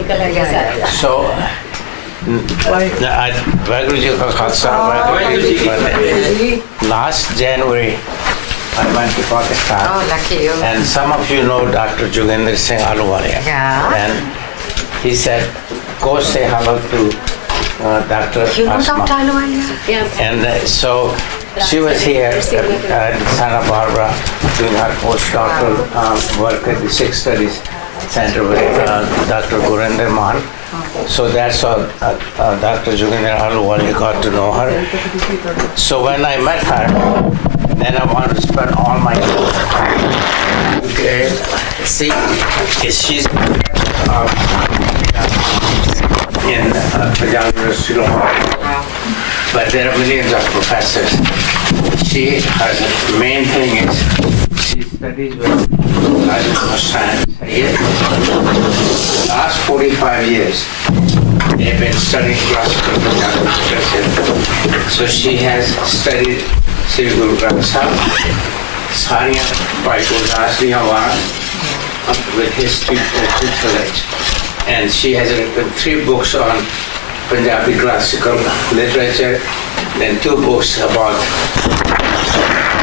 So, Vaheguru Ji ka Khalsa, Vaheguru Ji ki Fateh. Last January, I went to Pakistan. Oh, lucky you. And some of you know Dr. Jogendra Singh Ahluwalia. Yeah. And he said, go say hello to Dr. You know Asma. Dr. Ahluwalia? Yeah. And so she was here at Santa Barbara doing her postdoctoral work at the Sikh Studies Center with Dr. Gurinder Maan. So that's how Dr. Jogendra Ahluwalia got to know her. So when I met her, then I wanted to spend all my time. Okay. See, she's in Punjab University Lahore. But there are millions of professors. Her main thing is she studies with Raja Hussain Sayyid. Last 45 years, they've been studying classical Punjabi literature. So she has studied Sri Guru Granth Sahib, Sariyan Bhai Gurdas diyan waars with history and tutelage. And she has written 3 books on Punjabi classical literature, then 2 books about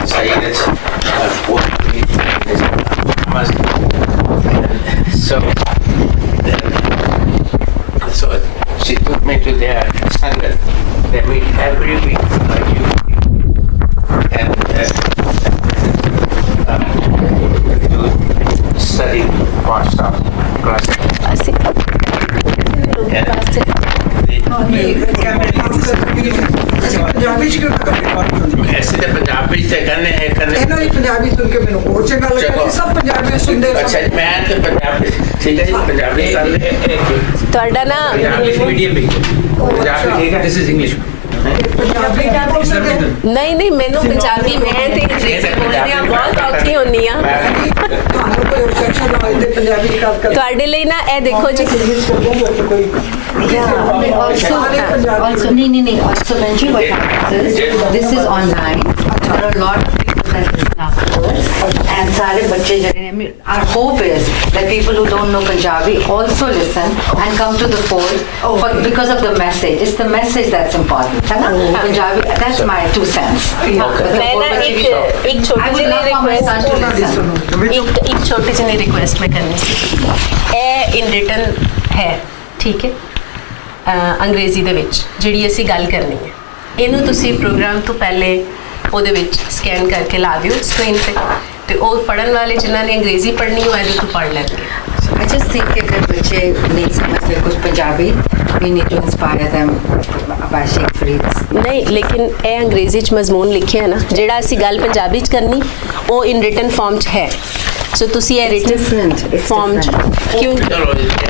Sayyid's poetry. So she took me to their Sangat. They meet every week like you. And to study Pashto classical. ऐसे तो पंजाबी से करने हैं ਇਹਨਾਂ ਦੀ ਪੰਜਾਬੀ ਸੁਣ ਕੇ ਮੈਨੂੰ ਹੋਰ ਚੰਗਾ ਲੱਗਾ ਕਿ ਸਭ ਪੰਜਾਬੀ ਸੁਣਦੇ ਸਨ। अच्छा मैं तो पंजाबी ठीक है जी पंजाबी कर ले ਤੁਹਾਡਾ ਨਾ इंग्लिश मीडियम भी पंजाबी ठीक है दिस इज इंग्लिश ਪੰਜਾਬੀ ਕਿਆ ਬੋਲ ਸਕਦੇ ਹੋ? ਨਹੀਂ ਨਹੀਂ ਮੈਨੂੰ ਪੰਜਾਬੀ ਮੈਂ ਤੇ ਅੰਗਰੇਜ਼ੀ ਬੋਲਦੀ ਆ ਬਹੁਤ ਔਖੀ ਹੁੰਦੀ ਆ ਤੁਹਾਨੂੰ ਕੋਈ objection ਨਾ ਹੋਏ ਤੇ ਪੰਜਾਬੀ ਦੀ ਗੱਲ ਕਰ ਤੁਹਾਡੇ ਲਈ ਨਾ ਇਹ ਦੇਖੋ ਜੀ Also, also mention what happens is, this is online. There are a lot of people that listen afterwards. And सारे बच्चे जगह our hope is that people who don't know Punjabi also listen and come to the fold because of the message. It's the message that's important. है ना? Punjabi, that's my 2 cents. मैं ना एक छोटी सी request एक छोटी सी रिक्वेस्ट मैं करनी ਸੀ ਇਹ ਇਨ ਰਿਟਨ ਹੈ ਠੀਕ ਹੈ ਅੰਗਰੇਜ਼ੀ ਦੇ ਵਿੱਚ ਜਿਹੜੀ ਅਸੀਂ ਗੱਲ ਕਰਨੀ ਹੈ ਇਹਨੂੰ ਤੁਸੀਂ ਪ੍ਰੋਗਰਾਮ ਤੋਂ ਪਹਿਲੇ ਉਹਦੇ ਵਿੱਚ ਸਕੈਨ ਕਰਕੇ ਲਾ ਦਿਓ ਸਕਰੀਨ ਤੇ ਉਹ ਪੜਨ ਵਾਲੇ ਜਿਨ੍ਹਾਂ ਨੇ ਅੰਗਰੇਜ਼ੀ ਪੜ੍ਹਨੀ ਉਹ ਇਹਦੇ ਤੋਂ ਪੜ੍ਹ ਲੈਣਗੇ I just think that the बच्चे नहीं समझते कुछ Punjabi, we need to inspire them by Sheikh Farid's. ਨਹੀਂ ਲੇਕਿਨ ਇਹ ਅੰਗਰੇਜ਼ੀ ਚ ਮਜ਼ਮੂਨ ਲਿਖਿਆ ਹੈ ਨਾ ਜਿਹੜਾ ਅਸੀਂ ਗੱਲ ਪੰਜਾਬੀ ਚ ਕਰਨੀ ਉਹ ਇਨ ਰਿਟਨ ਫਾਰਮ ਚ ਹੈ ਸੋ ਤੁਸੀਂ ਇਹ ਰਿਟਨ ਫਾਰਮ ਚ ਕਿਉਂ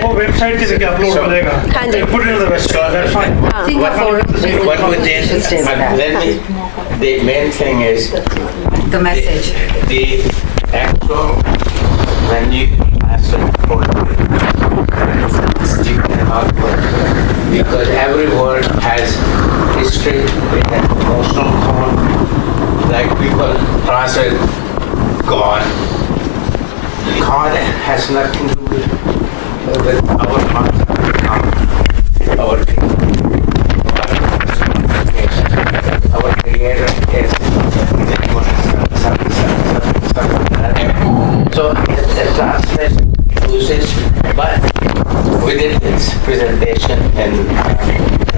वो वेबसाइट से क्या अपलोड हो जाएगा हाँ जी। Put it on the website that's fine what would the main thing is The message. the actual when you ask for you cannot put because every word has history, it has emotional tone. Like people translate God. God has nothing to do with our concept, our our creator is so the translation uses but within its presentation in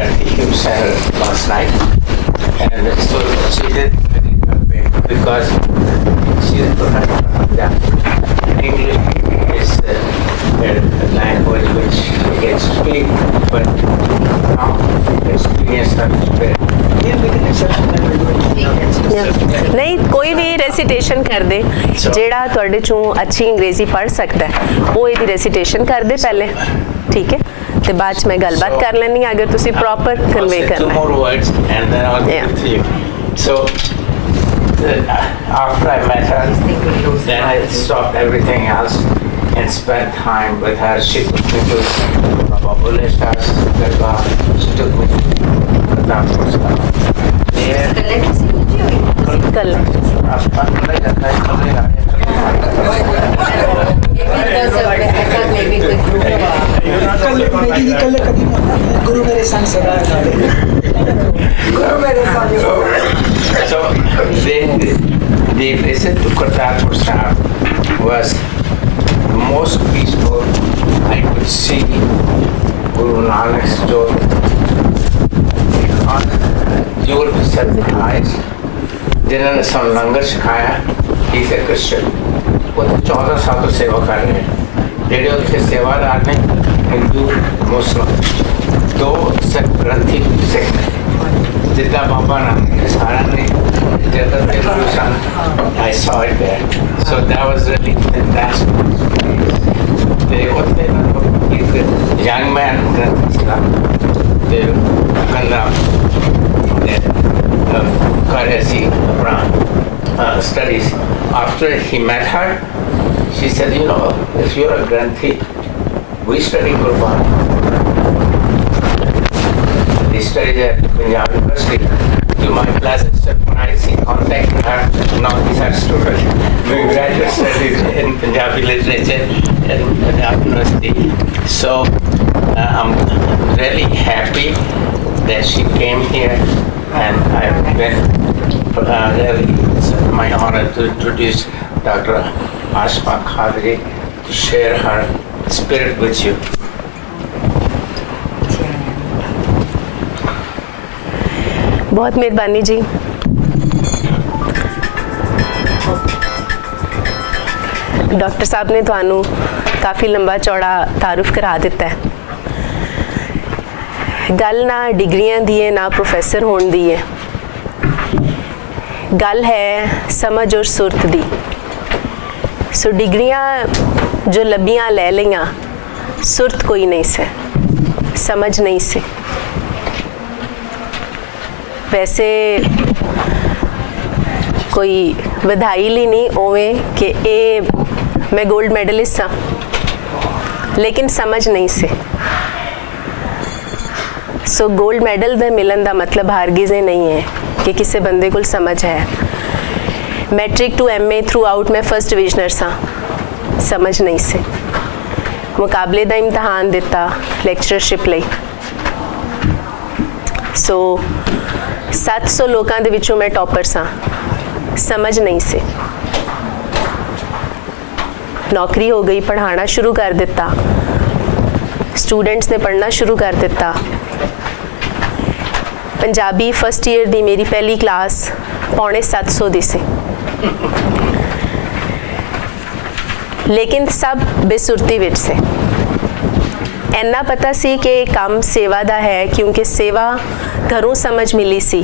at the Hume Center last night and so she did because she is professional. English is a language which we can speak, but now experience that ਨਹੀਂ ਕੋਈ ਵੀ ਰੈਸੀਟੇਸ਼ਨ ਕਰਦੇ ਜਿਹੜਾ ਤੁਹਾਡੇ ਚੋਂ ਅੱਛੀ ਅੰਗਰੇਜ਼ੀ ਪੜ੍ਹ ਸਕਦਾ ਉਹ ਇਹਦੀ ਰੈਸੀਟੇਸ਼ਨ ਕਰਦੇ ਪਹਿਲੇ ਠੀਕ ਹੈ ਤੇ ਬਾਅਦ ਚ ਮੈਂ ਗੱਲਬਾਤ ਕਰ ਲੈਣੀ ਅਗਰ ਤੁਸੀਂ ਪ੍ਰੋਪਰ ਕਨਵੇ ਕਰਨਾ two more words and then I'll give it to you. So after I met her, then I stopped everything else and spent time with her. She took me to Baba Bulle Shah's Dargah. She took me to Pratappur Sahib. कर ले maybe the group. मेरी जी कल कभी गुरु मेरे संग सदा गुरु मेरे संग So the visit to Kartarpur Sahib was most peaceful. I could see Guru Nanak's door. You will be surprised. जिन्होंने सब लंगर सिखाया, he's a Christian. वो तो 14 साल तो सेवा कर रहे हैं. ਜਿਹੜੇ ਉੱਥੇ ਸੇਵਾਦਾਰ ਨੇ ਹਿੰਦੂ ਮੁਸਲਮਾਨ ਦੋ ਸਿੱਖ ਗ੍ਰੰਥੀ ਸਿੱਖ ਜਿੱਦਾਂ ਬਾਬਾ ਨਾਨਕ ਸਾਰਿਆਂ ਨੇ ਜਗਤ ਦੇ ਗੁਰੂ ਸਨ I saw it there. So that was really fantastic. ਤੇ ਉੱਥੇ ਇੱਕ young man ਗ੍ਰੰਥੀ ਸੀਗਾ ਤੇ ਕੰਦਾ ਕਰ ਰਿਹਾ ਸੀ ਆਪਣਾ studies. After he met her, she said, you know, if you're a Granthi, we study Gurbani. They studied at Punjab University. To my pleasant surprise, he contacted her. Now he's our student. We graduate studies in Punjabi literature at Punjab University. So I'm really happy that she came here, and I've been really, it's my honor to introduce Dr. Ashma Khadri to share her spirit with you. बहुत मेहरबानी जी। Doctor साहब ने थानू काफ़ी लंबा चौड़ा तारुफ करा दिता है। गल ना डिग्रियां दी है ना प्रोफैसर होने दी है, गल है समझ और सुरत दी। सो डिग्रियां जो लबियां ले लियां, सुरत कोई नहीं से, समझ नहीं से। वैसे कोई बधाई ली नहीं ओवें कि ए मैं गोल्ड मेडलिस्ट हाँ, लेकिन समझ नहीं से। सो गोल्ड मेडल दे मिलन का मतलब हारगिज़े नहीं है कि किसी बंदे को समझ है। Matric to MA throughout मैं फर्स्ट डिविजनर सा, समझ नहीं से। मुकाबले का इम्तहान दिता लैक्चरशिप लई। सो 700 लोगों के विचों मैं टॉपर सा, समझ नहीं से। नौकरी हो गई, पढ़ाना शुरू कर दिता, स्टूडेंट्स ने पढ़ना शुरू कर दिता। पंजाबी फर्स्ट ईयर दी मेरी पहली क्लास 650 दी सी, लेकिन सब बेसुरती विच से। इन्ना पता सी कि काम सेवा दा है, क्योंकि सेवा घरों समझ मिली सी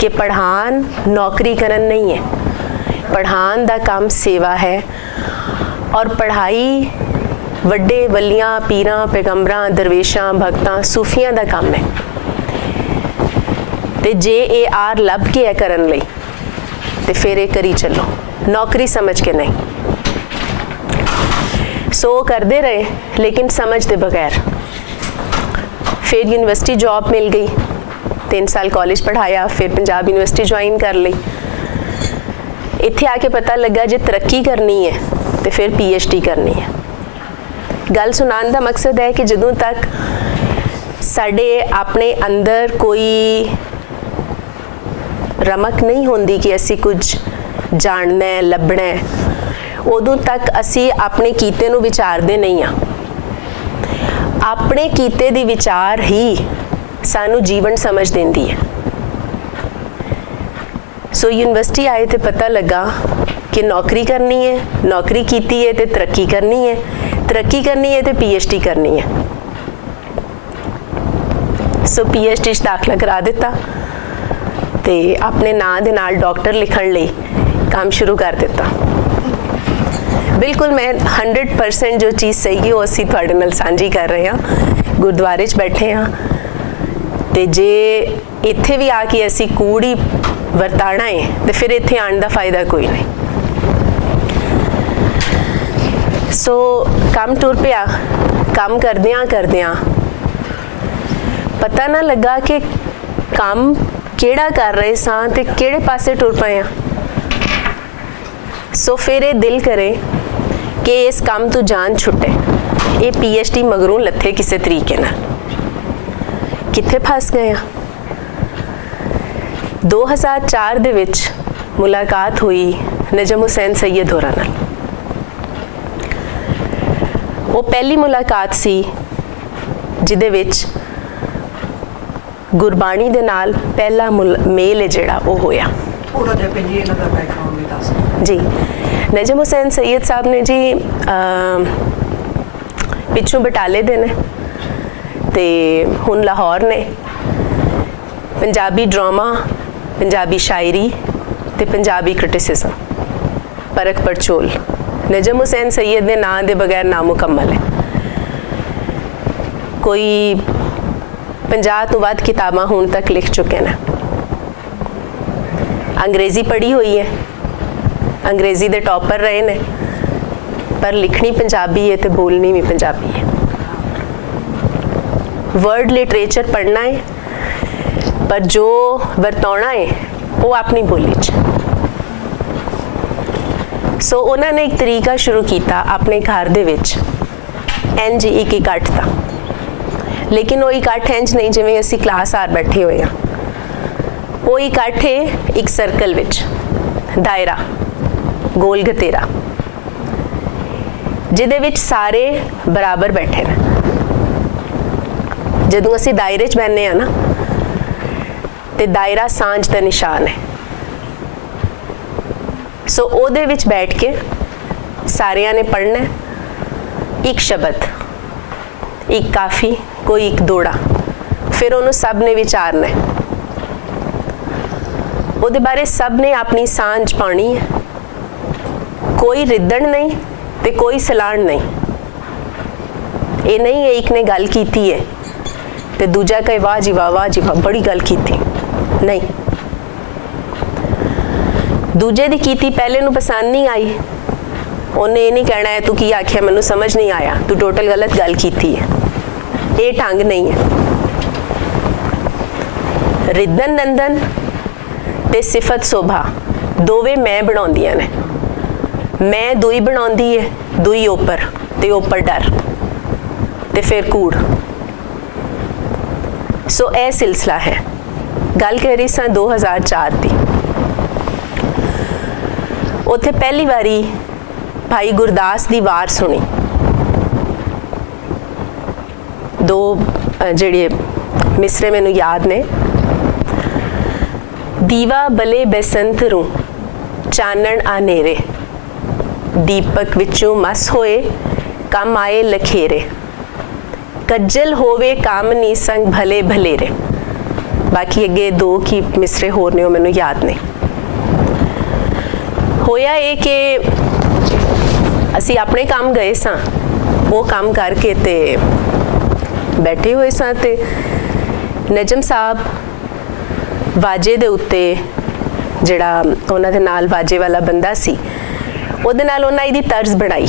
कि पढ़ान नौकरी करन नहीं है, पढ़ान दा काम सेवा है। और पढ़ाई वड्डे वलियां पीरां पैगंबरां दरवेशां भगतां सूफियां दा काम है। ते जे ए आर लभ के है करन लई ते फिर ये करी चलो, नौकरी समझ के नहीं। सो करते रहे लेकिन समझ दे बगैर। फिर यूनिवर्सिटी जॉब मिल गई, 3 साल कॉलेज पढ़ाया, फिर पंजाब यूनिवर्सिटी ज्वाइन कर ली। इत्थे आके पता लगा जे तरक्की करनी है तो फिर PhD करनी है। गल सुनाने का मकसद है कि जदों तक साडे अपने अंदर कोई रमक नहीं होंदी कि असी कुछ जानना है लभना है, उदों तक असी अपने कीते नूं विचारदे नहीं हाँ। अपने कीते दी विचार ही सानू जीवन समझ देंदी है। सो यूनिवर्सिटी आए तो पता लगा कि नौकरी करनी है, नौकरी कीती है तो तरक्की करनी है, तरक्की करनी है तो PhD करनी है। सो PhD दाखला करा दिता ते अपने नां दे नाल डॉक्टर लिखण लई काम शुरू कर दिता। बिल्कुल मैं 100% जो चीज़ सही है वो असी तुहाडे नाल सांझी कर रहे हैं। गुरुद्वारे च बैठे हाँ ते जे इत्थे भी आके असी कूड़ी वरताना है तो फिर इत्थे आने का फायदा कोई नहीं। सो काम टुर पिया, काम करदियां पता ना लगा कि काम केड़ा कर रहे सां ते केड़े पासे टुर पए आ। सो फिर ये दिल करे कि इस काम तो जान छुटे, ये PhD मगरों लथे किसी तरीके नाल, कित्थे फस गए हैं। 2004 दे विच मुलाकात हुई नजम हुसैन सैयद होरां नाल। वो पहली मुलाकात सी जिहदे विच गुरबाणी दे नाल पहला मेल है जिहड़ा वो होया। पूरा दे पे जी इन्हां दा बैकग्राउंड भी दस जी। नजम हुसैन सैयद साहब ने जी पिछों बटाले दे ने ते हुण लाहौर ने। पंजाबी ड्रामा, पंजाबी शायरी ते पंजाबी क्रिटिसिज्म परख परचोल नजम हुसैन सैयद दे नां दे बगैर नामुकम्मल है। कोई 50 तो वध किताबां हुण तक लिख चुके हैं। अंग्रेज़ी पढ़ी हुई है, अंग्रेज़ी दे टॉपर रहे ने, पर लिखनी पंजाबी है तो बोलनी भी पंजाबी है। वर्ड लिटरेचर पढ़ना है, पर जो वरताउणा है वो अपनी बोली च। सो उन्होंने एक तरीका शुरू किया अपने घर दे विच, इंज एक इकट्ठ दा, लेकिन वो इकट्ठ इंज नहीं जिवें असीं क्लास आर बैठे हुए हैं। वो इकट्ठ है एक सर्कल विच, दायरा गोल गतेरा, जिहदे विच सारे बराबर बैठे ने। जदों असीं दायरे च बैठने हैं ना, ते दायरा सांझ दा निशान है। सो ओहदे विच बैठ के सारियां ने पढ़ना एक शब्द, एक काफ़ी, कोई एक दोड़ा, फिर उन्होंने सब ने विचारना है। ਉਹਦੇ बारे सब ने अपनी सांझ पानी है। कोई रिद्धण नहीं ते कोई सलाण नहीं। ये नहीं है एक ने गल कीती है ते दूजा कहे वाह जी वाह बड़ी गल कीती, नहीं। दूजे दी कीती पहले नूं पसंद नहीं आई, उन्हें ये नहीं कहना है तू की आख्या मैनू समझ नहीं आया, तू टोटल गलत गल कीती है। ये ढंग नहीं है। रिद्धन नंदन ते सिफत शोभा दोवे मैं बनाउंदियां ने। मैं दुई बनाउंदी है, दुई ओपर ते ओपर डर ते फिर कूड़। सो ए सिलसिला है। गल कह रही सां 2004 दी। उत्थे पहली बारी भाई गुरदास दी वार सुनी। दो जेड़े मिसरे मैनू याद ने। दीवा बले बेसंत रू चानण आनेरे, दीपक विचों मस होए कम आए लखेरे, कज्जल होवे कामनी संग भले भलेरे। बाकी अगे दो की मिसरे होर ने मैनू याद ने। होया ये कि असी अपने काम गए सां, वो काम करके ते बैठे हुए सां ते नजम साहब वाजे दे उत्ते जिहड़ा उन्हां दे नाल वाजे वाला बंदा सी, ਉਹਦੇ ਨਾਲ ਉਹਨਾਂ ਇਹਦੀ ਤਰਜ਼ ਬਣਾਈ।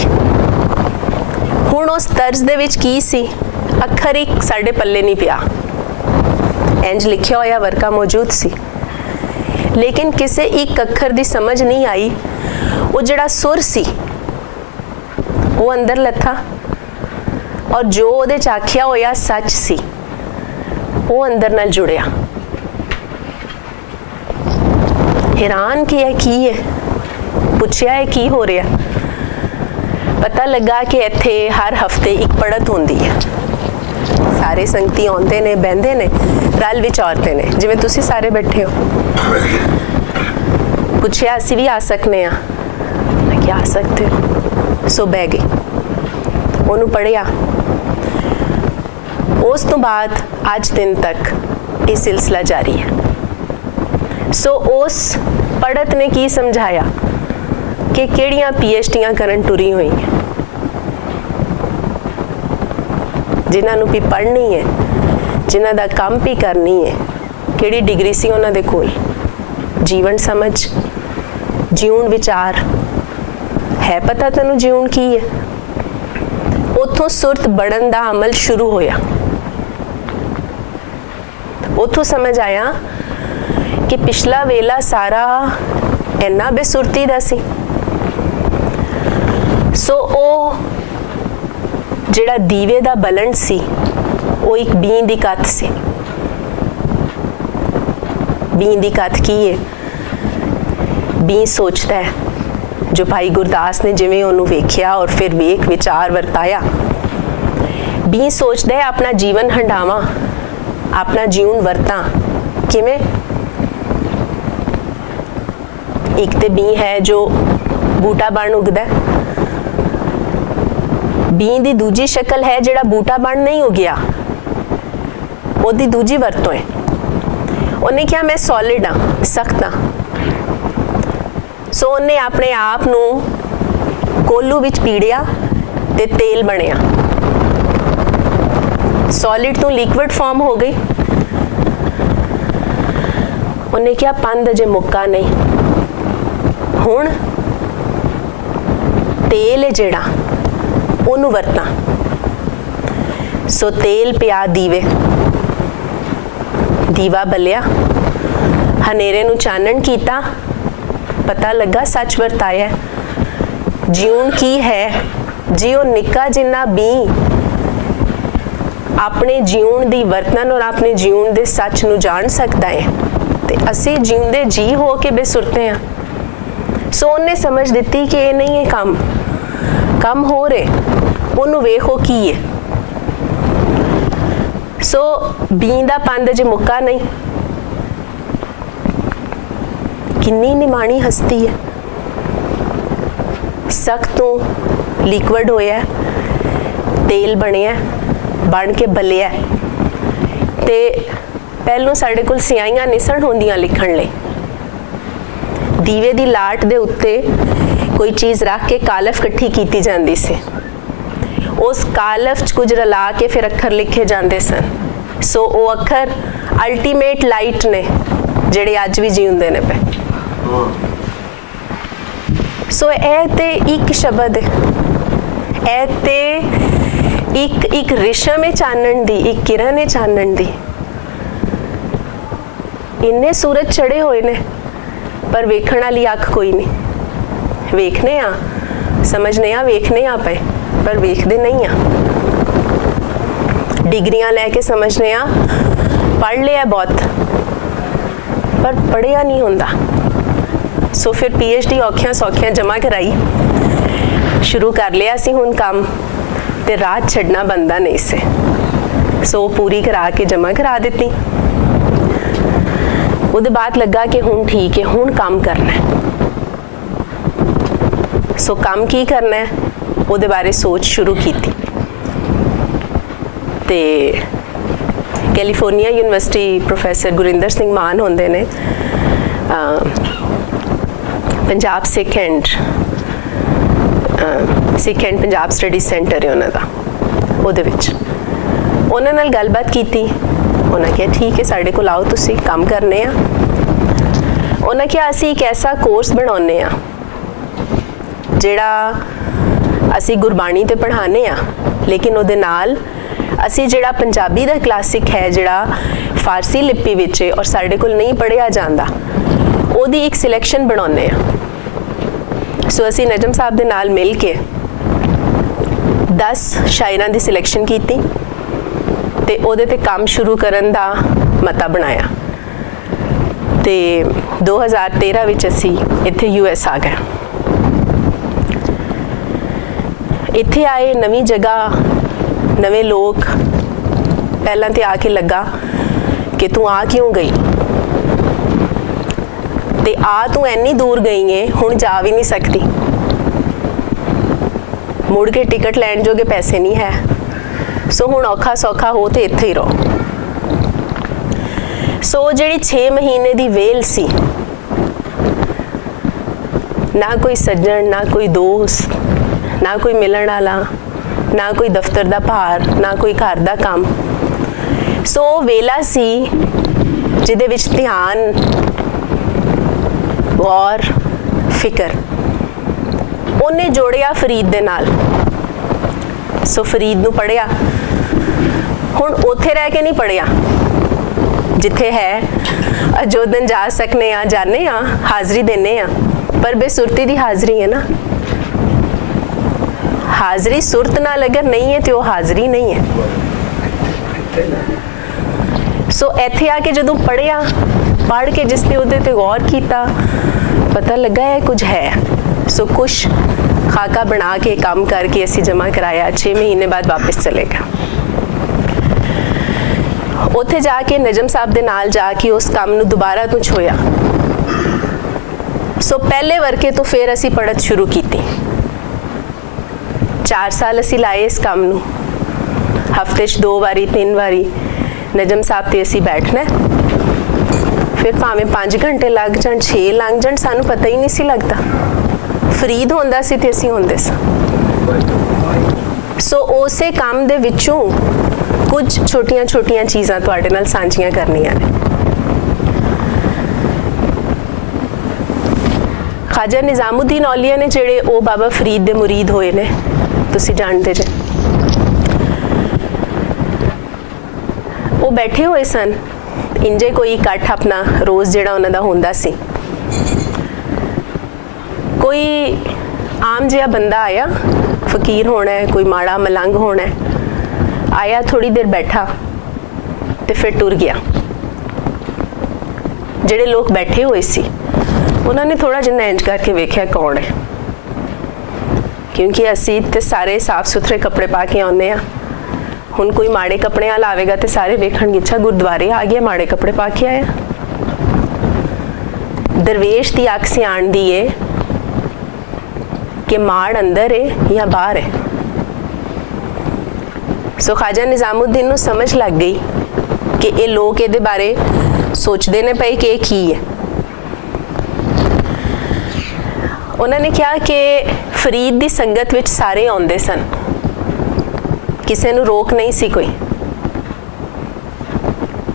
ਹੁਣ ਉਸ ਤਰਜ਼ ਦੇ ਵਿੱਚ ਕੀ ਸੀ, ਅੱਖਰ ਇੱਕ ਸਾਡੇ ਪੱਲੇ ਨਹੀਂ ਪਿਆ, ਇੰਜ ਲਿਖਿਆ ਹੋਇਆ ਵਰਕਾ ਮੌਜੂਦ ਸੀ, ਲੇਕਿਨ ਕਿਸੇ ਇੱਕ ਅੱਖਰ ਦੀ ਸਮਝ ਨਹੀਂ ਆਈ। ਉਹ ਜਿਹੜਾ ਸੁਰ ਸੀ ਉਹ ਅੰਦਰ ਲੱਥਾ, ਔਰ ਜੋ ਉਹਦੇ ਚ ਆਖਿਆ ਹੋਇਆ ਸੱਚ ਸੀ ਉਹ ਅੰਦਰ ਨਾਲ ਜੁੜਿਆ। हैरान किया की है, पुछया है की हो रहा। पता लगा कि इत्थे हर हफ्ते एक पढ़त होंदी है। सारे संगती आउंदे ने, बहंदे ने, रल विच औरते ने, जिवें तुसीं सारे बैठे हो। पुछया असीं भी आ सकने आ, मैं क्या आ सकते हो। सो बह गई, ओनू पढ़िया। उस तो बाद अज दिन तक ये सिलसिला जारी है। सो उस पढ़त ने की समझाया कि किहड़ियां PhDयां करन टुरी हुई हैं, जिन्हां नूं भी पढ़नी है, जिन्हां दा काम भी करनी है। किहड़ी डिग्री सी उन्हां दे कोल, जीवन समझ, जीवन विचार है पता तैनूं जीवन की है। उत्थों सुरत बढ़न दा अमल शुरू होया। उत्थों समझ आया कि पिछला वेला सारा इन्ना बेसुरती दा सी। ਸੋ ਉਹ ਜਿਹੜਾ ਦੀਵੇ ਦਾ ਬਲਣ ਸੀ ਉਹ ਇੱਕ ਬੀਂ ਦੀ ਕੱਤ ਸੀ। ਬੀਂ ਦੀ ਕੱਤ ਕੀ ਹੈ? ਬੀਂ ਸੋਚਦਾ ਹੈ, ਜੋ ਭਾਈ ਗੁਰਦਾਸ ਨੇ ਜਿਵੇਂ ਉਹਨੂੰ ਵੇਖਿਆ ਔਰ ਫਿਰ ਵੇਖ ਵਿਚਾਰ ਵਰਤਾਇਆ। ਬੀਂ ਸੋਚਦਾ ਹੈ ਆਪਣਾ ਜੀਵਨ ਹੰਡਾਵਾਂ, ਆਪਣਾ ਜੀਵਨ ਵਰਤਾਂ ਕਿਵੇਂ? ਇੱਕ ਤੇ ਬੀਂ ਹੈ ਜੋ ਬੂਟਾ ਬਣ ਉਗਦਾ, ਬੀਂ ਦੀ ਦੂਜੀ ਸ਼ਕਲ ਹੈ ਜਿਹੜਾ ਬੂਟਾ ਬਣ ਨਹੀਂ ਉਗਿਆ, ਉਹਦੀ ਦੂਜੀ ਵਰਤੋਂ ਹੈ। ਉਹਨੇ ਕਿਹਾ ਮੈਂ ਸੋਲਿਡ ਹਾਂ, ਸਖਤ ਹਾਂ। ਸੋ ਉਹਨੇ ਆਪਣੇ ਆਪ ਨੂੰ ਕੋਲੂ ਵਿੱਚ ਪੀੜਿਆ ਤੇ ਤੇਲ ਬਣਿਆ। ਸੋਲਿਡ ਤੋਂ ਲਿਕਵਿਡ ਫਾਰਮ ਹੋ ਗਈ। ਉਹਨੇ ਕਿਹਾ ਪੰਧ ਅਜੇ ਮੁੱਕਾ ਨਹੀਂ, ਹੁਣ ਤੇਲ ਹੈ ਜਿਹੜਾ ਉਹਨੂੰ ਵਰਤਾਂ। ਸੋ ਤੇਲ ਪਿਆ ਦੀਵੇ, ਦੀਵਾ ਬਲਿਆ, ਹਨੇਰੇ ਨੂੰ ਚਾਨਣ ਕੀਤਾ, ਪਤਾ ਲੱਗਾ ਸੱਚ ਵਰਤਾਇਆ। ਜਿਉਣ ਕੀ ਹੈ? ਜਿਉ ਨਿੱਕਾ ਜਿੰਨਾ ਬੀਂ ਆਪਣੇ ਜਿਉਣ ਦੀ ਵਰਤਨ ਔਰ ਆਪਣੇ ਜਿਉਣ ਦੇ ਸੱਚ ਨੂੰ ਜਾਣ ਸਕਦਾ ਹੈ, ਤੇ ਅਸੀਂ ਜਿਉਂਦੇ ਜੀ ਹੋ ਕੇ ਬੇਸੁਰਤੇ ਹਾਂ। ਸੋ ਉਹਨੇ ਸਮਝ ਦਿੱਤੀ ਕਿ ਇਹ ਨਹੀਂ ਹੈ ਕੰਮ ਹੋ ਰਹੇ, ਉਹਨੂੰ ਵੇਖੋ ਕੀ ਹੈ। ਸੋ ਬੀਂ ਦਾ ਪੰਧ ਜੇ ਮੁੱਕਾ ਨਹੀਂ। ਕਿੰਨੀ ਨਿਮਾਣੀ ਹਸਤੀ ਹੈ। ਸਖਤ ਤੋਂ ਲਿਕਵਿਡ ਹੋਇਆ, ਤੇਲ ਬਣਿਆ, ਬਣ ਕੇ ਬਲਿਆ। ਤੇ ਪਹਿਲੋਂ ਸਾਡੇ ਕੋਲ ਸਿਆਹੀਆਂ ਨਹੀਂ ਸਨ ਹੁੰਦੀਆਂ ਲਿਖਣ ਲਈ। ਦੀਵੇ ਦੀ ਲਾਟ ਦੇ ਉੱਤੇ ਕੋਈ ਚੀਜ਼ ਰੱਖ ਕੇ ਕਾਲਫ ਇਕੱਠੀ ਕੀਤੀ ਜਾਂਦੀ ਸੀ। ਉਸ ਕਾਲਫ 'ਚ ਕੁਝ ਰਲਾ ਕੇ ਫਿਰ ਅੱਖਰ ਲਿਖੇ ਜਾਂਦੇ ਸਨ। ਸੋ ਉਹ ਅੱਖਰ ਅਲਟੀਮੇਟ ਲਾਈਟ ਨੇ ਜਿਹੜੇ ਅੱਜ ਵੀ ਜਿਉਂਦੇ ਨੇ ਪਏ। ਸੋ ਇਹ ਤੇ ਇੱਕ ਸ਼ਬਦ ਹੈ, ਇਹ ਤੇ ਇੱਕ ਰੇਸ਼ਮ ਹੈ ਚਾਨਣ ਦੀ, ਇੱਕ ਕਿਰਨ ਹੈ ਚਾਨਣ ਦੀ। ਇੰਨੇ ਸੂਰਜ ਚੜੇ ਹੋਏ ਨੇ ਪਰ ਵੇਖਣ ਵਾਲੀ ਅੱਖ ਕੋਈ ਨਹੀਂ। ਵੇਖਨੇ ਆ, ਸਮਝਨੇ ਆ, ਵੇਖਨੇ ਆ ਪਏ ਪਰ ਵੇਖਦੇ ਨਹੀਂ ਆ। ਡਿਗਰੀਆਂ ਲੈ ਕੇ ਸਮਝਨੇ ਆ, ਪੜ੍ਹ ਲਿਆ ਬਹੁਤ ਪਰ ਪੜ੍ਹਿਆ ਨਹੀਂ ਹੁੰਦਾ। ਸੋ ਫਿਰ PhD ਔਖਿਆਂ ਸੌਖਿਆਂ ਜਮਾ ਕਰਾਈ, ਸ਼ੁਰੂ ਕਰ ਲਿਆ ਸੀ ਹੁਣ ਕੰਮ, ਤੇ ਰਾਤ ਛੱਡਣਾ ਬੰਦਾ ਨਹੀਂ ਸੀ। ਸੋ ਪੂਰੀ ਕਰਾ ਕੇ ਜਮਾ ਕਰਾ ਦਿੱਤੀ। ਉਹਦੇ ਬਾਅਦ ਲੱਗਾ ਕਿ ਹੁਣ ਠੀਕ ਹੈ, ਹੁਣ ਕੰਮ ਕਰਨਾ ਹੈ। ਸੋ ਕੰਮ ਕੀ ਕਰਨਾ ਹੈ ਉਹਦੇ ਬਾਰੇ ਸੋਚ ਸ਼ੁਰੂ ਕੀਤੀ। ਤੇ California university professor Gurinder Singh Mann ਹੁੰਦੇ ਨੇ, Punjab Sikh and Punjab study centre ਹੈ ਉਹਨਾਂ ਦਾ, ਉਹਦੇ ਵਿੱਚ ਉਹਨਾਂ ਨਾਲ ਗੱਲਬਾਤ ਕੀਤੀ। ਉਹਨਾਂ ਕਿਹਾ ਠੀਕ ਹੈ ਸਾਡੇ ਕੋਲ ਆਓ, ਤੁਸੀਂ ਕੰਮ ਕਰਨੇ ਆ। ਉਹਨਾਂ ਕਿਹਾ ਅਸੀਂ ਇੱਕ ਐਸਾ ਕੋਰਸ ਬਣਾਉਂਦੇ ਆ ਜਿਹੜਾ ਅਸੀਂ ਗੁਰਬਾਣੀ ਤੇ ਪੜ੍ਹਾਉਂਦੇ ਆ, ਲੇਕਿਨ ਉਹਦੇ ਨਾਲ ਅਸੀਂ ਜਿਹੜਾ ਪੰਜਾਬੀ ਦਾ ਕਲਾਸਿਕ ਹੈ ਜਿਹੜਾ ਫਾਰਸੀ ਲਿਪੀ ਵਿੱਚ ਹੈ ਔਰ ਸਾਡੇ ਕੋਲ ਨਹੀਂ ਪੜ੍ਹਿਆ ਜਾਂਦਾ, ਉਹਦੀ ਇੱਕ ਸਿਲੈਕਸ਼ਨ ਬਣਾਉਂਦੇ ਆ। ਸੋ ਅਸੀਂ ਨਜਮ ਸਾਹਿਬ ਦੇ ਨਾਲ ਮਿਲ ਕੇ 10 ਸ਼ਾਇਰਾਂ ਦੀ ਸਿਲੈਕਸ਼ਨ ਕੀਤੀ ਤੇ ਉਹਦੇ ਤੇ ਕੰਮ ਸ਼ੁਰੂ ਕਰਨ ਦਾ ਮਤਾ ਬਣਾਇਆ। ਤੇ 2013 ਵਿੱਚ ਅਸੀਂ ਇੱਥੇ US ਆ ਗਏ। ਇੱਥੇ ਆਏ, ਨਵੀਂ ਜਗ੍ਹਾ, ਨਵੇਂ ਲੋਕ। ਪਹਿਲਾਂ ਤੇ ਆ ਕੇ ਲੱਗਾ ਕਿ ਤੂੰ ਆ ਕਿਉਂ ਗਈ, ਤੇ ਆ ਤੂੰ ਇੰਨੀ ਦੂਰ ਗਈ ਹੈ, ਹੁਣ ਜਾ ਵੀ ਨਹੀਂ ਸਕਦੀ, ਮੁੜ ਕੇ ਟਿਕਟ ਲੈਣ ਜੋਗੇ ਪੈਸੇ ਨਹੀਂ ਹੈ। ਸੋ ਹੁਣ ਔਖਾ ਸੌਖਾ ਹੋ ਤੇ ਇੱਥੇ ਹੀ ਰਹੋ। ਸੋ ਜਿਹੜੀ 6 ਮਹੀਨੇ ਦੀ ਵੇਲ ਸੀ, ਨਾ ਕੋਈ ਸੱਜਣ, ਨਾ ਕੋਈ ਦੋਸਤ, ਨਾ ਕੋਈ ਮਿਲਣ ਵਾਲਾ, ਨਾ ਕੋਈ ਦਫ਼ਤਰ ਦਾ ਭਾਰ, ਨਾ ਕੋਈ ਘਰ ਦਾ ਕੰਮ। ਸੋ ਵੇਲਾ ਸੀ ਜਿਹਦੇ ਵਿੱਚ ਧਿਆਨ, ਗੌਰ, ਫਿਕਰ ਉਹਨੇ ਜੋੜਿਆ ਫਰੀਦ ਦੇ ਨਾਲ। ਸੋ ਫਰੀਦ ਨੂੰ ਪੜ੍ਹਿਆ। ਹੁਣ ਉੱਥੇ ਰਹਿ ਕੇ ਨਹੀਂ ਪੜ੍ਹਿਆ ਜਿੱਥੇ ਹੈ, ਜੋ ਦਿਨ ਜਾ ਸਕਨੇ ਆ ਜਾਣੇ ਆ, ਹਾਜ਼ਰੀ ਦੇਣੇ ਆ, ਪਰ ਬੇਸੁਰਤੀ ਦੀ ਹਾਜ਼ਰੀ ਹੈ ਨਾ। ਹਾਜ਼ਰੀ ਸੁਰਤ ਨਾਲ ਅਗਰ ਨਹੀਂ ਹੈ ਤੇ ਉਹ ਹਾਜ਼ਰੀ ਨਹੀਂ ਹੈ। ਸੋ ਇੱਥੇ ਆ ਕੇ ਜਦੋਂ ਪੜ੍ਹਿਆ, ਪੜ੍ਹ ਕੇ ਜਿਸ ਨੇ ਉਹਦੇ ਤੇ ਗੌਰ ਕੀਤਾ, ਪਤਾ ਲੱਗਾ ਇਹ ਕੁਝ ਹੈ। ਸੋ ਕੁਛ ਖਾਕਾ ਬਣਾ ਕੇ ਕੰਮ ਕਰਕੇ ਅਸੀਂ ਜਮ੍ਹਾਂ ਕਰਾਇਆ। 6 ਮਹੀਨੇ ਬਾਅਦ ਵਾਪਸ ਚਲੇ ਗਏ। ਉੱਥੇ ਜਾ ਕੇ ਨਜਮ ਸਾਹਿਬ ਦੇ ਨਾਲ ਜਾ ਕੇ ਉਸ ਕੰਮ ਨੂੰ ਦੁਬਾਰਾ ਤੋਂ ਛੋਇਆ। ਸੋ ਪਹਿਲੇ ਵਰਕੇ ਤੋਂ ਫਿਰ ਅਸੀਂ ਪੜ੍ਹਤ ਸ਼ੁਰੂ ਕੀਤੀ। 4 ਸਾਲ ਅਸੀਂ ਲਾਏ ਇਸ ਕੰਮ ਨੂੰ। ਹਫਤੇ 'ਚ 2 ਵਾਰੀ 3 ਵਾਰੀ ਨਜਮ ਸਾਹਿਬ ਤੇ ਅਸੀਂ ਬੈਠਣਾ। ਫਿਰ ਭਾਵੇਂ 5 ਘੰਟੇ ਲੱਗ ਜਾਣ, 6 ਲੱਗ ਜਾਣ, ਸਾਨੂੰ ਪਤਾ ਹੀ ਨਹੀਂ ਸੀ ਲੱਗਦਾ। ਫਰੀਦ ਹੁੰਦਾ ਸੀ ਤੇ ਅਸੀਂ ਹੁੰਦੇ ਸਾਂ। ਸੋ ਉਸੇ ਕੰਮ ਦੇ ਵਿੱਚੋਂ ਕੁਝ ਛੋਟੀਆਂ ਚੀਜ਼ਾਂ ਤੁਹਾਡੇ ਨਾਲ ਸਾਂਝੀਆਂ ਕਰਨੀਆਂ ਨੇ। ਖਾਜਾ ਨਿਜ਼ਾਮੁਦੀਨ ਔਲੀਆ ਨੇ ਜਿਹੜੇ ਉਹ ਬਾਬਾ ਫਰੀਦ ਦੇ ਮੁਰੀਦ ਹੋਏ ਨੇ, ਤੁਸੀਂ ਜਾਣਦੇ ਜੇ। ਉਹ ਬੈਠੇ ਹੋਏ ਸਨ, ਇੰਜੇ ਕੋਈ ਇਕੱਠ ਆਪਣਾ ਰੋਜ਼ ਜਿਹੜਾ ਉਹਨਾਂ ਦਾ ਹੁੰਦਾ ਸੀ। ਕੋਈ ਆਮ ਜਿਹਾ ਬੰਦਾ ਆਇਆ, ਫਕੀਰ ਹੋਣਾ ਹੈ, ਕੋਈ ਮਾੜਾ ਮਲੰਗ ਹੋਣਾ ਹੈ, ਆਇਆ, ਥੋੜੀ ਦੇਰ ਬੈਠਾ ਤੇ ਫਿਰ ਟੁਰ ਗਿਆ। ਜਿਹੜੇ ਲੋਕ ਬੈਠੇ ਹੋਏ ਸੀ ਉਹਨਾਂ ਨੇ ਥੋੜਾ ਜਿਹਾ ਇੰਜ ਕਰਕੇ ਵੇਖਿਆ ਕੌਣ ਹੈ, ਕਿਉਂਕਿ ਅਸੀਂ ਤੇ ਸਾਰੇ ਸਾਫ ਸੁਥਰੇ ਕੱਪੜੇ ਪਾ ਕੇ ਆਉਂਦੇ ਆ। ਹੁਣ ਕੋਈ ਮਾੜੇ ਕੱਪੜੇ ਵਾਲਾ ਆਵੇਗਾ ਤੇ ਸਾਰੇ ਵੇਖਣਗੇ, ਅੱਛਾ ਗੁਰਦੁਆਰੇ ਆ ਗਿਆ, ਮਾੜੇ ਕੱਪੜੇ ਪਾ ਕੇ ਆਇਆ। ਦਰਵੇਸ਼ ਦੀ ਅੱਖ ਸਿਆਣਦੀ ਏ ਕਿ ਮਾੜ ਅੰਦਰ ਹੈ ਜਾਂ ਬਾਹਰ ਹੈ। ਸੋ ਖਾਜਾ ਨਿਜ਼ਾਮੁਦੀਨ ਨੂੰ ਸਮਝ ਲੱਗ ਗਈ ਕਿ ਇਹ ਲੋਕ ਇਹਦੇ ਬਾਰੇ ਸੋਚਦੇ ਨੇ ਪਏ ਕਿ ਇਹ ਕੀ ਹੈ। ਉਹਨਾਂ ਨੇ ਕਿਹਾ ਕਿ ਫਰੀਦ ਦੀ ਸੰਗਤ ਵਿੱਚ ਸਾਰੇ ਆਉਂਦੇ ਸਨ, ਕਿਸੇ ਨੂੰ ਰੋਕ ਨਹੀਂ ਸੀ ਕੋਈ।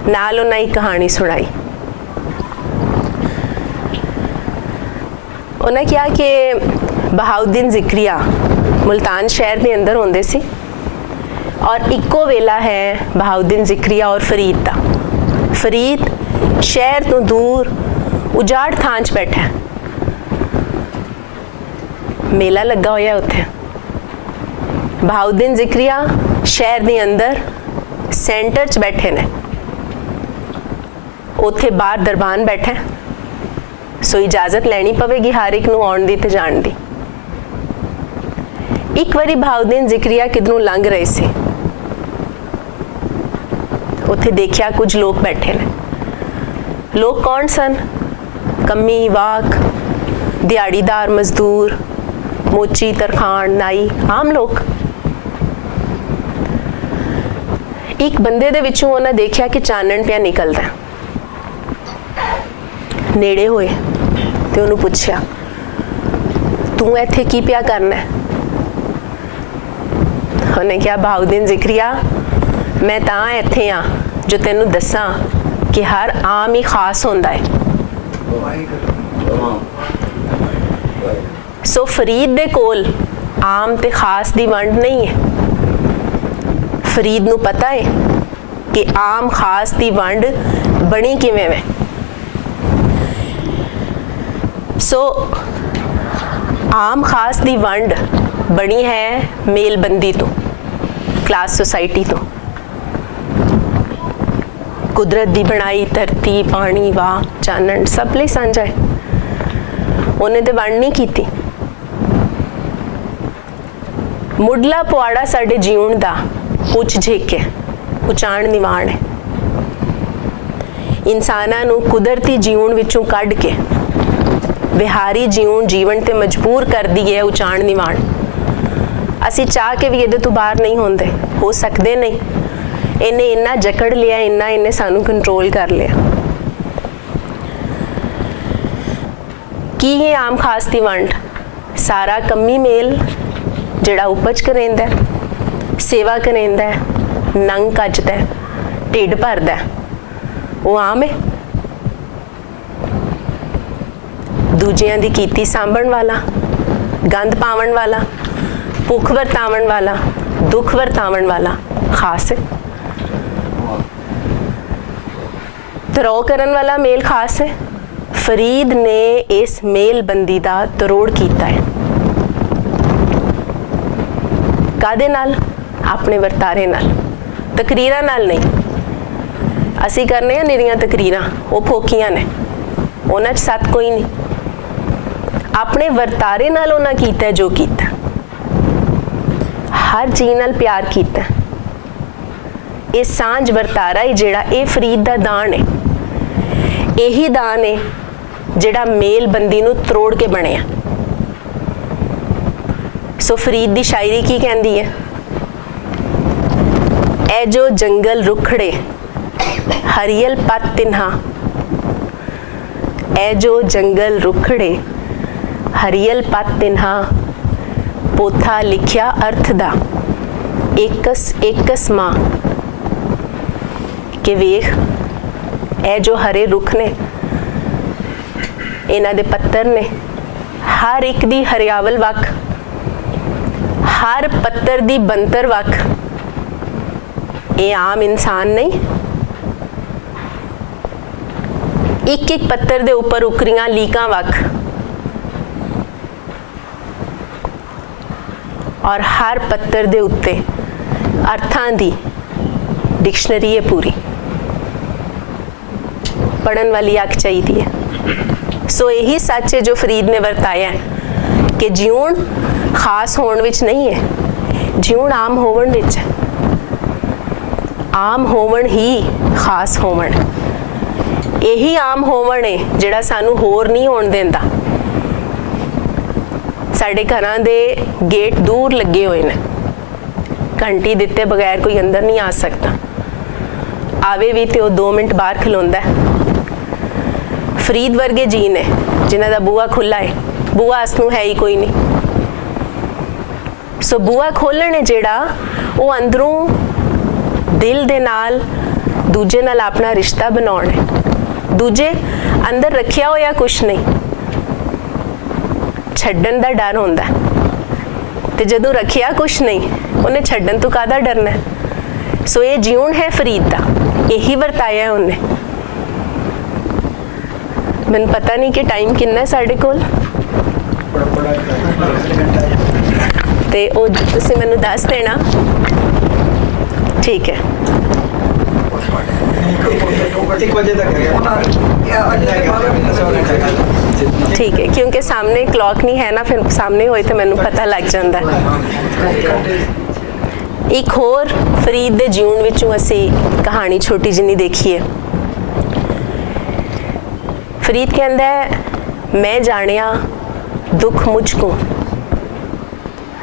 ਨਾਲ ਉਹਨਾਂ ਇੱਕ ਕਹਾਣੀ ਸੁਣਾਈ। ਉਹਨਾਂ ਕਿਹਾ ਕਿ ਬਹਾਉਦੀਨ ਜ਼ਿਕਰੀਆ ਮੁਲਤਾਨ ਸ਼ਹਿਰ ਦੇ ਅੰਦਰ ਹੁੰਦੇ ਸੀ ਔਰ ਇੱਕੋ ਵੇਲਾ ਹੈ ਬਹਾਉਦੀਨ ਜ਼ਿਕਰੀਆ ਔਰ ਫਰੀਦ ਦਾ। ਫਰੀਦ ਸ਼ਹਿਰ ਤੋਂ ਦੂਰ ਉਜਾੜ ਥਾਂ 'ਚ ਬੈਠਾ, ਮੇਲਾ ਲੱਗਾ ਹੋਇਆ ਉੱਥੇ। ਬਹਾਉਦੀਨ ਜ਼ਿਕਰੀਆ ਸ਼ਹਿਰ ਦੇ ਅੰਦਰ ਸੈਂਟਰ 'ਚ ਬੈਠੇ ਨੇ, ਉੱਥੇ ਬਾਹਰ ਦਰਬਾਨ ਬੈਠਾ। ਸੋ ਇਜਾਜ਼ਤ ਲੈਣੀ ਪਵੇਗੀ ਹਰ ਇੱਕ ਨੂੰ ਆਉਣ ਦੀ ਤੇ ਜਾਣ ਦੀ। ਇੱਕ ਵਾਰੀ ਬਹਾਉਦੀਨ ਜ਼ਿਕਰੀਆ ਕਿਧਰੋਂ ਲੰਘ ਰਹੇ ਸੀ, ਉੱਥੇ ਦੇਖਿਆ ਕੁਝ ਲੋਕ ਬੈਠੇ ਨੇ। ਲੋਕ ਕੌਣ ਸਨ? ਕੰਮੀ, ਵਾਕ, ਦਿਹਾੜੀਦਾਰ, ਮਜ਼ਦੂਰ, ਮੋਚੀ, ਤਰਖਾਣ, ਨਾਈ, ਆਮ ਲੋਕ। ਇੱਕ ਬੰਦੇ ਦੇ ਵਿੱਚੋਂ ਉਹਨਾਂ ਦੇਖਿਆ ਕਿ ਚਾਨਣ ਪਿਆ ਨਿਕਲਦਾ। ਨੇੜੇ ਹੋਏ ਤੇ ਉਹਨੂੰ ਪੁੱਛਿਆ, ਤੂੰ ਇੱਥੇ ਕੀ ਪਿਆ ਕਰਨਾ ਹੈ? ਉਹਨੇ ਕਿਹਾ, ਬਹਾਉਦੀਨ ਜ਼ਿਕਰੀਆ, ਮੈਂ ਤਾਂ ਇੱਥੇ ਆ ਜੋ ਤੈਨੂੰ ਦੱਸਾਂ ਕਿ ਹਰ ਆਮ ਹੀ ਖਾਸ ਹੁੰਦਾ ਹੈ। ਸੋ ਫਰੀਦ ਦੇ ਕੋਲ ਆਮ ਤੇ ਖਾਸ ਦੀ ਵੰਡ ਨਹੀਂ ਹੈ। ਫਰੀਦ ਨੂੰ ਪਤਾ ਹੈ ਕਿ ਆਮ ਖਾਸ ਦੀ ਵੰਡ ਬਣੀ ਕਿਵੇਂ ਹੈ। ਸੋ ਆਮ ਖਾਸ ਦੀ ਵੰਡ ਬਣੀ ਹੈ ਮੇਲਬੰਦੀ ਤੋਂ, ਕਲਾਸ ਸੁਸਾਇਟੀ ਤੋਂ। ਕੁਦਰਤ ਦੀ ਬਣਾਈ ਧਰਤੀ, ਪਾਣੀ, ਵਾਹ, ਚਾਨਣ ਸਭ ਲਈ ਸਾਂਝਾ ਹੈ। ਉਹਨੇ ਤੇ ਵੰਡ ਨਹੀਂ ਕੀਤੀ। ਮੁੱਢਲਾ ਪੁਆੜਾ ਸਾਡੇ ਜੀਉਣ ਦਾ ਉੱਚ ਝੇਕ ਹੈ, ਉਚਾਣ ਨਿਵਾਣ ਹੈ। ਇਨਸਾਨਾਂ ਨੂੰ ਕੁਦਰਤੀ ਜੀਉਣ ਵਿੱਚੋਂ ਕੱਢ ਕੇ ਵਿਹਾਰੀ ਜੀਵਨ ਤੇ ਮਜਬੂਰ ਕਰਦੀ ਹੈ ਉਚਾਣ ਨਿਵਾਣ। ਅਸੀਂ ਚਾਹ ਕੇ ਵੀ ਇਹਦੇ ਤੋਂ ਬਾਹਰ ਨਹੀਂ ਹੁੰਦੇ, ਹੋ ਸਕਦੇ ਨਹੀਂ। ਇਹਨੇ ਇੰਨਾ ਜਕੜ ਲਿਆ, ਇਹਨੇ ਸਾਨੂੰ ਕੰਟਰੋਲ ਕਰ ਲਿਆ। ਕੀ ਇਹ ਆਮ ਖਾਸ ਦੀ ਵੰਡ? ਸਾਰਾ ਕੰਮੀ ਮੇਲ ਜਿਹੜਾ ਉਪਜ ਕਰੇਂਦਾ, ਸੇਵਾ ਕਰੇਂਦਾ, ਨੰਗ ਕੱਜਦਾ, ਢਿੱਡ ਭਰਦਾ, ਉਹ ਆਮ ਹੈ? ਦੂਜਿਆਂ ਦੀ ਕੀਤੀ ਸਾਂਭਣ ਵਾਲਾ, ਗੰਦ ਪਾਵਣ ਵਾਲਾ, ਭੁੱਖ ਵਰਤਾਵਣ ਵਾਲਾ, ਦੁੱਖ ਵਰਤਾਵਣ ਵਾਲਾ ਖਾਸ ਹੈ। ਤਰੋੜ ਕਰਨ ਵਾਲਾ ਮੇਲ ਖਾਸ ਹੈ। ਫਰੀਦ ਨੇ ਇਸ ਮੇਲ ਬੰਦੀ ਦਾ ਤਰੋੜ ਕੀਤਾ ਹੈ। ਕਾਹਦੇ ਨਾਲ? ਆਪਣੇ ਵਰਤਾਰੇ ਨਾਲ, ਤਕਰੀਰਾਂ ਨਾਲ ਨਹੀਂ। ਅਸੀਂ ਕਰਨੇ ਆ ਨਿਰੀਆਂ ਤਕਰੀਰਾਂ, ਉਹ ਫੋਕੀਆਂ ਨੇ, ਉਹਨਾਂ 'ਚ ਸੱਤ ਕੋਈ ਨਹੀਂ। ਆਪਣੇ ਵਰਤਾਰੇ ਨਾਲ ਉਹਨਾਂ ਕੀਤਾ ਜੋ ਕੀਤਾ, ਹਰ ਚੀਜ਼ ਨਾਲ ਪਿਆਰ ਕੀਤਾ। ਇਹ ਸਾਂਝ ਵਰਤਾਰਾ ਹੀ ਜਿਹੜਾ, ਇਹ ਫਰੀਦ ਦਾ ਦਾਨ ਹੈ। ਇਹੀ ਦਾਨ ਹੈ ਜਿਹੜਾ ਮੇਲ ਬੰਦੀ ਨੂੰ ਤਰੋੜ ਕੇ ਬਣਿਆ। ਸੋ ਫਰੀਦ ਦੀ ਸ਼ਾਇਰੀ ਕੀ ਕਹਿੰਦੀ ਹੈ? ਐ ਜੋ ਜੰਗਲ ਰੁਖੜੇ ਹਰੀਅਲ ਪੱਤ ਤਿਨ੍ਹਾ, ਐ ਜੋ ਜੰਗਲ ਰੁਖੜੇ ਹਰੀਅਲ ਪੱਤ ਤਿਨ੍ਹਾ, ਪੋਥਾ ਲਿਖਿਆ ਅਰਥ ਦਾ ਏਕਸ ਏਕਸ ਮਾਂ। ਕਿ ਵੇਖ, ਇਹ ਜੋ ਹਰੇ ਰੁੱਖ ਨੇ, ਇਹਨਾਂ ਦੇ ਪੱਤਰ ਨੇ, ਹਰ ਇੱਕ ਦੀ ਹਰਿਆਵਲ ਵੱਖ, ਹਰ ਪੱਤਰ ਦੀ ਬੰਤਰ ਵੱਖ। ਇਹ ਆਮ ਇਨਸਾਨ ਨਹੀਂ। ਇੱਕ ਇੱਕ ਪੱਤਰ ਦੇ ਉੱਪਰ ਉਕਰੀਆਂ ਲੀਕਾਂ ਵੱਖ, ਔਰ ਹਰ ਪੱਤਰ ਦੇ ਉੱਤੇ ਅਰਥਾਂ ਦੀ ਡਿਕਸ਼ਨਰੀ ਹੈ ਪੂਰੀ। ਪੜਨ ਵਾਲੀ ਅੱਖ ਚਾਹੀਦੀ ਹੈ। ਸੋ ਇਹੀ ਸੱਚ ਹੈ ਜੋ ਫਰੀਦ ਨੇ ਵਰਤਾਇਆ ਕਿ ਜਿਉਣ ਖਾਸ ਹੋਣ ਵਿੱਚ ਨਹੀਂ ਹੈ, ਜਿਉਣ ਆਮ ਹੋਵਣ ਵਿੱਚ ਹੈ। ਆਮ ਹੋਵਣ ਹੀ ਖਾਸ ਹੋਵਣ। ਇਹੀ ਆਮ ਹੋਵਣ ਹੈ ਜਿਹੜਾ ਸਾਨੂੰ ਹੋਰ ਨਹੀਂ ਹੋਣ ਦਿੰਦਾ। ਸਾਡੇ ਘਰਾਂ ਦੇ ਗੇਟ ਦੂਰ ਲੱਗੇ ਹੋਏ ਨੇ, ਘੰਟੀ ਦਿੱਤੇ ਬਗੈਰ ਕੋਈ ਅੰਦਰ ਨਹੀਂ ਆ ਸਕਦਾ। ਆਵੇ ਵੀ ਤੇ ਉਹ 2 ਮਿੰਟ ਬਾਹਰ ਖਲੋਂਦਾ। ਫਰੀਦ ਵਰਗੇ ਜੀ ਨੇ ਜਿਨ੍ਹਾਂ ਦਾ ਬੂਹਾ ਖੁੱਲਾ ਹੈ, ਬੂਹਾ ਅਸ ਨੂੰ ਹੈ ਹੀ ਕੋਈ ਨਹੀਂ। ਸੋ ਬੂਹਾ ਖੋਲਣ ਹੈ ਜਿਹੜਾ, ਉਹ ਅੰਦਰੋਂ ਦਿਲ ਦੇ ਨਾਲ ਦੂਜੇ ਨਾਲ ਆਪਣਾ ਰਿਸ਼ਤਾ ਬਣਾਉਣ ਹੈ। ਦੂਜੇ ਅੰਦਰ ਰੱਖਿਆ ਹੋਇਆ ਕੁਛ ਨਹੀਂ, ਛੱਡਣ ਦਾ ਡਰ ਹੁੰਦਾ। ਤੇ ਜਦੋਂ ਰੱਖਿਆ ਕੁਛ ਨਹੀਂ, ਉਹਨੇ ਛੱਡਣ ਤੋਂ ਕਾਹਦਾ ਡਰਨਾ? ਸੋ ਇਹ ਜਿਉਣ ਹੈ ਫਰੀਦ ਦਾ, ਇਹੀ ਵਰਤਾਇਆ ਉਹਨੇ। ਮੈਨੂੰ ਪਤਾ ਨਹੀਂ ਕਿ ਟਾਈਮ ਕਿੰਨਾ ਸਾਡੇ ਕੋਲ, ਤੇ ਉਹ ਤੁਸੀਂ ਮੈਨੂੰ ਦੱਸ ਦੇਣਾ। ਠੀਕ ਹੈ, 1 बजे तक ठीक है, क्योंकि सामने क्लॉक नहीं है ना, फिर सामने होए तो मैनू पता लग जाता है। एक होर फरीद दे जीवन विचों असी कहानी छोटी जिन्नी देखी है। फरीद कहता है, मैं जानिया दुख मुझको,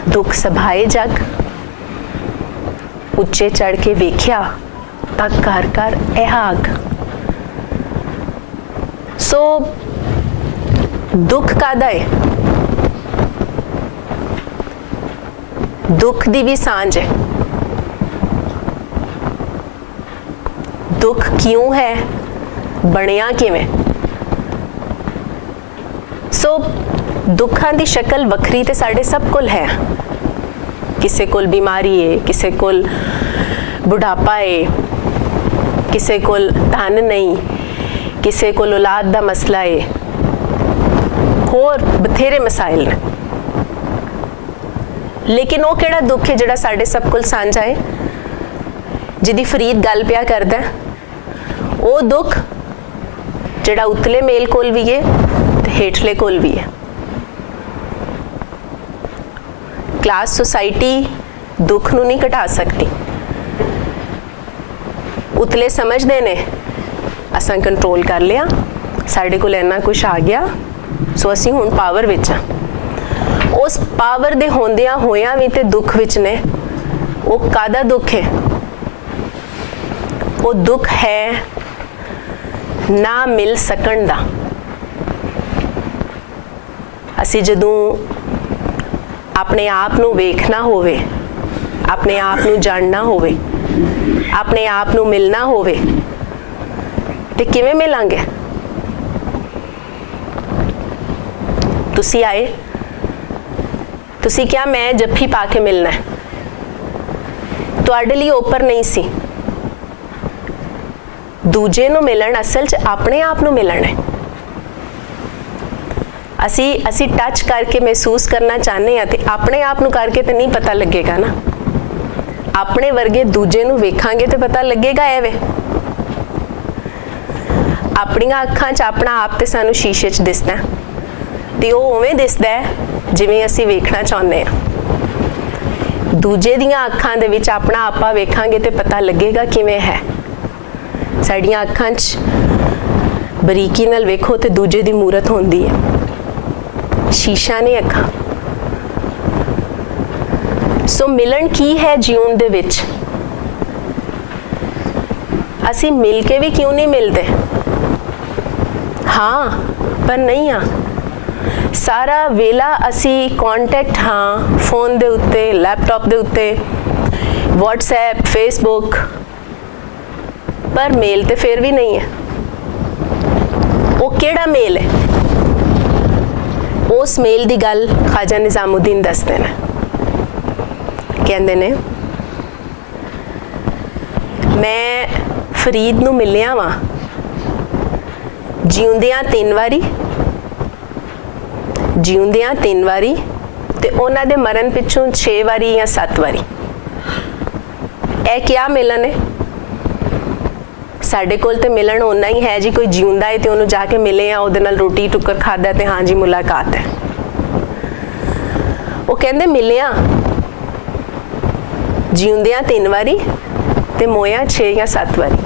दुख सभाए जग, उच्चे चढ़ के वेख्या तक कर कर एहाग। सो दुख कादा है? दुख दी भी सांझ है। दुख क्यों है, बनिया किवें? सो दुखां दी शक्ल वखरी ते साडे सब कोल है। किसे कोल बीमारी है, किसे कोल बुढ़ापा है, किसे कोल धन नहीं, किसे कोल औलाद दा मसला है, होर बथेरे मसाइल ने। लेकिन वो केड़ा दुख है जिहड़ा साडे सब कोल सांझा है, जिहदी फरीद गल पिया करदा है? वो दुख जिहड़ा उतले मेल कोल भी है ते हेठले कोल भी है। क्लास सोसाइटी दुख नूं नहीं घटा सकती। उतले समझते ने असां कंट्रोल कर लिया, साडे कोल इन्ना कुछ आ गया, सो असीं हुण पावर विच आ। उस पावर दे होंदियां होया भी ते दुख विच ने। वो कादा दुख है? वो दुख है ना मिल सकण दा। असीं जदों अपने आप नूं वेखना होवे, अपने आप नूं जानना होवे, अपने आप नूं मिलना होवे, ते किवें मिलांगे? तुसी आए, तुसी क्या मैं जफ्फी पा के मिलना है? तुहाडे लई ओपर नहीं सी। दूजे नूं मिलन असल च अपने आप नूं मिलन है। ਅਸੀਂ ਟੱਚ ਕਰਕੇ ਮਹਿਸੂਸ ਕਰਨਾ ਚਾਹੁੰਦੇ ਹਾਂ ਤੇ ਆਪਣੇ ਆਪ ਨੂੰ ਕਰਕੇ ਤੇ ਨਹੀਂ ਪਤਾ ਲੱਗੇਗਾ ਨਾ। ਆਪਣੇ ਵਰਗੇ ਦੂਜੇ ਨੂੰ ਵੇਖਾਂਗੇ ਤੇ ਪਤਾ ਲੱਗੇਗਾ ਐਵੇਂ। ਆਪਣੀਆਂ ਅੱਖਾਂ 'ਚ ਆਪਣਾ ਆਪ ਤੇ ਸਾਨੂੰ ਸ਼ੀਸ਼ੇ 'ਚ ਦਿਸਦਾ ਤੇ ਉਹ ਉਵੇਂ ਦਿਸਦਾ ਹੈ ਜਿਵੇਂ ਅਸੀਂ ਵੇਖਣਾ ਚਾਹੁੰਦੇ ਹਾਂ। ਦੂਜੇ ਦੀਆਂ ਅੱਖਾਂ ਦੇ ਵਿੱਚ ਆਪਣਾ ਆਪਾ ਵੇਖਾਂਗੇ ਤੇ ਪਤਾ ਲੱਗੇਗਾ ਕਿਵੇਂ ਹੈ। ਸਾਡੀਆਂ ਅੱਖਾਂ 'ਚ ਬਰੀਕੀ ਨਾਲ ਵੇਖੋ ਤੇ ਦੂਜੇ ਦੀ ਮੂਰਤ ਹੁੰਦੀ ਹੈ, ਸ਼ੀਸ਼ਾ ਨਹੀਂ ਅੱਖਾਂ। ਸੋ ਮਿਲਣ ਕੀ ਹੈ ਜੀਵਨ ਦੇ ਵਿੱਚ? ਅਸੀਂ ਮਿਲ ਕੇ ਵੀ ਕਿਉਂ ਨਹੀਂ ਮਿਲਦੇ? ਹਾਂ ਪਰ ਨਹੀਂ ਆ। ਸਾਰਾ ਵੇਲਾ ਅਸੀਂ ਕੰਟੈਕਟ ਹਾਂ ਫੋਨ ਦੇ ਉੱਤੇ, ਲੈਪਟਾਪ ਦੇ ਉੱਤੇ, WhatsApp, Facebook, ਪਰ ਮੇਲ ਤੇ ਫਿਰ ਵੀ ਨਹੀਂ ਹੈ। ਉਹ ਕਿਹੜਾ ਮੇਲ ਹੈ? ਉਸ ਮੇਲ ਦੀ ਗੱਲ ਖਾਜਾ ਨਿਜ਼ਾਮੁਦੀਨ ਦੱਸਦੇ ਨੇ। ਕਹਿੰਦੇ ਨੇ ਮੈਂ ਫਰੀਦ ਨੂੰ ਮਿਲਿਆ ਵਾਂ ਜਿਉਂਦਿਆਂ 3 ਵਾਰੀ ਤੇ ਉਹਨਾਂ ਦੇ ਮਰਨ ਪਿੱਛੋਂ 6 ਵਾਰੀ ਜਾਂ 7 ਵਾਰੀ। ਇਹ ਕਿਆ ਮਿਲਣ ਹੈ? ਸਾਡੇ ਕੋਲ ਤੇ ਮਿਲਣ ਓਨਾ ਹੀ ਹੈ ਜੀ, ਕੋਈ ਜਿਉਂਦਾ ਹੈ ਤੇ ਉਹਨੂੰ ਜਾ ਕੇ ਮਿਲੇ ਆ, ਉਹਦੇ ਨਾਲ ਰੋਟੀ ਟੁੱਕਰ ਖਾਦਾ ਤੇ ਹਾਂ ਜੀ ਮੁਲਾਕਾਤ ਹੈ। ਉਹ ਕਹਿੰਦੇ ਮਿਲਿਆ ਜਿਉਂਦਿਆਂ 3 ਵਾਰੀ ਤੇ ਮੋਇਆ 6 ਜਾਂ 7 ਵਾਰੀ।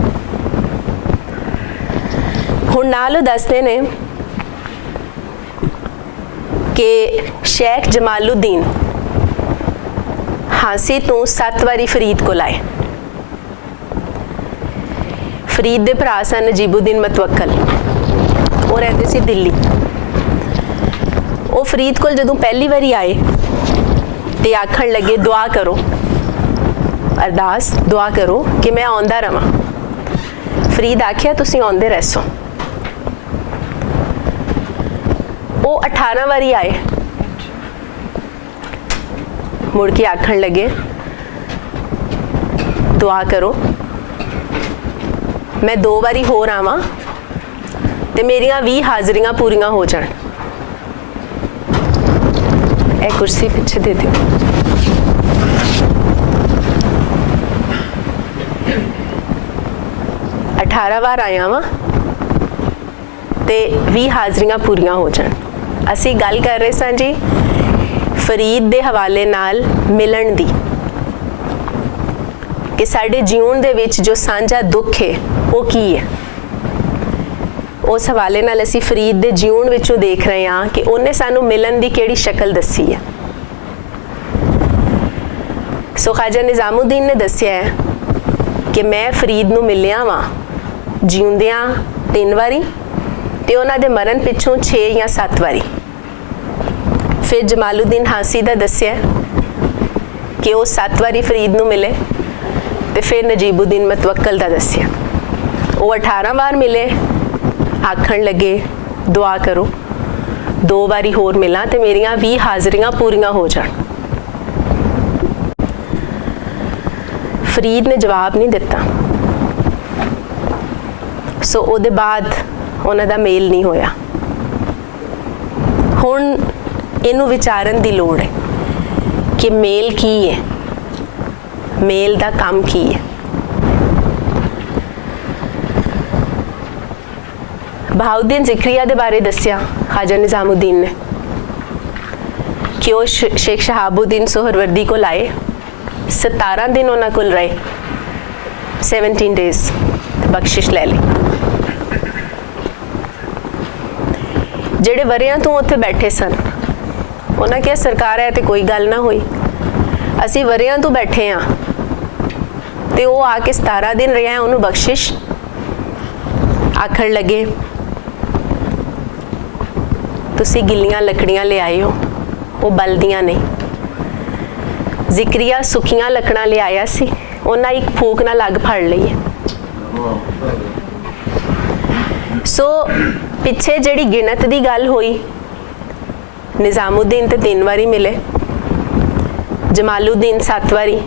ਹੁਣ ਨਾਲ ਉਹ ਦੱਸਦੇ ਨੇ ਕਿ ਸ਼ੇਖ ਜਮਾਲੁਦੀਨ ਹਾਂਸੀ ਤੋਂ 7 ਵਾਰੀ ਫਰੀਦ ਕੋਲ ਆਏ। ਫਰੀਦ ਦੇ ਭਰਾ ਸਨ ਨਜੀਬੁਦੀਨ ਮਤਵੱਕਲ, ਉਹ ਰਹਿੰਦੇ ਸੀ ਦਿੱਲੀ। ਉਹ ਫਰੀਦ ਕੋਲ ਜਦੋਂ ਪਹਿਲੀ ਵਾਰੀ ਆਏ ਤੇ ਆਖਣ ਲੱਗੇ ਦੁਆ ਕਰੋ, ਅਰਦਾਸ ਦੁਆ ਕਰੋ ਕਿ ਮੈਂ ਆਉਂਦਾ ਰਵਾਂ। ਫਰੀਦ ਆਖਿਆ ਤੁਸੀਂ ਆਉਂਦੇ ਰਹਿਸੋ। ਉਹ 18 ਵਾਰੀ ਆਏ, ਮੁੜ ਕੇ ਆਖਣ ਲੱਗੇ ਦੁਆ ਕਰੋ ਮੈਂ 2 ਵਾਰੀ ਹੋਰ ਆਵਾਂ ਤੇ ਮੇਰੀਆਂ 20 ਹਾਜ਼ਰੀਆਂ ਪੂਰੀਆਂ ਹੋ ਜਾਣ। ਇਹ ਕੁਰਸੀ ਪਿੱਛੇ ਦੇ ਦਿਓ। अठारह ਵਾਰ ਆਇਆ ਵਾਂ ਤੇ 20 ਹਾਜ਼ਰੀਆਂ ਪੂਰੀਆਂ ਹੋ ਜਾਣ। ਅਸੀਂ ਗੱਲ ਕਰ ਰਹੇ ਸਾਂ ਜੀ ਫਰੀਦ ਦੇ ਹਵਾਲੇ ਨਾਲ ਮਿਲਣ ਦੀ, ਕਿ ਸਾਡੇ ਜੀਵਨ ਦੇ ਵਿੱਚ ਜੋ ਸਾਂਝਾ ਦੁੱਖ ਹੈ ਉਹ ਕੀ ਹੈ। ਉਸ ਹਵਾਲੇ ਨਾਲ ਅਸੀਂ ਫਰੀਦ ਦੇ ਜੀਵਨ ਵਿੱਚੋਂ ਦੇਖ ਰਹੇ ਹਾਂ ਕਿ ਉਹਨੇ ਸਾਨੂੰ ਮਿਲਣ ਦੀ ਕਿਹੜੀ ਸ਼ਕਲ ਦੱਸੀ ਹੈ। ਸੋ ਖਾਜਾ ਨਿਜ਼ਾਮੁਦੀਨ ਨੇ ਦੱਸਿਆ ਹੈ ਕਿ ਮੈਂ ਫਰੀਦ ਨੂੰ ਮਿਲਿਆ ਵਾਂ ਜਿਉਂਦਿਆਂ 3 ਵਾਰੀ ਤੇ ਉਹਨਾਂ ਦੇ ਮਰਨ ਪਿੱਛੋਂ 6 ਜਾਂ 7 ਵਾਰੀ। ਫਿਰ ਜਮਾਲੁਦੀਨ ਹਾਂਸੀ ਦਾ ਦੱਸਿਆ ਕਿ ਉਹ 7 ਵਾਰੀ ਫਰੀਦ ਨੂੰ ਮਿਲੇ ਤੇ ਫਿਰ ਨਜੀਬੁਦੀਨ ਮਤਵੱਕਲ ਦਾ ਦੱਸਿਆ ਉਹ 18 ਵਾਰ ਮਿਲੇ। ਆਖਣ ਲੱਗੇ ਦੁਆ ਕਰੋ 2 ਵਾਰੀ ਹੋਰ ਮਿਲਾਂ ਤੇ ਮੇਰੀਆਂ 20 ਹਾਜ਼ਰੀਆਂ ਪੂਰੀਆਂ ਹੋ ਜਾਣ। ਫਰੀਦ ਨੇ ਜਵਾਬ ਨਹੀਂ ਦਿੱਤਾ। ਸੋ ਉਹਦੇ ਬਾਅਦ ਉਹਨਾਂ ਦਾ ਮੇਲ ਨਹੀਂ ਹੋਇਆ। ਹੁਣ ਇਹਨੂੰ ਵਿਚਾਰਨ ਦੀ ਲੋੜ ਹੈ ਕਿ ਮੇਲ ਕੀ ਹੈ, ਮੇਲ ਦਾ ਕੰਮ ਕੀ ਹੈ। ਬਹਾਉਦੀਨ ਜ਼ਿਕਰੀਆ ਦੇ ਬਾਰੇ ਦੱਸਿਆ ਖਾਜਾ ਨਿਜ਼ਾਮੁਦੀਨ ਨੇ ਕਿ ਉਹ ਸ਼ੇਖ ਸ਼ਹਾਬੁਦੀਨ ਸੁਹਰਵਰਦੀ ਕੋਲ ਆਏ। 17 ਦਿਨ ਉਹਨਾਂ ਕੋਲ ਰਹੇ, 17 ਡੇਜ਼ ਬਖਸ਼ਿਸ਼ ਲੈ ਲਈ। ਜਿਹੜੇ ਵਰਿਆਂ ਤੋਂ ਉੱਥੇ ਬੈਠੇ ਸਨ ਉਹਨਾਂ ਕਿਹਾ ਸਰਕਾਰ ਹੈ ਤੇ ਕੋਈ ਗੱਲ ਨਾ ਹੋਈ, ਅਸੀਂ ਵਰਿਆਂ ਤੋਂ ਬੈਠੇ ਹਾਂ ਤੇ ਉਹ ਆ ਕੇ 17 ਦਿਨ ਰਿਹਾ, ਉਹਨੂੰ ਬਖਸ਼ਿਸ਼। ਆਖਣ ਲੱਗੇ ਤੁਸੀਂ ਗਿੱਲੀਆਂ ਲੱਕੜੀਆਂ ਲਿਆਏ ਹੋ, ਉਹ ਬਲਦੀਆਂ ਨਹੀਂ। ਜ਼ਿਕਰੀਆ ਸੁੱਕੀਆਂ ਲੱਕੜਾਂ ਲਿਆਇਆ ਸੀ, ਉਹਨਾਂ ਇੱਕ ਫੂਕ ਨਾਲ ਅੱਗ ਫੜ ਲਈ ਹੈ। ਸੋ ਪਿੱਛੇ ਜਿਹੜੀ ਗਿਣਤ ਦੀ ਗੱਲ ਹੋਈ, ਨਿਜ਼ਾਮੁਦੀਨ ਤੇ 3 ਵਾਰੀ ਮਿਲੇ, ਜਮਾਲੁਦੀਨ 7 ਵਾਰੀ,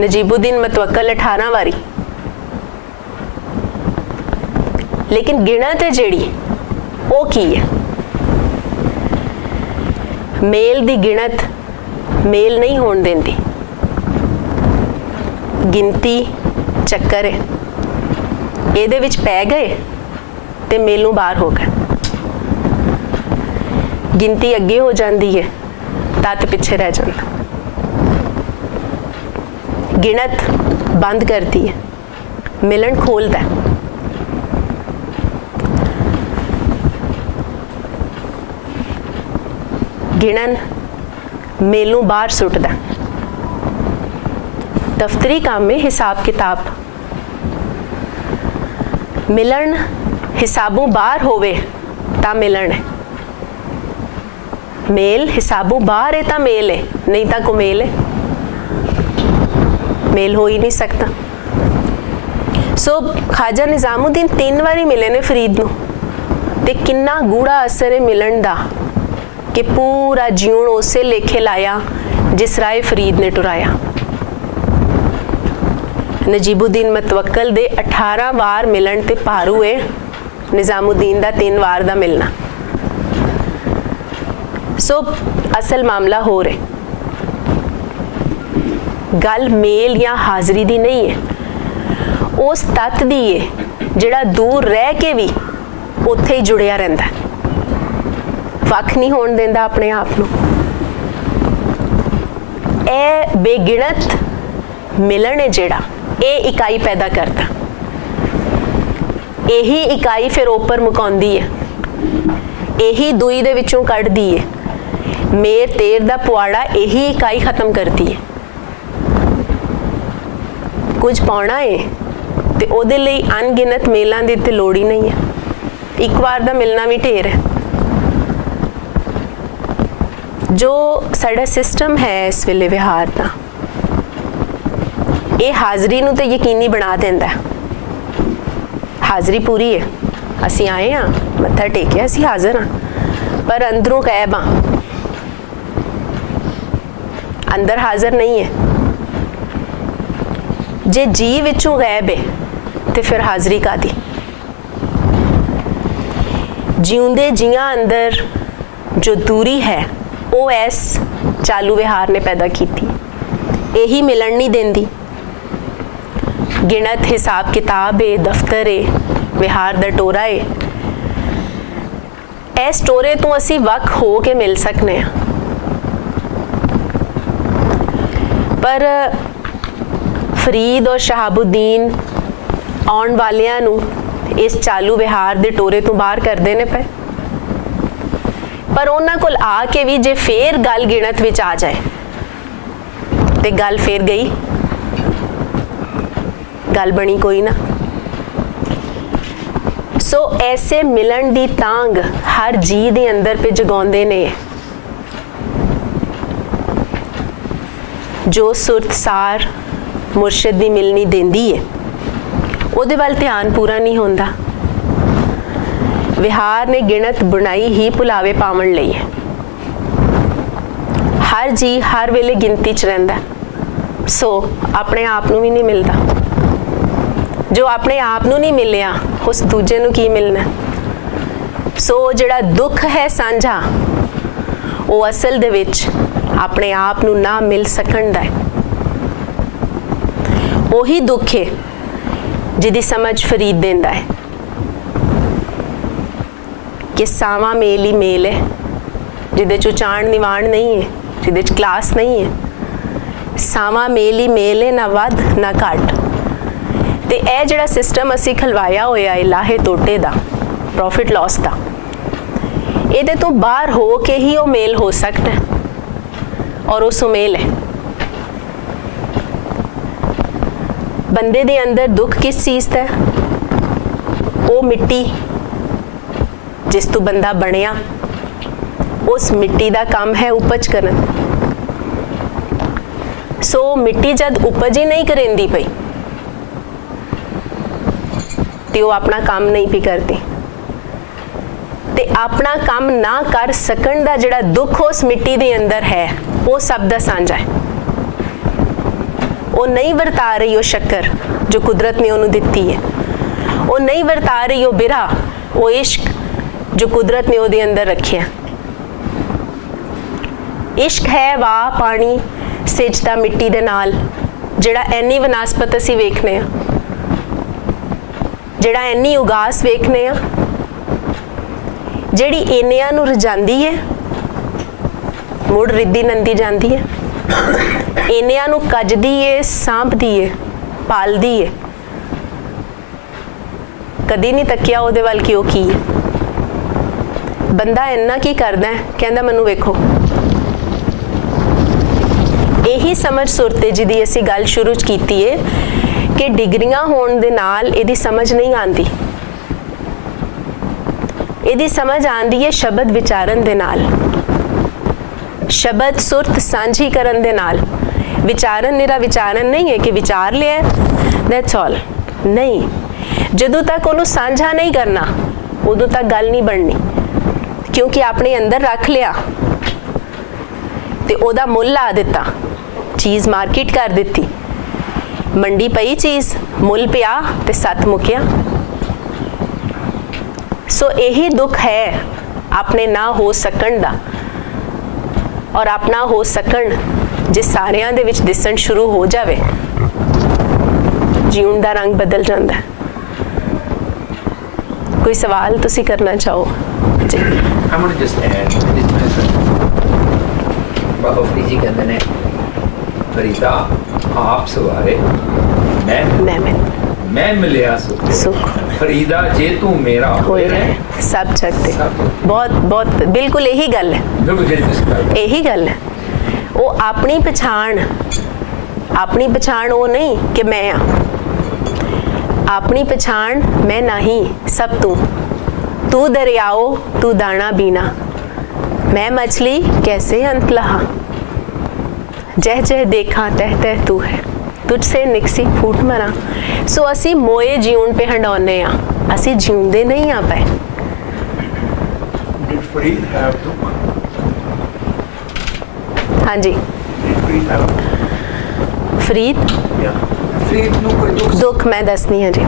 ਨਜੀਬੁਦੀਨ ਮਤਵੱਕਲ 18 ਵਾਰੀ। ਲੇਕਿਨ ਗਿਣਤ ਹੈ ਜਿਹੜੀ ਉਹ ਕੀ ਹੈ? ਮੇਲ ਦੀ ਗਿਣਤ ਮੇਲ ਨਹੀਂ ਹੋਣ ਦਿੰਦੀ। ਗਿਣਤੀ ਚੱਕਰ ਹੈ, ਇਹਦੇ ਵਿੱਚ ਪੈ ਗਏ ਤੇ ਮੇਲੋਂ ਬਾਹਰ ਹੋ ਗਏ। ਗਿਣਤੀ ਅੱਗੇ ਹੋ ਜਾਂਦੀ ਹੈ, ਤੱਤ ਪਿੱਛੇ ਰਹਿ ਜਾਂਦਾ। ਗਿਣਤ ਬੰਦ ਕਰਦੀ ਹੈ, ਮਿਲਣ ਖੋਲਦਾ ਹੈ। ਗਿਣਨ ਮੇਲੋਂ ਬਾਹਰ ਸੁੱਟਦਾ। दफ्तरी काम में हिसाब किताब, मिलन हिसाबों बाहर होवे ता मिलन है, मेल हिसाबों बाहर है ता मेल है, नहीं ता को मेल है, मेल हो ही नहीं सकता। सो ख्वाजा निजामुद्दीन 3 बारी मिले ने फरीद नूं ते किन्ना गूढ़ा असर है मिलन दा कि पूरा जीवन उसे लेखे लाया जिस राय फरीद ने टुराया। नजीबुद्दीन मतवक्कल दे 18 वार मिलन ते भारू है, निजामुद्दीन दा 3 वार दा मिलना। सो असल मामला हो रहे, गल मेल या हाज़री दी नहीं है, उस तत्त दी है जिहड़ा दूर रह के भी उत्थे ही जुड़िया रहिंदा, वख नहीं होण दिंदा अपने आप नूं। ए बेगिणत मिलन है जिहड़ा ये इकाई पैदा करता, यही इकाई फिर ऊपर मुकाउंदी है, यही दुई दे विचों कढ़दी है। मेर तेर दा पुआड़ा यही इकाई खत्म करती है। कुछ पाउणा है ते ओदे लई अनगिनत मेलां दी ते लोड़ ही नहीं है, एक बार दा मिलना भी ढेर है। जो साडा सिस्टम है इस वेले विहार दा, ये हाज़री नूं ते यकीनी बना देंदा है। हाज़री पूरी है, असी आए हाँ मत्था टेकिया, असी हाज़र हाँ, पर अंदरों गैब हाँ, अंदर हाज़र नहीं है। जे जी विचों गैब है तो फिर हाज़री कादी? जिउंदे जियां अंदर जो दूरी है वो इस चालू विहार ने पैदा की थी, यही मिलन नहीं देंदी। गिणत हिसाब किताब है, दफ्तर है, विहार दा टोरा है, इस टोरे तो असी वक हो के मिल सकने हैं। पर फरीद और शहाबुद्दीन आउण वालियां नूं इस चालू विहार दे टोरे तो बाहर कर देने पे, पर उन्हां कोल आके भी जे फेर गल गिणत विच आ जाए ते गल फेर गई, गल बनी कोई ना। सो ऐसे मिलन दी तांग हर जी दे अंदर पे जगाउंदे ने। जो सुरत सार मुर्शिद दी मिलनी देंदी है, ਉਹਦੇ ਵੱਲ ਧਿਆਨ ਪੂਰਾ ਨਹੀਂ ਹੁੰਦਾ। ਵਿਹਾਰ ਨੇ ਗਿਣਤ ਬਣਾਈ ਹੀ ਭੁਲਾਵੇ ਪਾਵਣ ਲਈ ਹੈ। ਹਰ ਜੀ ਹਰ ਵੇਲੇ ਗਿਣਤੀ 'ਚ ਰਹਿੰਦਾ, ਸੋ ਆਪਣੇ ਆਪ ਨੂੰ ਵੀ ਨਹੀਂ ਮਿਲਦਾ। ਜੋ ਆਪਣੇ ਆਪ ਨੂੰ ਨਹੀਂ ਮਿਲਿਆ ਉਸ ਦੂਜੇ ਨੂੰ ਕੀ ਮਿਲਣਾ। ਸੋ ਜਿਹੜਾ ਦੁੱਖ ਹੈ ਸਾਂਝਾ, ਉਹ ਅਸਲ ਦੇ ਵਿੱਚ ਆਪਣੇ ਆਪ ਨੂੰ ਨਾ ਮਿਲ ਸਕਣ ਦਾ ਹੈ। ਉਹੀ ਦੁੱਖ ਹੈ जिहदी समझ फरीद देंदा है कि सावा मेल ही मेल है, जिहदे च चाण निवाण नहीं है, जिहदे च क्लास नहीं है। सावा मेल ही मेल है, ना वध ना घट। ते यह जिहड़ा सिस्टम असी खलवाया होया है लाहे तोटे दा, प्रॉफिट लॉस दा, इहदे तो बाहर हो के ही वो मेल हो सकता है, और वो सुमेल है। बंदे दे अंदर दुख किस चीज़ का है? वो मिट्टी जिस तो बंदा बनया, उस मिट्टी का काम है उपज करन। सो मिट्टी जद उपज ही नहीं करेंदी पई तो वो अपना काम नहीं भी करती, ते अपना काम ना कर सकन दा जिहड़ा दुख उस मिट्टी दे अंदर है, वो सब दा साझा है। वो नहीं वरता रही वो शक्कर जो कुदरत ने उन्हें दिती है, वो नहीं वरता रही वो बिरा, वो इश्क जो कुदरत ने उहदे अंदर रखिया। ਇਸ਼ਕ ਹੈ ਵਾਹ ਪਾਣੀ ਸਿਜਦਾ ਮਿੱਟੀ ਦੇ ਨਾਲ, ਜਿਹੜਾ ਇੰਨੀ ਵਿਨਾਸਪਤ ਅਸੀਂ ਵੇਖਨੇ ਆ, ਜਿਹੜਾ ਇੰਨੀ ਉਗਾਸ ਵੇਖਨੇ ਆ, ਜਿਹੜੀ ਇੰਨਿਆਂ ਨੂੰ ਰਜਾਂਦੀ ਹੈ ਮੁੜ ਰਿੱਧੀ ਨੰਦੀ ਜਾਂਦੀ ਹੈ, ਇੰਨਿਆਂ ਨੂੰ ਕੱਜਦੀ ਏ ਸਾਂਭਦੀ ਏ ਪਾਲਦੀ ਏ, ਕਦੀ ਨਹੀਂ ਤੱਕਿਆ ਉਹਦੇ ਵੱਲ ਕਿ ਉਹ ਕੀ ਹੈ। ਬੰਦਾ ਇੰਨਾ ਕੀ ਕਰਦਾ ਹੈ, ਕਹਿੰਦਾ ਮੈਨੂੰ ਵੇਖੋ। ਇਹੀ ਸਮਝ ਸੁਰਤੇ ਜਿਹਦੀ ਅਸੀਂ ਗੱਲ ਸ਼ੁਰੂ ਚ ਕੀਤੀ ਹੈ ਕਿ ਡਿਗਰੀਆਂ ਹੋਣ ਦੇ ਨਾਲ ਇਹਦੀ ਸਮਝ ਨਹੀਂ ਆਉਂਦੀ, ਇਹਦੀ ਸਮਝ ਆਉਂਦੀ ਹੈ ਸ਼ਬਦ ਵਿਚਾਰਨ ਦੇ ਨਾਲ, ਸ਼ਬਦ ਸੁਰਤ ਸਾਂਝੀ ਕਰਨ ਦੇ ਨਾਲ। ਵਿਚਾਰਨ ਨਿਰਾ ਵਿਚਾਰਨ ਨਹੀਂ ਹੈ ਕਿ ਵਿਚਾਰ ਲਿਆ ਦੈਟਸ ਆਲ, ਨਹੀਂ। ਜਦੋਂ ਤੱਕ ਉਹਨੂੰ ਸਾਂਝਾ ਨਹੀਂ ਕਰਨਾ ਉਦੋਂ ਤੱਕ ਗੱਲ ਨਹੀਂ ਬਣਨੀ, ਕਿਉਂਕਿ ਆਪਣੇ ਅੰਦਰ ਰੱਖ ਲਿਆ ਤੇ ਉਹਦਾ ਮੁੱਲ ਲਾ ਦਿੱਤਾ, ਚੀਜ਼ ਮਾਰਕੀਟ ਕਰ ਦਿੱਤੀ, ਮੰਡੀ ਪਈ ਚੀਜ਼, ਮੁੱਲ ਪਿਆ ਤੇ ਸੱਤ ਮੁੱਕਿਆ। ਸੋ ਇਹੀ ਦੁੱਖ ਹੈ ਆਪਣੇ ਨਾ ਹੋ ਸਕਣ ਦਾ, ਔਰ ਆਪਣਾ ਹੋ ਸਕਣ ਜੇ ਸਾਰਿਆਂ ਦੇ ਵਿੱਚ ਦਿਸਣ ਸ਼ੁਰੂ ਹੋ ਜਾਵੇ, ਜੀਉਣ ਦਾ ਰੰਗ ਬਦਲ ਜਾਂਦਾ ਹੈ। ਕੋਈ ਸਵਾਲ ਤੁਸੀਂ ਕਰਨਾ ਚਾਹੋ ਜੀ? I want to just add, this Baba Faridi कहते हैं फरीदा आप सवारे मैं मिलिया सुख फरीदा जे तू मेरा होए रहे सब जगते। बहुत बहुत बिल्कुल यही गल है, यही गल है। वो अपनी पछाण वो नहीं कि मैं अपनी पछाण मैं नहीं, सब तू दरियाओ तू दाना बीना, मैं मछली कैसे अंत लहा, जह जह देखा तह तह तू है, तुझसे निकसी फूट मरा। सो असी मोए जीवन पे हंडौने आ, असी जीउंदे नहीं आ पाए। Did Farid have dukh? हाँ जी, Did Farid have? Farid Yeah. Farid ਨੂੰ ਕੋਈ ਦੁੱਖ ਦੁੱਖ ਮੈਂ ਦੱਸਣੀ ਹੈ ਜੀ।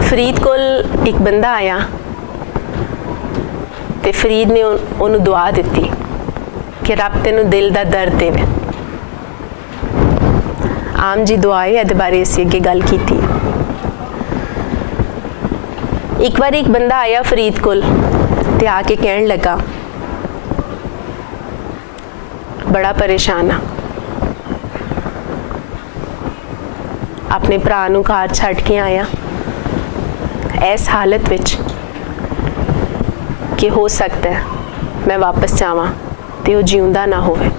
ਫਰੀਦ ਕੋਲ ਇੱਕ ਬੰਦਾ ਆਇਆ ਤੇ ਫਰੀਦ ਨੇ ਉਹਨੂੰ ਦੁਆ ਦਿੱਤੀ ਕਿ ਰੱਬ ਤੈਨੂੰ ਦਿਲ ਦਾ ਦਰਦ ਦੇਵੇ। ਆਮ ਜੀ ਦੁਆ ਹੈ, ਇਹਦੇ ਬਾਰੇ ਅਸੀਂ ਅੱਗੇ ਗੱਲ ਕੀਤੀ। ਇੱਕ ਵਾਰ ਇੱਕ ਬੰਦਾ ਆਇਆ ਫਰੀਦ ਕੋਲ ਤੇ ਆ ਕੇ ਕਹਿਣ ਲੱਗਾ, ਬੜਾ ਪਰੇਸ਼ਾਨ ਆ, ਆਪਣੇ ਭਰਾ ਨੂੰ ਘਰ ਛੱਡ ਕੇ ਆਇਆ ਇਸ ਹਾਲਤ ਵਿੱਚ ਕਿ ਹੋ ਸਕਦਾ ਹੈ ਮੈਂ ਵਾਪਸ ਜਾਵਾਂ ਤੇ ਉਹ ਜਿਉਂਦਾ ਨਾ ਹੋਵੇ।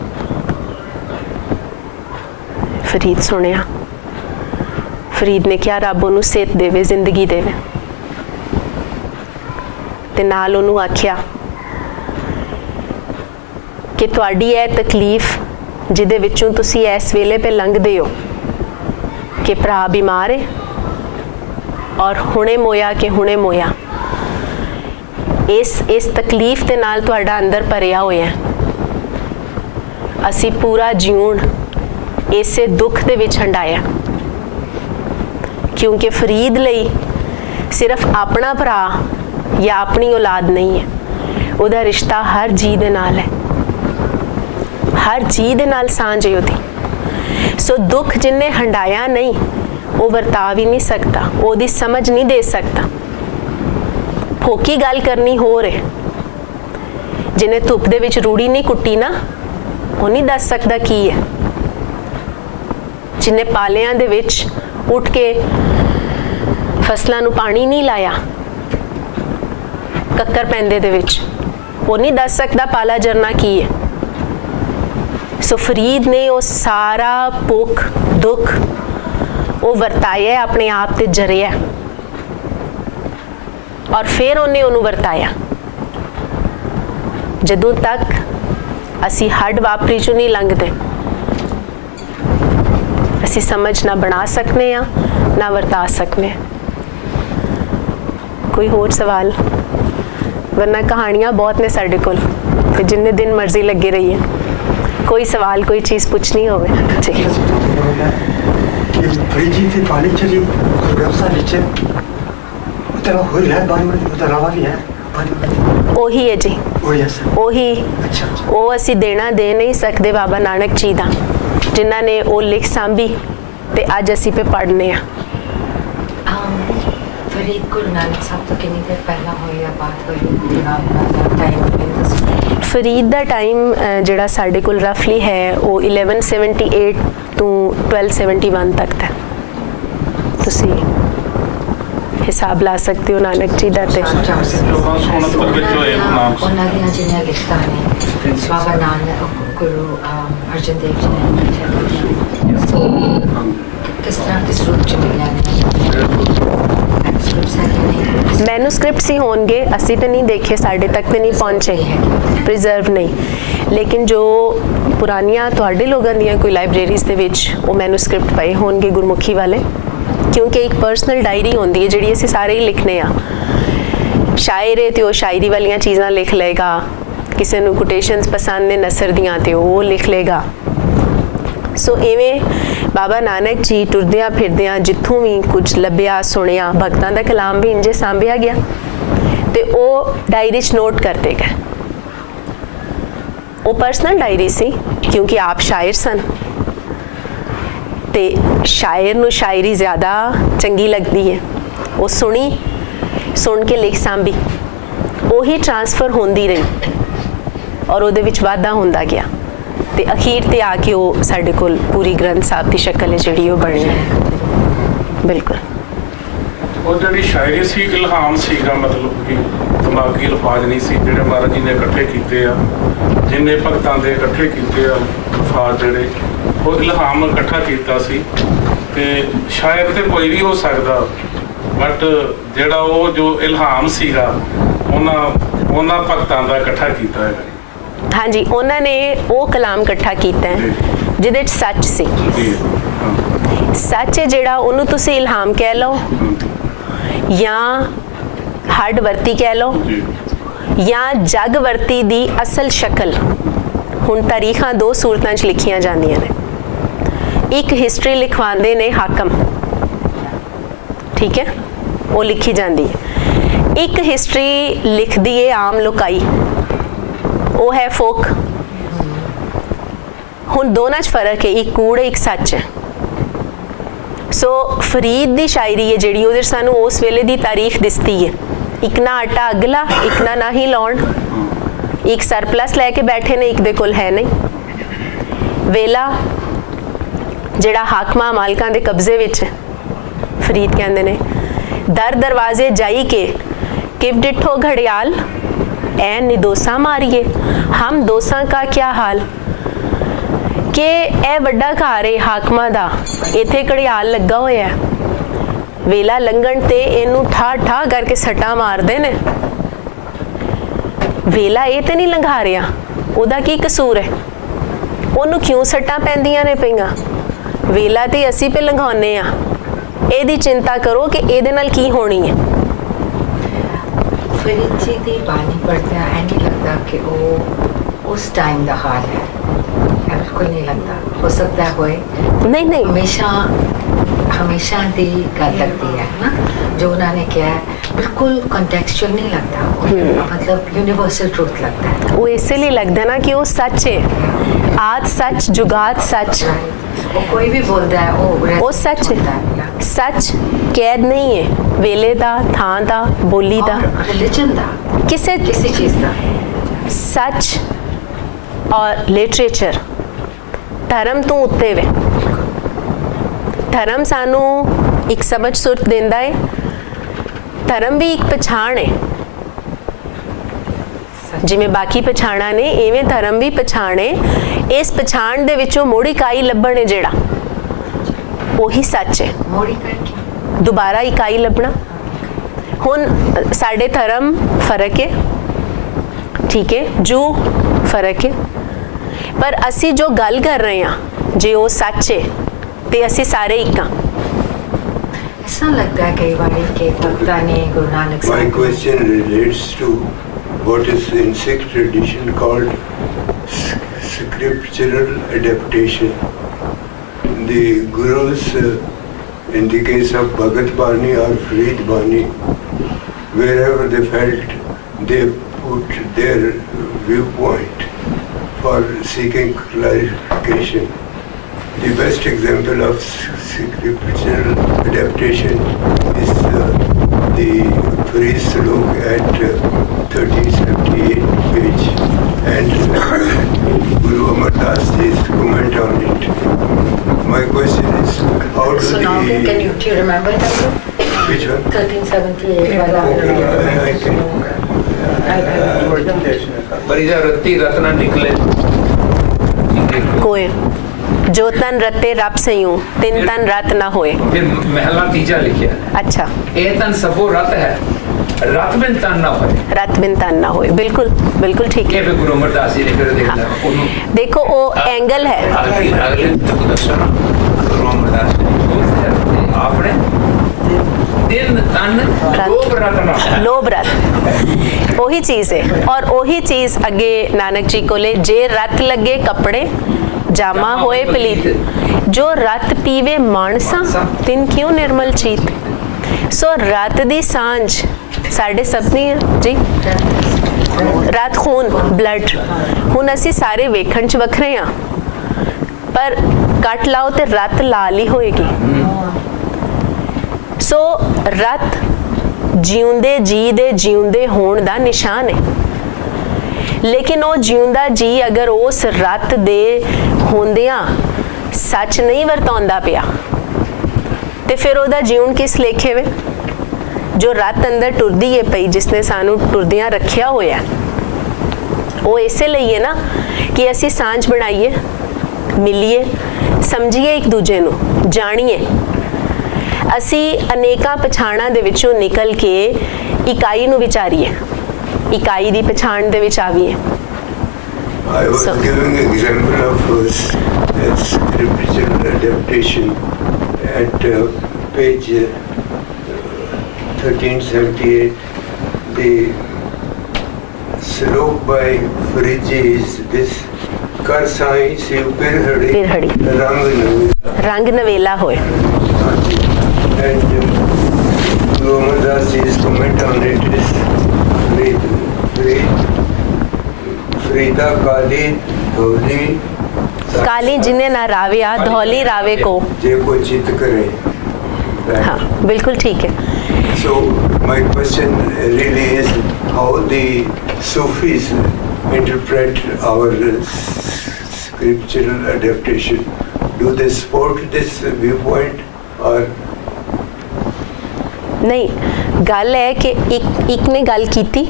ਫਰੀਦ ਸੁਣਿਆ, ਫਰੀਦ ਨੇ ਕਿਹਾ ਰੱਬ ਉਹਨੂੰ ਸਿਹਤ ਦੇਵੇ, ਜ਼ਿੰਦਗੀ ਦੇਵੇ, ਤੇ ਨਾਲ ਉਹਨੂੰ ਆਖਿਆ ਕਿ ਤੁਹਾਡੀ ਇਹ ਤਕਲੀਫ ਜਿਹਦੇ ਵਿੱਚੋਂ ਤੁਸੀਂ ਇਸ ਵੇਲੇ ਤੇ ਲੰਘਦੇ ਹੋ ਕਿ ਭਰਾ ਬਿਮਾਰ ਹੈ ਔਰ ਹੁਣੇ ਮੋਇਆ ਕਿ ਹੁਣੇ ਮੋਇਆ, ਇਸ ਤਕਲੀਫ ਦੇ ਨਾਲ ਤੁਹਾਡਾ ਅੰਦਰ ਭਰਿਆ ਹੋਇਆ। ਅਸੀਂ ਪੂਰਾ ਜੀਉਣ ਇਸੇ ਦੁੱਖ ਦੇ ਵਿੱਚ ਹੰਡਾਇਆ, ਕਿਉਂਕਿ ਫਰੀਦ ਲਈ ਸਿਰਫ ਆਪਣਾ ਭਰਾ ਜਾਂ ਆਪਣੀ ਔਲਾਦ ਨਹੀਂ ਹੈ, ਉਹਦਾ ਰਿਸ਼ਤਾ ਹਰ ਜੀਅ ਦੇ ਨਾਲ ਹੈ, ਹਰ ਜੀਅ ਦੇ ਨਾਲ ਸਾਂਝ ਹੈ ਉਹਦੀ। ਸੋ ਦੁੱਖ ਜਿੰਨੇ ਹੰਡਾਇਆ ਨਹੀਂ ਉਹ ਵਰਤਾ ਵੀ ਨਹੀਂ ਸਕਦਾ, ਉਹਦੀ ਸਮਝ ਨਹੀਂ ਦੇ ਸਕਦਾ। ਫੋਕੀ ਗੱਲ ਕਰਨੀ ਹੋਰ ਹੈ, ਜਿਹਨੇ ਧੁੱਪ ਦੇ ਵਿੱਚ ਰੂੜੀ ਨਹੀਂ ਕੁੱਟੀ ਨਾ ਉਹ ਨਹੀਂ ਦੱਸ ਸਕਦਾ ਕੀ ਹੈ। ਜਿਹਨੇ ਪਾਲਿਆਂ ਦੇ ਵਿੱਚ ਉੱਠ ਕੇ ਫਸਲਾਂ ਨੂੰ ਪਾਣੀ ਨਹੀਂ ਲਾਇਆ ਕੱਕਰ ਪੈਂਦੇ ਦੇ ਵਿੱਚ, ਉਹ ਨਹੀਂ ਦੱਸ ਸਕਦਾ ਪਾਲਾ ਜਰਨਾ ਕੀ ਹੈ। ਸੋ ਫਰੀਦ ਨੇ ਉਹ ਸਾਰਾ ਭੁੱਖ ਦੁੱਖ ਉਹ ਵਰਤਾਇਆ, ਆਪਣੇ ਆਪ ਤੇ ਜਰਿਆ, ਔਰ ਫਿਰ ਉਹਨੂੰ ਵਰਤਾਇਆ। ਜਦੋਂ ਤੱਕ ਅਸੀਂ ਹੱਡ ਵਾਪਰੀ ਚੋਂ ਨਹੀਂ ਲੰਘਦੇ, ਅਸੀਂ ਸਮਝ ਨਾ ਬਣਾ ਸਕਨੇ ਆ ਨਾ ਵਰਤਾ ਸਕਨੇ। ਕੋਈ ਹੋਰ ਸਵਾਲ? ਵਰਨਾ ਕਹਾਣੀਆਂ ਬਹੁਤ ਨੇ ਸਾਡੇ ਕੋਲ ਤੇ ਜਿੰਨੇ ਦਿਨ ਮਰਜ਼ੀ ਲੱਗੇ ਰਹੀਏ। ਕੋਈ ਸਵਾਲ ਕੋਈ ਚੀਜ਼ ਪੁੱਛਣੀ ਹੋਵੇ ਜੀ? ਫਰੀਜੀ ਤੇ ਪਾਣੀ ਚ ਜੀ ਵਿਵਸਥਾ ਵਿੱਚ ਉਤਰਾ ਹੋਈ ਹੈ ਬਾਰੇ ਉਹਦਾ ਰਾਵਾ ਵੀ ਹੈ ਉਹੀ ਹੈ ਜੀ, ਉਹੀ ਉਹ ਅਸੀਂ ਦੇਣਾ ਦੇ ਨਹੀਂ ਸਕਦੇ ਬਾਬਾ ਨਾਨਕ ਜੀ ਦਾ, ਜਿਨ੍ਹਾਂ ਨੇ ਉਹ ਲਿਖ ਸਾਂਭੀ ਤੇ ਅੱਜ ਅਸੀਂ ਪੇ ਪੜ੍ਹਨੇ ਆ। ਫਰੀਦ ਗੁਰੂ ਨਾਨਕ ਸਾਹਿਬ ਤੋਂ ਕਿੰਨੀ ਦੇਰ ਪਹਿਲਾਂ ਹੋਈ ਆ ਬਾਤ ਹੋਈ ਟਾਈਮ? ਫਰੀਦ ਦਾ ਟਾਈਮ ਜਿਹੜਾ ਸਾਡੇ ਕੋਲ ਰਫਲੀ ਹੈ ਉਹ 1178 ਤੋਂ 1271 ਤੱਕ ਦਾ। ਤੁਸੀਂ ਹਿਸਾਬ ਲਾ ਸਕਦੇ ਹੋ ਨਾਨਕ ਜੀ ਦਾ। ਤੇ ਉਹਨਾਂ ਦੀਆਂ ਜਿਹੜੀਆਂ ਲਿਖਤਾਂ ਨੇ ਬਾਬਾ ਨਾਨਕ ਗੁਰੂ ਅਰਜਨ ਦੇਵ ਜੀ ਨੇ ਕਿਸ ਤਰ੍ਹਾਂ ਕਿਸ ਰੂਪ ਚ ਮਿਲਿਆ ਨੇ? ਮੈਨੂਸਕ੍ਰਿਪਟਸ ਹੀ ਹੋਣਗੇ, ਅਸੀਂ ਤਾਂ ਨਹੀਂ ਦੇਖੇ, ਸਾਡੇ ਤੱਕ ਤੇ ਨਹੀਂ ਪਹੁੰਚੇ, ਪ੍ਰੀਜ਼ਰਵ ਨਹੀਂ। ਲੇਕਿਨ ਜੋ ਪੁਰਾਣੀਆਂ ਤੁਹਾਡੇ ਲੋਕਾਂ ਦੀਆਂ ਕੋਈ ਲਾਇਬ੍ਰੇਰੀਜ਼ ਦੇ ਵਿੱਚ ਉਹ ਮੈਨੂਸਕ੍ਰਿਪਟ ਪਏ ਹੋਣਗੇ ਗੁਰਮੁਖੀ ਵਾਲੇ, ਕਿਉਂਕਿ ਇੱਕ ਪਰਸਨਲ ਡਾਇਰੀ ਹੁੰਦੀ ਹੈ ਜਿਹੜੀ ਅਸੀਂ ਸਾਰੇ ਹੀ ਲਿਖਨੇ ਆ। ਸ਼ਾਇਰ ਹੈ ਤੇ ਉਹ ਸ਼ਾਇਰੀ ਵਾਲੀਆਂ ਚੀਜ਼ਾਂ ਲਿਖ ਲਏਗਾ, ਕਿਸੇ ਨੂੰ ਕੋਟੇਸ਼ਨਸ ਪਸੰਦ ਨੇ ਨਸਰ ਦੀਆਂ ਤੇ ਉਹ ਲਿਖ ਲਏਗਾ। ਸੋ ਇਵੇਂ ਬਾਬਾ ਨਾਨਕ ਜੀ ਟੁਰਦਿਆਂ ਫਿਰਦਿਆਂ ਜਿੱਥੋਂ ਵੀ ਕੁਝ ਲੱਭਿਆ ਸੁਣਿਆ, ਭਗਤਾਂ ਦਾ ਕਲਾਮ ਵੀ ਇੰਜੇ ਸਾਂਭਿਆ ਗਿਆ ਤੇ ਉਹ ਡਾਇਰੀ 'ਚ ਨੋਟ ਕਰਦੇ ਗਏ। ਉਹ ਪਰਸਨਲ ਡਾਇਰੀ ਸੀ ਕਿਉਂਕਿ ਆਪ ਸ਼ਾਇਰ ਸਨ ਤੇ ਸ਼ਾਇਰ ਨੂੰ ਸ਼ਾਇਰੀ ਜ਼ਿਆਦਾ ਚੰਗੀ ਲੱਗਦੀ ਹੈ। ਉਹ ਸੁਣ ਕੇ ਲਿਖ ਸਾਂਭੀ, ਉਹੀ ਟ੍ਰਾਂਸਫਰ ਹੁੰਦੀ ਰਹੀ ਔਰ ਉਹਦੇ ਵਿੱਚ ਵਾਧਾ ਹੁੰਦਾ ਗਿਆ ਤੇ ਅਖੀਰ ਤੇ ਆ ਕੇ ਉਹ ਸਾਡੇ ਕੋਲ ਪੂਰੀ ਗ੍ਰੰਥ ਸਾਹਿਬ ਦੀ ਸ਼ਕਲ ਹੈ ਜਿਹੜੀ ਉਹ ਬਣੀ ਹੈ। ਬਿਲਕੁਲ ਉਹ ਜਿਹੜੀ ਸ਼ਾਇਰੀ ਸੀ ਇਲਹਾਮ ਸੀਗਾ, ਮਤਲਬ ਕਿ ਦਿਮਾਗੀ ਅਲਫਾਜ਼ ਨਹੀਂ ਸੀ ਜਿਹੜੇ ਮਹਾਰਾਜ ਜੀ ਨੇ ਇਕੱਠੇ ਕੀਤੇ ਆ, ਜਿੰਨੇ ਭਗਤਾਂ ਦੇ ਇਕੱਠੇ ਕੀਤੇ ਆ ਅਲਫਾਜ਼ ਜਿਹੜੇ ਉਹ ਇਲਹਾਮ ਇਕੱਠਾ ਕੀਤਾ ਸੀ। ਤੇ ਸ਼ਾਇਰ ਤੇ ਕੋਈ ਵੀ ਹੋ ਸਕਦਾ, ਬਟ ਜਿਹੜਾ ਉਹ ਜੋ ਇਲਹਾਮ ਸੀਗਾ ਉਹਨਾਂ ਭਗਤਾਂ ਦਾ ਇਕੱਠਾ ਕੀਤਾ ਹੈ। ਹਾਂਜੀ, ਉਹਨਾਂ ਨੇ ਉਹ ਕਲਾਮ ਇਕੱਠਾ ਕੀਤਾ ਹੈ ਜਿਹਦੇ 'ਚ ਸੱਚ ਸੀ। ਸੱਚ ਹੈ ਜਿਹੜਾ, ਉਹਨੂੰ ਤੁਸੀਂ ਇਲਹਾਮ ਕਹਿ ਲਓ ਜਾਂ ਹੱਡ ਵਰਤੀ ਕਹਿ ਲਓ ਜਾਂ ਜਗ ਵਰਤੀ ਦੀ ਅਸਲ ਸ਼ਕਲ। ਹੁਣ ਤਾਰੀਖਾਂ ਦੋ ਸੂਰਤਾਂ 'ਚ ਲਿਖੀਆਂ ਜਾਂਦੀਆਂ ਨੇ। ਇੱਕ ਹਿਸਟਰੀ ਲਿਖਵਾਉਂਦੇ ਨੇ ਹਾਕਮ, ਠੀਕ ਹੈ, ਉਹ ਲਿਖੀ ਜਾਂਦੀ ਹੈ। ਇੱਕ ਹਿਸਟਰੀ ਲਿਖਦੀ ਹੈ ਆਮ ਲੋਕਾਈ, ਉਹ ਹੈ ਫੋਕ। ਹੁਣ ਦੋਨਾਂ 'ਚ ਫਰਕ ਹੈ, ਇੱਕ ਕੂੜ ਹੈ ਇੱਕ ਸੱਚ ਹੈ। ਸੋ ਫਰੀਦ ਦੀ ਸ਼ਾਇਰੀ ਹੈ ਜਿਹੜੀ, ਉਹਦੇ ਸਾਨੂੰ ਉਸ ਵੇਲੇ ਦੀ ਤਾਰੀਖ ਦਿਸਦੀ ਹੈ। ਇੱਕ ਨਾ ਆਟਾ ਅਗਲਾ, ਇੱਕ ਨਾ ਹੀ ਲਾਉਣ, ਇੱਕ ਸਰਪਲਸ ਲੈ ਕੇ ਬੈਠੇ ਨੇ, ਇੱਕ ਦੇ ਕੋਲ ਹੈ ਨਹੀਂ। ਵੇਲਾ ਜਿਹੜਾ ਹਾਕਮਾਂ ਮਾਲਕਾਂ ਦੇ ਕਬਜ਼ੇ ਵਿੱਚ, ਫਰੀਦ ਕਹਿੰਦੇ ਨੇ ਦਰ ਦਰਵਾਜ਼ੇ ਜਾਈ ਕੇ ਕਿਵ ਡਿਠੋ ਘੜਿਆਲ ਐ ਨਿਦੋਸਾ ਮਾਰੀਏ ਹਮ ਦੋਸਾਂ ਕਾ ਕਿਆ ਹਾਲ। ਕਿ ਇਹ ਵੱਡਾ ਘਰ ਹੈ ਹਾਕਮਾਂ ਦਾ, ਇੱਥੇ ਘੜਿਆਲ ਲੱਗਾ ਹੋਇਆ, ਵੇਲਾ ਲੰਘਣ ਤੇ ਇਹਨੂੰ ਠਾ ਠਾ ਕਰਕੇ ਸੱਟਾਂ ਮਾਰਦੇ ਨੇ। ਵੇਲਾ ਇਹ ਤੇ ਨਹੀਂ ਲੰਘਾ ਰਿਹਾ, ਉਹਦਾ ਕੀ ਕਸੂਰ ਹੈ, ਉਹਨੂੰ ਕਿਉਂ ਸੱਟਾਂ ਪੈਂਦੀਆਂ ਨੇ ਪਈਆਂ? ਵੇਲਾ ਤੇ ਅਸੀਂ ਪੇ ਲੰਘਾਉਂਦੇ ਆ, ਇਹਦੀ ਚਿੰਤਾ ਕਰੋ ਕਿ ਇਹਦੇ ਨਾਲ ਕੀ ਹੋਣੀ ਹੈ। ਫਰੀਦ ਜੀ ਦੀ ਬਾਣੀ ਪੜ੍ਹਦਿਆਂ ਐਂ ਨਹੀਂ ਲੱਗਦਾ ਕਿ ਉਹ ਉਸ ਟਾਈਮ ਦਾ ਹਾਲ ਹੈ, ਬਿਲਕੁਲ ਨਹੀਂ ਲੱਗਦਾ। ਹੋ ਸਕਦਾ ਹੋਏ, ਨਹੀਂ ਹਮੇਸ਼ਾ ਦੀ ਗੱਲ ਲੱਗਦੀ ਹੈ ਨਾ ਜੋ ਉਹਨਾਂ ਨੇ ਕਿਹਾ, ਬਿਲਕੁਲ ਕੰਟੈਕਸਚੁਅਲ ਨਹੀਂ ਲੱਗਦਾ, ਮਤਲਬ ਯੂਨੀਵਰਸਲ ਟਰੂਥ ਲੱਗਦਾ ਹੈ। ਉਹ ਇਸੇ ਲਈ ਲੱਗਦਾ ਨਾ ਕਿ ਉਹ ਸੱਚ ਹੈ, ਆਦ ਸੱਚ ਜੁਗਾਦ ਸੱਚ। ਉਹ ਕੋਈ ਵੀ ਬੋਲਦਾ ਹੈ ਉਹ ਸੱਚ ਹੈ, ਸੱਚ ਕੈਦ ਨਹੀਂ ਹੈ ਵੇਲੇ ਦਾ, ਥਾਂ ਦਾ, ਬੋਲੀ ਦਾ, ਰਿਲੀਜਨ ਦਾ, ਕਿਸੇ ਚੀਜ਼ ਦਾ। ਸੱਚ ਔਰ ਲਿਟਰੇਚਰ ਧਰਮ ਤੋਂ ਉੱਤੇ ਵੇ। ਧਰਮ ਸਾਨੂੰ ਇੱਕ ਸਮਝ ਸੁਰਤ ਦਿੰਦਾ ਹੈ, ਧਰਮ ਵੀ ਇੱਕ ਪਛਾਣ ਹੈ। ਜਿਵੇਂ ਬਾਕੀ ਪਛਾਣਾਂ ਨੇ, ਇਵੇਂ ਧਰਮ ਵੀ ਪਛਾਣ ਹੈ। ਇਸ ਪਛਾਣ ਦੇ ਵਿੱਚੋਂ ਮੋੜ ਇਕਾਈ ਲੱਭਣ ਹੈ ਜਿਹੜਾ, ਉਹੀ ਸੱਚ ਹੈ। ਦੁਬਾਰਾ ਇਕਾਈ ਲੱਭਣਾ। ਹੁਣ ਸਾਡੇ ਧਰਮ ਫਰਕ ਹੈ, ਠੀਕ ਹੈ, ਜੋ ਫਰਕ ਹੈ, ਪਰ ਅਸੀਂ ਜੋ ਗੱਲ ਕਰ ਰਹੇ ਹਾਂ ਜੇ ਉਹ ਸੱਚ ਹੈ ਤੇ ਅਸੀਂ ਸਾਰੇ ਇੱਕ ਹਾਂ। ऐसा लगता है कई बार कि भक्ता ने Guru Nanak My question relates to what is in Sikh tradition called scriptural adaptation. The gurus, in the case of Bhagat Bani or Farid Bani, wherever they felt they put their viewpoint for seeking clarification. The best example of scriptural adaptation is the Farid Saluk at 1378 page and Guru Amar Das Ji's comment on it. My question is, how do So now, do you remember that? which one? 1378. I can. Parija रत्ती रत्ना निकले कोय जो तन रते रब सयूं तिन तन रत ना होए। फिर महला तीजा लिखिया अच्छा, ए तन सबो रत है रत बिन तन ना होए रत बिन तन ना होए, बिल्कुल बिल्कुल ठीक ये है। फिर गुरु अमरदास जी ने फिर देखना उन्होंने देखो वो एंगल है। अगले तक दसो ना गुरु अमरदास जी आपने दिन तन लोभ रत्ना लोभ रत ਉਹੀ ਚੀਜ਼ ਹੈ ਔਰ ਉਹੀ ਚੀਜ਼ ਅੱਗੇ ਨਾਨਕ ਜੀ ਕੋਲੇ ਜੇ ਰਤ ਲੱਗੇ ਕੱਪੜੇ ਜਾਮਾ ਹੋਏ ਪਲੀਤ ਜੋ ਰਤ ਪੀਵੇ ਮਾਨਸਾ ਤਿਨ ਕਿਉਂ ਨਿਰਮਲ ਚੀਤ। ਸੋ ਰਤ ਦੀ ਸਾਂਝ ਸਾਡੇ ਸਭ ਦੀ ਹੈ ਜੀ। ਰਤ ਖੂਨ ਬਲੱਡ ਹੁਣ ਅਸੀਂ ਸਾਰੇ ਵੇਖਣ ਚ ਵੱਖਰੇ ਆ ਪਰ ਕੱਟ ਲਾਓ ਤੇ ਰਤ ਲਾਲ ਹੀ ਹੋਏਗੀ। ਸੋ ਰਤ ਜਿਉਂਦੇ ਜੀ ਦੇ ਜਿਉਂਦੇ ਹੋਣ ਦਾ ਨਿਸ਼ਾਨ ਹੈ ਲੇਕਿਨ ਉਹ ਜਿਉਂਦਾ ਜੀ ਅਗਰ ਉਸ ਰਤ ਦੇ ਹੁੰਦਿਆਂ ਸੱਚ ਨਹੀਂ ਵਰਤਾਉਂਦਾ ਪਿਆ ਤੇ ਫਿਰ ਉਹਦਾ ਜਿਉਣ ਕਿਸ ਲੇਖੇ ਵੇ। ਜੋ ਰਤ ਅੰਦਰ ਟੁਰਦੀ ਹੈ ਪਈ ਜਿਸਨੇ ਸਾਨੂੰ ਟੁਰਦਿਆਂ ਰੱਖਿਆ ਹੋਇਆ ਉਹ ਇਸੇ ਲਈ ਹੈ ਨਾ ਕਿ ਅਸੀਂ ਸਾਂਝ ਬਣਾਈਏ ਮਿਲੀਏ ਸਮਝੀਏ ਇੱਕ ਦੂਜੇ ਨੂੰ ਜਾਣੀਏ। ਅਸੀਂ ਅਨੇਕਾਂ ਪਛਾਣਾਂ ਦੇ ਵਿੱਚੋਂ ਨਿਕਲ ਕੇ ਇਕਾਈ ਨੂੰ ਵਿਚਾਰੀਏ ਇਕਾਈ ਦੀ ਪਛਾਣ ਦੇ ਵਿੱਚ ਆਵੀਏ। I was giving an example of scriptural adaptation at page 1378. The slok by Farid is this Kar Sai Siv Pirhadi Pirhadi. Rang Navila. ਰੰਗ ਨਵੇਲਾ ਹੋਏ। And Guru Amardas Ji's comment on it is Frida Kali Dholi ਕਾਲੀ ਜਿਨੇ ਨਾ ਰਾਵਿਆ ਧੌਲੀ ਰਾਵੇ ਕੋ। Je ko chit kare. हाँ बिल्कुल ठीक है। So my question really is how the Sufis interpret our scriptural adaptation. Do they support this viewpoint or ਨਹੀਂ ਗੱਲ ਹੈ ਕਿ ਇੱਕ ਨੇ ਗੱਲ ਕੀਤੀ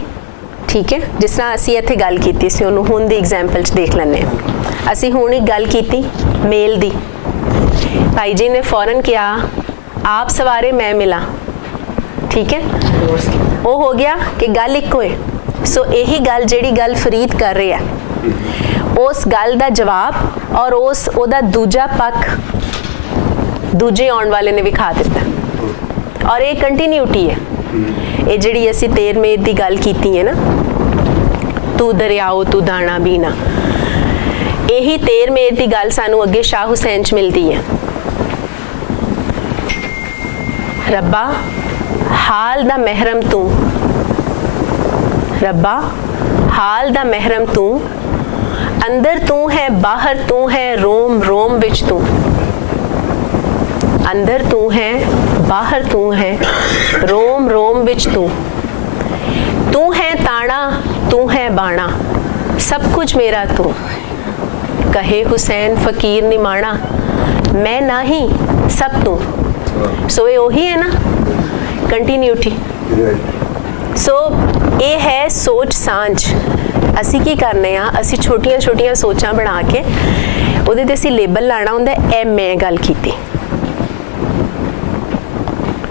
ਠੀਕ ਹੈ ਜਿਸ ਤਰ੍ਹਾਂ ਅਸੀਂ ਇੱਥੇ ਗੱਲ ਕੀਤੀ ਸੀ ਉਹਨੂੰ ਹੁਣ ਦੀ ਐਗਜ਼ਾਮਪਲ 'ਚ ਦੇਖ ਲੈਂਦੇ ਹਾਂ। ਅਸੀਂ ਹੁਣ ਇੱਕ ਗੱਲ ਕੀਤੀ ਮੇਲ ਦੀ ਭਾਈ ਜੀ ਨੇ ਫੌਰਨ ਕਿਹਾ ਆਪ ਸਵਾਰੇ ਮੈਂ ਮਿਲਾਂ ਠੀਕ ਹੈ ਉਹ ਹੋ ਗਿਆ ਕਿ ਗੱਲ ਇੱਕੋ ਹੈ। ਸੋ ਇਹੀ ਗੱਲ ਜਿਹੜੀ ਗੱਲ ਫਰੀਦ ਕਰ ਰਿਹਾ ਉਸ ਗੱਲ ਦਾ ਜਵਾਬ ਔਰ ਉਹਦਾ ਦੂਜਾ ਪੱਖ ਦੂਜੇ ਆਉਣ ਵਾਲੇ ਨੇ ਵਿਖਾ ਦਿੱਤਾ ਔਰ ਇਹ ਕੰਟੀਨਿਊਟੀ ਹੈ। ਇਹ ਜਿਹੜੀ ਅਸੀਂ ਤੇਰ ਮੇਰ ਦੀ ਗੱਲ ਕੀਤੀ ਹੈ ਨਾ ਤੂੰ ਦਰਿਆਓ ਤੂੰ ਦਾਣਾ ਬੀਨਾ ਇਹੀ ਤੇਰ ਮੇਰ ਦੀ ਗੱਲ ਸਾਨੂੰ ਅੱਗੇ ਸ਼ਾਹ ਹੁਸੈਨ 'ਚ ਮਿਲਦੀ ਹੈ। ਰੱਬਾ ਹਾਲ ਦਾ ਮਹਿਰਮ ਤੂੰ ਰੱਬਾ ਹਾਲ ਦਾ ਮਹਿਰਮ ਤੂੰ ਅੰਦਰ ਤੂੰ ਹੈ ਬਾਹਰ ਤੂੰ ਹੈ ਰੋਮ ਰੋਮ ਵਿੱਚ ਤੂੰ ਅੰਦਰ ਤੂੰ ਹੈ ਬਾਹਰ ਤੂੰ ਹੈ ਰੋਮ ਰੋਮ ਵਿੱਚ ਤੂੰ ਤੂੰ ਹੈ ਤਾਣਾ ਤੂੰ ਹੈ ਬਾਣਾ ਸਭ ਕੁਝ ਮੇਰਾ ਤੂੰ ਕਹੇ ਹੁਸੈਨ ਫਕੀਰ ਨਿਮਾਣਾ ਮੈਂ ਨਹੀਂ ਸਭ ਤੂੰ ਸੋ ਇਹ ਉਹੀ ਹੈ ਨਾ ਕੰਟੀਨਿਊਟੀ। ਸੋ ਇਹ ਹੈ ਸੋਚ ਸਾਂਝ। ਅਸੀਂ ਕੀ ਕਰਨੇ ਆ ਅਸੀਂ ਛੋਟੀਆਂ ਛੋਟੀਆਂ ਸੋਚਾਂ ਬਣਾ ਕੇ ਉਹਦੇ ਤੇ ਅਸੀਂ ਲੇਬਲ ਲਾਣਾ ਹੁੰਦਾ ਇਹ ਮੈਂ ਗੱਲ ਕੀਤੀ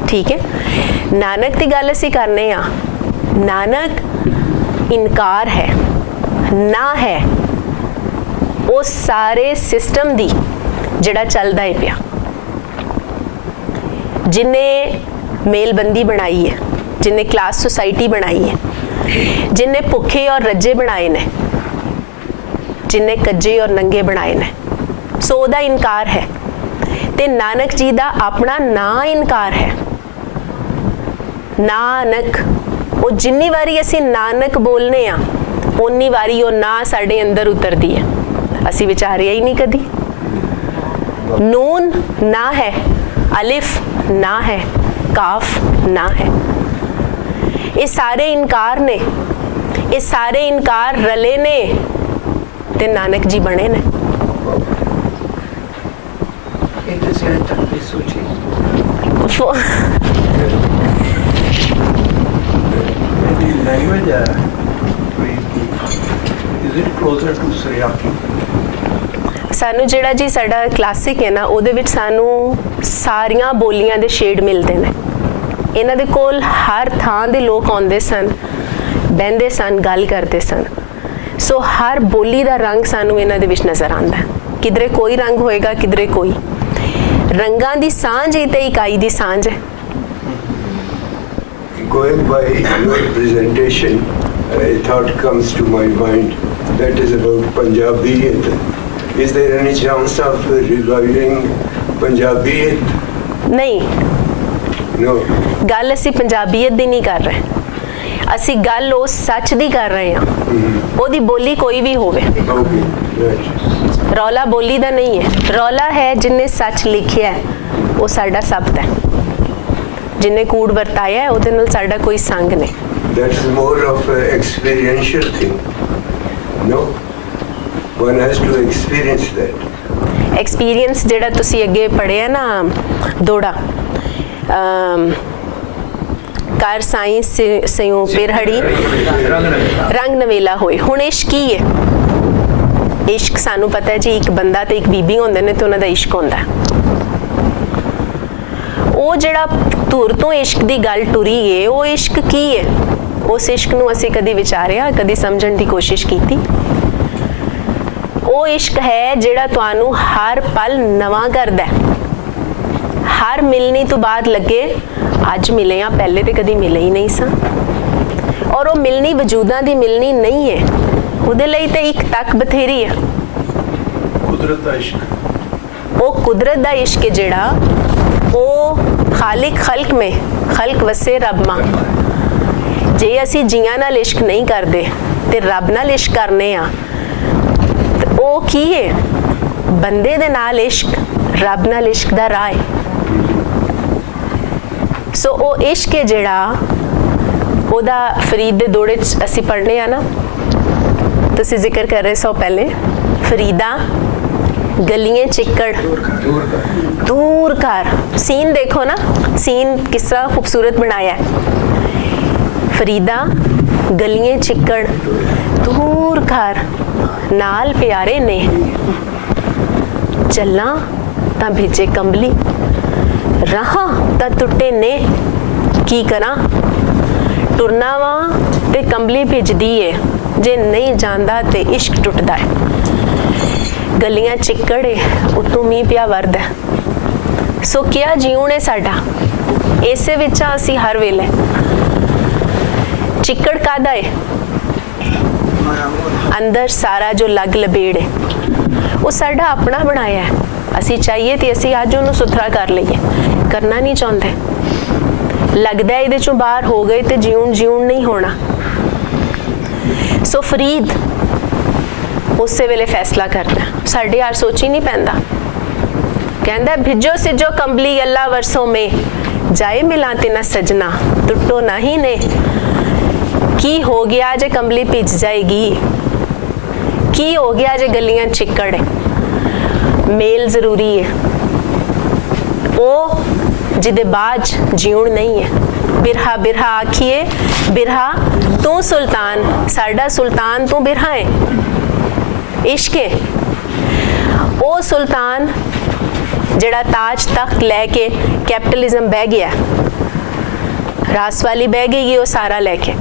ਠੀਕ ਹੈ। ਨਾਨਕ ਦੀ ਗੱਲ ਅਸੀਂ ਕਰਨੇ ਆ ਨਾਨਕ ਇਨਕਾਰ ਹੈ ਨਾ ਹੈ ਉਹ ਸਾਰੇ ਸਿਸਟਮ ਦੀ ਜਿਹੜਾ ਚੱਲਦਾ ਹੈ ਪਿਆ ਜਿਨੇ ਮੇਲਬੰਦੀ ਬਣਾਈ ਹੈ ਜਿਨੇ ਕਲਾਸ ਸੁਸਾਇਟੀ ਬਣਾਈ ਹੈ ਜਿਨੇ ਭੁੱਖੇ ਔਰ ਰੱਜੇ ਬਣਾਏ ਨੇ ਜਿਨੇ ਕੱਜੇ ਔਰ ਨੰਗੇ ਬਣਾਏ ਨੇ ਸੋ ਉਹਦਾ ਇਨਕਾਰ ਹੈ ਤੇ ਨਾਨਕ ਜੀ ਦਾ ਆਪਣਾ ਨਾ ਇਨਕਾਰ ਹੈ ਨਾਨਕ ਉਹ ਜਿੰਨੀ ਵਾਰੀ ਅਸੀਂ ਨਾਨਕ ਬੋਲਨੇ ਆ ਉਨੀ ਵਾਰੀ ਉਹ ਨਾ ਸਾਡੇ ਅੰਦਰ ਉਤਰਦੀ ਹੈ। ਅਸੀਂ ਵਿਚਾਰਿਆ ਹੀ ਨਹੀਂ ਕਦੀ। ਨੂਨ ਨਾ ਹੈ, ਅਲਿਫ ਨਾ ਹੈ, ਕਾਫ ਨਾ ਹੈ। ਇਹ ਸਾਰੇ ਇਨਕਾਰ ਨੇ, ਇਹ ਸਾਰੇ ਇਨਕਾਰ ਰਲੇ ਨੇ ਤੇ ਨਾਨਕ ਜੀ ਬਣੇ ਨੇ। ਸਾਨੂੰ ਜਿਹੜਾ ਜੀ ਸਾਡਾ ਕਲਾਸਿਕ ਹੈ ਨਾ ਉਹਦੇ ਵਿੱਚ ਸਾਨੂੰ ਸਾਰੀਆਂ ਬੋਲੀਆਂ ਦੇ ਸ਼ੇਡ ਮਿਲਦੇ ਨੇ। ਇਹਨਾਂ ਦੇ ਕੋਲ ਹਰ ਥਾਂ ਦੇ ਲੋਕ ਆਉਂਦੇ ਸਨ, ਬਹਿੰਦੇ ਸਨ, ਗੱਲ ਕਰਦੇ ਸਨ। ਸੋ ਹਰ ਬੋਲੀ ਦਾ ਰੰਗ ਸਾਨੂੰ ਇਹਨਾਂ ਦੇ ਵਿੱਚ ਨਜ਼ਰ ਆਉਂਦਾ ਹੈ। ਕਿਧਰੇ ਕੋਈ ਰੰਗ ਹੋਏਗਾ, ਕਿਧਰੇ ਕੋਈ। ਰੰਗਾਂ ਦੀ ਸਾਂਝ ਹੀ ਤੇ ਇਕਾਈ ਦੀ ਸਾਂਝ ਹੈ। Going by your presentation, a thought comes to my mind that is about Punjabiyat. Is there any chance of reviving Punjabiyat? ਨਹੀਂ, No. ਗੱਲ ਅਸੀਂ ਪੰਜਾਬੀਅਤ ਦੀ ਨਹੀਂ ਕਰ ਰਹੇ, ਅਸੀਂ ਗੱਲ ਉਸ ਸੱਚ ਦੀ ਕਰ ਰਹੇ ਹਾਂ। ਉਹਦੀ ਬੋਲੀ ਕੋਈ ਵੀ ਹੋਵੇ, Okay, right. ਰੌਲਾ ਬੋਲੀ ਦਾ ਨਹੀਂ ਹੈ। ਰੌਲਾ ਹੈ ਜਿਹਨੇ ਸੱਚ ਲਿਖਿਆ, ਉਹ ਸਾਡਾ ਸ਼ਬਦ ਹੈ। ਜਿਹਨੇ ਕੂੜ ਵਰਤਾਇਆ ਉਹਦੇ ਨਾਲ ਸਾਡਾ ਕੋਈ ਸੰਗ ਨਹੀਂ। That's more of an experiential thing. No? One has to experience that. Experience ਜਿਹੜਾ ਤੁਸੀਂ ਅੱਗੇ ਪੜ੍ਹਿਆ ਨਾ ਦੋੜਾ ਕਰ ਸਾਇੰਸ ਸਿਉ ਪਿਰਹੜੀ ਰੰਗ ਨਵੇਲਾ ਹੋਏ। ਹੁਣ ਇਸ਼ਕ ਕੀ ਹੈ? ਇਸ਼ਕ ਸਾਨੂੰ ਪਤਾ ਹੈ ਜੀ, ਇੱਕ ਬੰਦਾ ਤੇ ਇੱਕ ਬੀਬੀ ਹੁੰਦੇ ਨੇ ਤੇ ਉਹਨਾਂ ਦਾ ਇਸ਼ਕ ਹੁੰਦਾ। ਉਹ ਜਿਹੜਾ ਧੁਰ ਤੋਂ ਇਸ਼ਕ ਦੀ ਗੱਲ ਟੁਰੀ ਏ, ਉਹ ਇਸ਼ਕ ਕੀ ਹੈ? ਉਸ ਇਸ਼ਕ ਨੂੰ ਅਸੀਂ ਕਦੀ ਵਿਚਾਰਿਆ, ਕਦੀ ਸਮਝਣ ਦੀ ਕੋਸ਼ਿਸ਼ ਕੀਤੀ? ਉਹ ਇਸ਼ਕ ਹੈ ਜਿਹੜਾ ਤੁਹਾਨੂੰ ਹਰ ਪਲ ਨਵਾਂ ਕਰਦਾ ਹੈ। ਹਰ ਮਿਲਣੀ ਤੋਂ ਬਾਅਦ ਲੱਗੇ ਅੱਜ ਮਿਲੇ ਆ, ਪਹਿਲੇ ਤੇ ਕਦੀ ਮਿਲੇ ਹੀ ਨਹੀਂ ਸਾਂ। ਔਰ ਉਹ ਮਿਲਣੀ ਵਜੂਦਾਂ ਦੀ ਮਿਲਣੀ ਨਹੀਂ ਹੈ, ਉਹਦੇ ਲਈ ਤੇ ਇੱਕ ਤੱਕ ਬਥੇਰੀ ਹੈ। ਕੁਦਰਤ ਦਾ ਇਸ਼ਕ, ਉਹ ਕੁਦਰਤ ਦਾ ਇਸ਼ਕ ਹੈ ਜਿਹੜਾ ਉਹ ਖਾਲਿਕ ਖਲਕ ਮੇ ਖਲਕ ਵਸੇ ਰੱਬ ਮਾਂ। ਜੇ ਅਸੀਂ ਜੀਆਂ ਨਾਲ ਇਸ਼ਕ ਨਹੀਂ ਕਰਦੇ ਤੇ ਰੱਬ ਨਾਲ ਇਸ਼ਕ ਕਰਨੇ ਆ ਤੇ ਉਹ ਕੀ ਹੈ? ਬੰਦੇ ਦੇ ਨਾਲ ਇਸ਼ਕ, ਰੱਬ ਨਾਲ ਇਸ਼ਕ ਦਾ ਰਾਹ ਹੈ। ਸੋ ਉਹ ਇਸ਼ਕ ਹੈ ਜਿਹੜਾ ਉਹਦਾ ਫਰੀਦ ਦੇ ਦੋੜੇ 'ਚ ਅਸੀਂ ਪੜ੍ਹਨੇ ਆ ਨਾ, ਤੁਸੀਂ ਜ਼ਿਕਰ ਕਰ ਰਹੇ ਸੋ ਪਹਿਲੇ, ਫਰੀਦਾ ਗਲੀਆਂ ਚਿੱਕੜ ਦੂਰ ਕਰ। ਸੀਨ ਦੇਖੋ ਨਾ, ਸੀਨ ਕਿਸ ਤਰ੍ਹਾਂ ਖੂਬਸੂਰਤ ਬਣਾਇਆ ਹੈ। ਫਰੀਦਾ ਗਲੀਆਂ ਚਿੱਕੜ ਦੂਰ ਕਰ, ਨਾਲ ਪਿਆਰੇ ਨੇ ਚੱਲਾਂ ਤਾਂ ਭਿੱਜੇ ਕੰਬਲੀ, ਰਹਾਂ ਤਾਂ ਟੁੱਟੇ ਨੇ ਕੀ ਕਰਾਂ। ਟੁਰਨਾ ਵਾ ਤੇ ਕੰਬਲੀ ਭਿੱਜਦੀ ਏ, ਜੇ ਨਹੀਂ ਜਾਂਦਾ ਤੇ ਇਸ਼ਕ ਟੁੱਟਦਾ ਹੈ। ਗਲੀਆਂ ਚਿੱਕੜ ਏ, ਉਤੋਂ ਮੀਂਹ ਪਿਆ ਵਰਦਾ। ਸੋ ਕਿਆ ਜੀਉਣ ਹੈ ਸਾਡਾ, ਇਸੇ ਵਿੱਚ ਅਸੀਂ ਹਰ ਵੇਲੇ। ਚਿੱਕੜ ਕਾਹਦਾ ਏ? ਅੰਦਰ ਸਾਰਾ ਜੋ ਲੱਗ ਲਬੇੜ ਹੈ ਉਹ ਸਾਡਾ ਆਪਣਾ ਬਣਾਇਆ ਹੈ। ਅਸੀਂ ਚਾਹੀਏ ਤੇ ਅਸੀਂ ਅੱਜ ਉਹਨੂੰ ਸੁਥਰਾ ਕਰ ਲਈਏ, ਕਰਨਾ ਨਹੀਂ ਚਾਹੁੰਦੇ। ਲੱਗਦਾ ਇਹਦੇ ਚੋਂ ਬਾਹਰ ਹੋ ਗਏ ਤੇ ਜਿਉਣ ਨਹੀਂ ਹੋਣਾ। ਸੋ ਫਰੀਦ ਉਸੇ ਵੇਲੇ ਫੈਸਲਾ ਕਰਦਾ, ਸਾਡੇ ਯਾਰ ਸੋਚੀ ਨਹੀਂ ਪੈਂਦਾ। ਕਹਿੰਦਾ ਭਿੱਜੋ ਸਿਜੋ ਕੰਬਲੀ ਅੱਲਾ ਵਰਸੋਂ ਮੇ, ਜਾਏ ਮਿਲਾਂ ਤੇ ਨਾ ਸਜਣਾ ਟੁੱਟੋ ਨਹੀਂ ਨੇ। ਕੀ ਹੋ ਗਿਆ ਜੇ ਕੰਬਲੀ ਭਿੱਜ ਜਾਏਗੀ? ਕੀ ਹੋ ਗਿਆ ਜੇ ਗਲੀਆਂ ਚਿੱਕੜ? ਮੇਲ ਜ਼ਰੂਰੀ ਹੈ, ਉਹ ਜਿਹਦੇ ਬਾਜ ਜਿਉਣ ਨਹੀਂ ਹੈ। ਬਿਰਹਾ ਬਿਰਹਾ ਆਖੀਏ, ਬਿਰਹਾ ਤੂੰ ਸੁਲਤਾਨ, ਸਾਡਾ ਸੁਲਤਾਨ ਤੂੰ ਬਿਰਹਾ ਹੈ। ਇਸ਼ਕ ਹੈ ਉਹ ਸੁਲਤਾਨ ਜਿਹੜਾ ਤਾਜ ਤਖਤ ਲੈ ਕੇ ਕੈਪੀਟਲਿਜ਼ਮ ਬਹਿ ਗਿਆ, ਰਾਸ ਵਾਲੀ ਬਹਿ ਗਈ ਉਹ ਸਾਰਾ ਲੈ ਕੇ।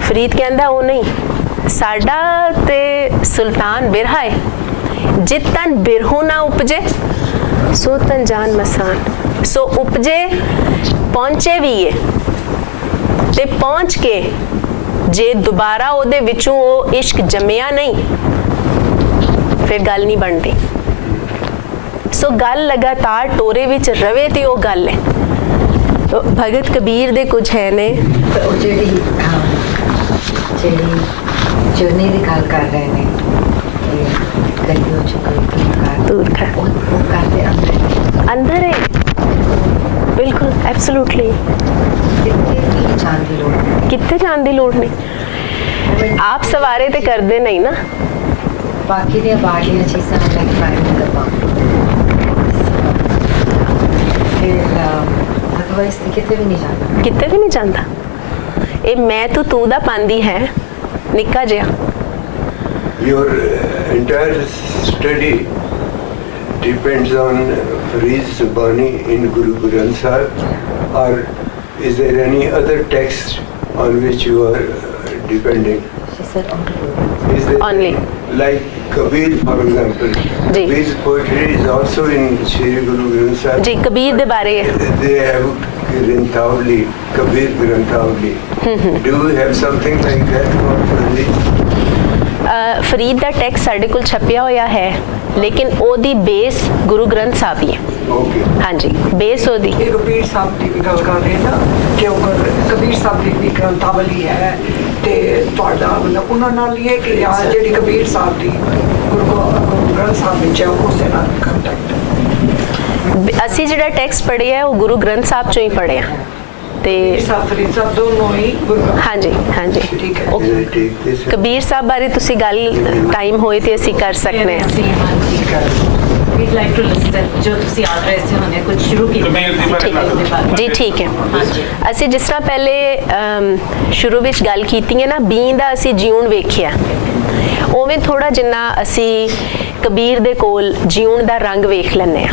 ਫਰੀਦ ਕਹਿੰਦਾ ਉਹ ਨਹੀਂ, ਸਾਡਾ ਤੇ ਸੁਲਤਾਨ ਬਿਰਹਾ ਹੈ। ਜਿਤ ਤਨ ਬਿਰਹੂ ਨਾ ਉਪਜੇ ਸੋ ਤਨ ਜਾਨ ਮਸਾਨ। ਸੋ ਉਪਜੇ ਪਹੁੰਚੇ ਵੀ ਹੈ ਤੇ ਪਹੁੰਚ ਕੇ ਜੇ ਦੁਬਾਰਾ ਉਹਦੇ ਵਿੱਚੋਂ ਉਹ ਇਸ਼ਕ ਜੰਮਿਆ ਨਹੀਂ ਫਿਰ ਗੱਲ ਨਹੀਂ ਬਣਦੀ। ਸੋ ਗੱਲ ਲਗਾਤਾਰ ਟੋਰੇ ਵਿੱਚ ਰਵੇ ਤੇ ਉਹ ਗੱਲ ਹੈ। ਭਗਤ ਕਬੀਰ ਦੇ ਕੁਝ ਹੈ ਨੇ ਉਹ ਜਿਹੜੀ ਜਰਨੀ ਦੀ ਗੱਲ ਕਰ ਰਹੇ ਨੇ ਕਿ ਗਲੀਆਂ ਚ ਕੋਈ ਦੂਰ ਕਰ ਉਹ ਕਰਦੇ ਅੰਦਰ ਹੈ ਬਿਲਕੁਲ ਐਬਸੋਲੂਟਲੀ ਕਿੱਥੇ ਜਾਣ ਦੀ ਲੋੜ ਨਹੀਂ ਆਪ ਸਵਾਰੇ ਤੇ ਕਰਦੇ ਨਹੀਂ ਨਾ ਬਾਕੀ ਦੀਆਂ ਬਾਹਰਲੀਆਂ ਚੀਜ਼ਾਂ ਲਾਈਕ ਟਰਾਈ ਕਰਵਾ ਫਿਰ ਅਦਰਵਾਈਜ਼ ਕਿਤੇ ਵੀ ਨਹੀਂ ਜਾਂਦਾ ਇਹ ਮੈਂ ਤੂੰ ਦਾ ਪਾਂਦੀ ਹੈ ਨਿੱਕਾ ਜਿਹਾ Your entire study depends on Fareed Zubani in Guru Granth Sahib, or is there any other text on which you are depending? She said Is there Only. like Kabir, for example? Ji. Kabir's poetry is also in Shri Guru Granth Sahib. ਜੀ ਕਬੀਰ ਦੇ ਬਾਰੇ ਹੈ They have Granthavali, Kabir Granthavali. Do you have something like that for Fareed? Farid the text ਸਾਡੇ ਕੋਲ ਛਪਿਆ ਹੋਇਆ ਹੈ ਲੇਕਿਨ ਉਹਦੀ ਬੇਸ ਗੁਰੂ ਗ੍ਰੰਥ ਸਾਹਿਬ ਹੀ ਹੈ Okay. ਹਾਂਜੀ ਬੇਸ ਉਹਦੀ ਇਹ ਕਬੀਰ ਸਾਹਿਬ ਦੀ ਵੀ ਗੱਲ ਕਰ ਰਹੇ ਨਾ ਕਿ ਉਹ ਕਬੀਰ ਸਾਹਿਬ ਦੀ ਵੀ ਗ੍ਰੰਥਾਵਲੀ ਹੈ ਤੇ ਤੁਹਾਡਾ ਮਤਲਬ ਉਹਨਾਂ ਨਾਲ ਹੀ ਹੈ ਕਿ ਯਾਰ ਜਿਹੜੀ ਕਬੀਰ ਸਾਹਿਬ ਦੀ ਗੁਰੂ ਗ੍ਰੰਥ ਸਾਹਿਬ ਵਿੱਚ ਹੈ ਉਸੇ ਨਾਲ ਕੰਟੈਕਟ ਅਸੀਂ ਜਿਹੜਾ ਟੈਕਸਟ ਪੜ੍ਹਿਆ ਹੈ ਉਹ ਗੁਰੂ ਗ੍ਰੰਥ ਸਾਹਿਬ ਚੋਂ ਹੀ ਪੜ੍ਹਿਆ ਤੇ ਫਰੀਦ ਸਾਹਿਬ ਦੋਨੋਂ ਹੀ ਗੁਰੂ ਗ੍ਰੰਥ ਹਾਂਜੀ ਹਾਂਜੀ ਠੀਕ ਹੈ ਉਹ Can I take this? Kabir Sahib ਬਾਰੇ ਤੁਸੀਂ ਗੱਲ ਟਾਈਮ ਹੋਏ ਤੇ ਅਸੀਂ ਕਰ ਸਕਦੇ ਹਾਂ we'd like to listen ਜੋ ਤੁਸੀਂ ਆ ਰਹੇ ਸੀ ਉਹਨੇ ਕੁਝ ਸ਼ੁਰੂ ਕੀਤਾ ਕਬੀਰ ਦੀ ਬਾਰੇ ਜੀ ਠੀਕ ਹੈ ਅਸੀਂ ਜਿਸ ਤਰ੍ਹਾਂ ਪਹਿਲੇ ਸ਼ੁਰੂ ਵਿੱਚ ਗੱਲ ਕੀਤੀ ਹੈ ਨਾ ਬੀਂ ਦਾ ਅਸੀਂ ਜਿਉਣ ਵੇਖਿਆ ਉਵੇਂ ਥੋੜਾ ਜਿੰਨਾ ਅਸੀਂ ਕਬੀਰ ਦੇ ਕੋਲ ਜਿਉਣ ਦਾ ਰੰਗ ਵੇਖ ਲੈਂਦੇ ਆ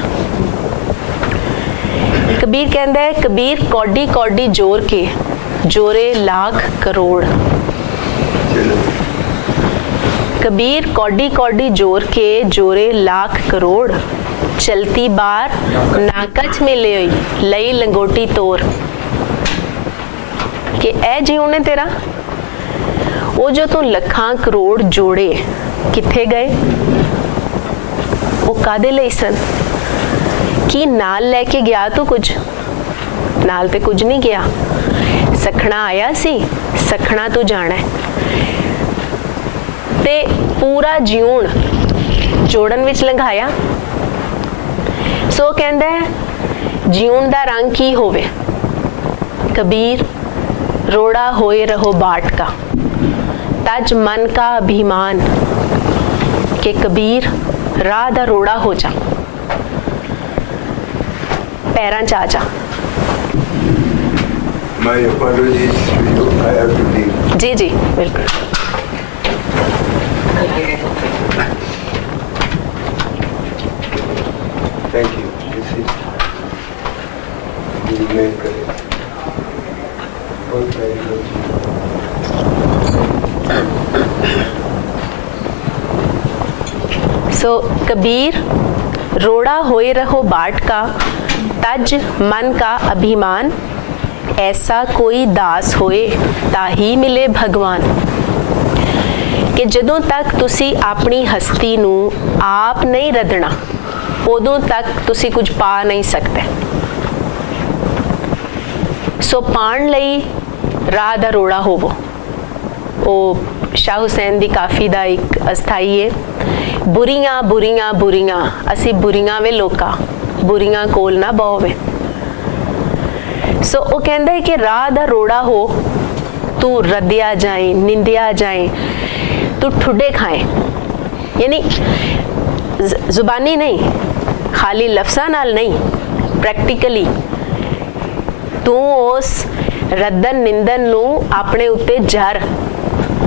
ਕਬੀਰ ਕਹਿੰਦਾ ਹੈ ਕਬੀਰ ਕੌਡੀ ਕੌਡੀ ਜੋਰ ਕੇ ਜੋਰੇ ਲੱਖ ਕਰੋੜ कबीर कौडी कौडी जोर के जोरे लाख करोड़ चलती बार नाकच में ले लई लंगोटी तोर कि ए जीवने तेरा वो जो तू लखां करोड़ जोड़े किथे गए वो कादे लई सन की नाल लेके गया तू कुछ नाल ते कुछ नहीं गया सखना आया सी सखना तू जाना है ਤੇ ਪੂਰਾ ਜਿਉਣ ਜੋੜਨ ਵਿੱਚ ਲੰਘਾਇਆ ਸੋ ਕਹਿੰਦਾ ਹੈ ਜਿਉਣ ਦਾ ਰੰਗ ਕੀ ਹੋਵੇ ਕਬੀਰ ਰੋੜਾ ਹੋਏ ਰਹੋ ਬਾਟ ਕਾ ਤਜ ਮਨ ਕਾ ਅਭਿਮਾਨ ਕਿ ਕਬੀਰ ਰਾਹ ਦਾ ਰੋੜਾ ਹੋ ਜਾ ਪੈਰਾਂ 'ਚ ਆ ਜਾ My apologies to you. I have to leave. ਜੀ ਜੀ ਬਿਲਕੁਲ Thank you. This is Guru Nanak Kare. बहुत very good. सो कबीर रोड़ा होए रहो बाट का तज मन का अभिमान ऐसा कोई दास होए ताही मिले भगवान कि जदों तक तुसी अपनी हस्ती नू आप नहीं रदना उदों तक तुसी कुछ पा नहीं सकते सो पाण लई राह दा रोड़ा होवो ਉਹ ਸ਼ਾਹ ਹੁਸੈਨ ਦੀ ਕਾਫੀ ਦਾ ਇੱਕ ਅਸਥਾਈ ਹੈ ਬੁਰੀਆਂ ਬੁਰੀਆਂ ਬੁਰੀਆਂ ਅਸੀਂ ਬੁਰੀਆਂ ਵੇ ਲੋਕਾਂ ਬੁਰੀਆਂ ਕੋਲ ਨਾ ਬਹੋਵੇ ਸੋ ਉਹ ਕਹਿੰਦਾ ਹੈ ਕਿ ਰਾਹ ਦਾ ਰੋੜਾ ਹੋ ਤੂੰ ਰੱਦਿਆ ਜਾਏ ਨਿੰਦਿਆ ਜਾਏ ਤੂੰ ਠੁੱਡੇ ਖਾਏ ਯਾਨੀ ਜ਼ੁਬਾਨੀ ਨਹੀਂ ਖਾਲੀ ਲਫ਼ਜ਼ਾਂ ਨਾਲ ਨਹੀਂ ਪ੍ਰੈਕਟੀਕਲੀ ਤੂੰ ਉਸ ਰੱਦਨ ਨਿੰਦਨ ਨੂੰ ਆਪਣੇ ਉੱਤੇ ਜਰ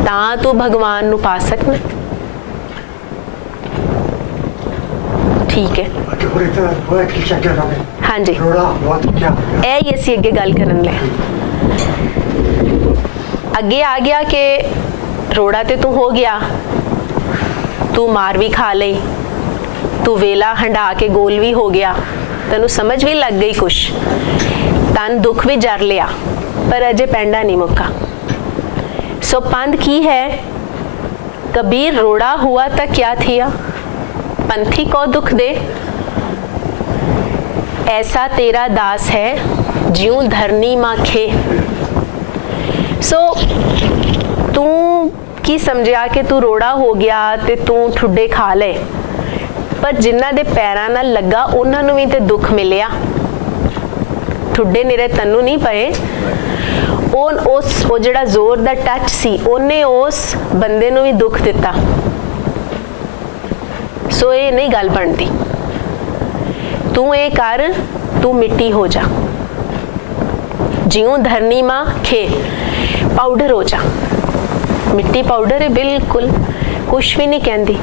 ਤਾਂ ਤੂੰ ਭਗਵਾਨ ਨੂੰ ਪਾ ਸਕਣਾ ਠੀਕ ਹੈ ਹਾਂਜੀ ਇਹ ਹੀ ਅਸੀਂ ਅੱਗੇ ਗੱਲ ਕਰਨ ਲਈ ਅੱਗੇ ਆ ਗਿਆ ਕਿ ਰੋੜਾ ਤੇ ਤੂੰ ਹੋ ਗਿਆ ਤੂੰ ਮਾਰ ਵੀ ਖਾ ਲਈ ਤੂੰ ਵੇਲਾ ਹੰਡਾ ਕੇ ਗੋਲ ਵੀ ਹੋ ਗਿਆ ਤੈਨੂੰ ਸਮਝ ਵੀ ਲੱਗ ਗਈ ਕੁਛ ਤਨ ਦੁੱਖ ਵੀ ਜਰ ਲਿਆ ਪਰ ਅਜੇ ਪੈਂਡਾ ਨਹੀਂ ਮੁੱਕਾ सो पंथ की है कबीर रोड़ा हुआ था क्या थिया पंथी को दुख दे ऐसा तेरा दास है ज्यों धरनी माखे। सो तू की समझिया कि तू रोड़ा हो गया ते तू ठुड्डे खा ले, पर जिन्हां दे पैरां नाल लगा उन्हां नूं भी ते दुख मिलिया। ठुड्डे निरे तन्नू नहीं पए, ਉਹ ਜਿਹੜਾ ਜ਼ੋਰ ਦਾ ਟੱਚ ਸੀ ਉਹਨੇ ਉਸ ਬੰਦੇ ਨੂੰ ਵੀ ਦੁੱਖ ਦਿੱਤਾ। ਸੋ ਇਹ ਨਹੀਂ ਗੱਲ ਬਣਦੀ। ਤੂੰ ਇਹ ਕਰ, ਤੂੰ ਮਿੱਟੀ ਹੋ ਜਾ, ਜਿਉਂ ਧਰਨੀ ਮਾਂ ਖੇ, ਪਾਊਡਰ ਹੋ ਜਾ। ਮਿੱਟੀ ਪਾਊਡਰ ਹੈ ਬਿਲਕੁਲ, ਕੁਛ ਵੀ ਨਹੀਂ ਕਹਿੰਦੀ,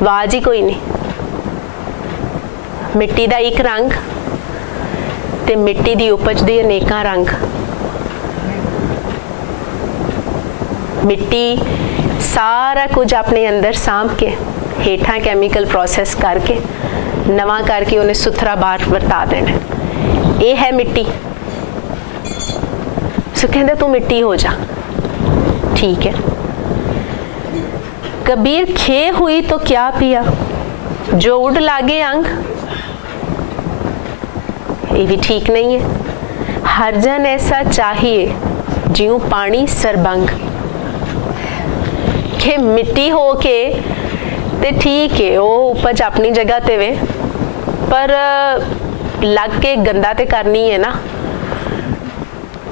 ਆਵਾਜ਼ ਹੀ ਕੋਈ ਨਹੀਂ। ਮਿੱਟੀ ਦਾ ਇੱਕ ਰੰਗ ਤੇ ਮਿੱਟੀ ਦੀ ਉਪਜ ਦੇ ਅਨੇਕਾਂ ਰੰਗ। मिट्टी सारा कुछ अपने अंदर सांभ के हेठा कैमिकल प्रोसैस करके नवा करके उन्हें सुथरा बाहर वरता देना। ये है मिट्टी। सो कहते तू मिट्टी हो जा, ठीक है। कबीर खे हुई तो क्या पिया, जो उड़ लागे अंग, ये भी ठीक नहीं है। हर जन ऐसा चाहिए ज्यों पानी सरबंग। कि मिट्टी हो के ते ठीक है, वो उपज अपनी जगह ते वे, पर लग के गंदा ते करनी है ना।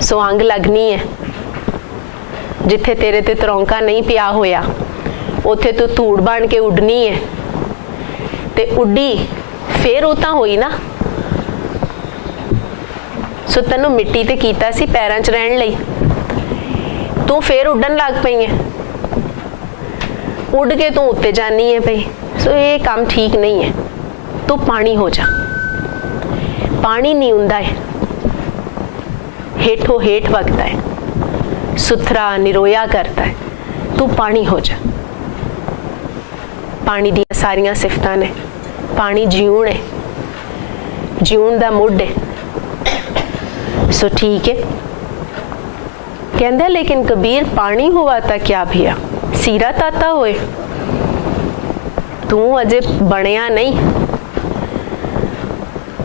सो अंग लगनी है। जिथे तेरे ते तरौंका नहीं पिया होया उथे तू धूड़ बन के उड़नी है, ते उड़ी फिर उतां होई ना। सो तैनू मिट्टी ते कीता सी पैरां च रहन लई, तू फिर उड़न लग पई है, उड़ के तू उत्ते जानी है भाई। सो ये काम ठीक नहीं है। तू पानी हो जा। पानी नहीं हुंदा है, हेठों हेठ वगदा है, सुथरा निरोया करता है। तू पानी हो जा। पानी दी सारियां सिफतां ने। पानी जीवन है, जीवन दा मुड है। सो ठीक है। कहंदा लेकिन कबीर पानी हुआ था क्या भैया, सीरा ताता होए, तू अजे बनिया नहीं,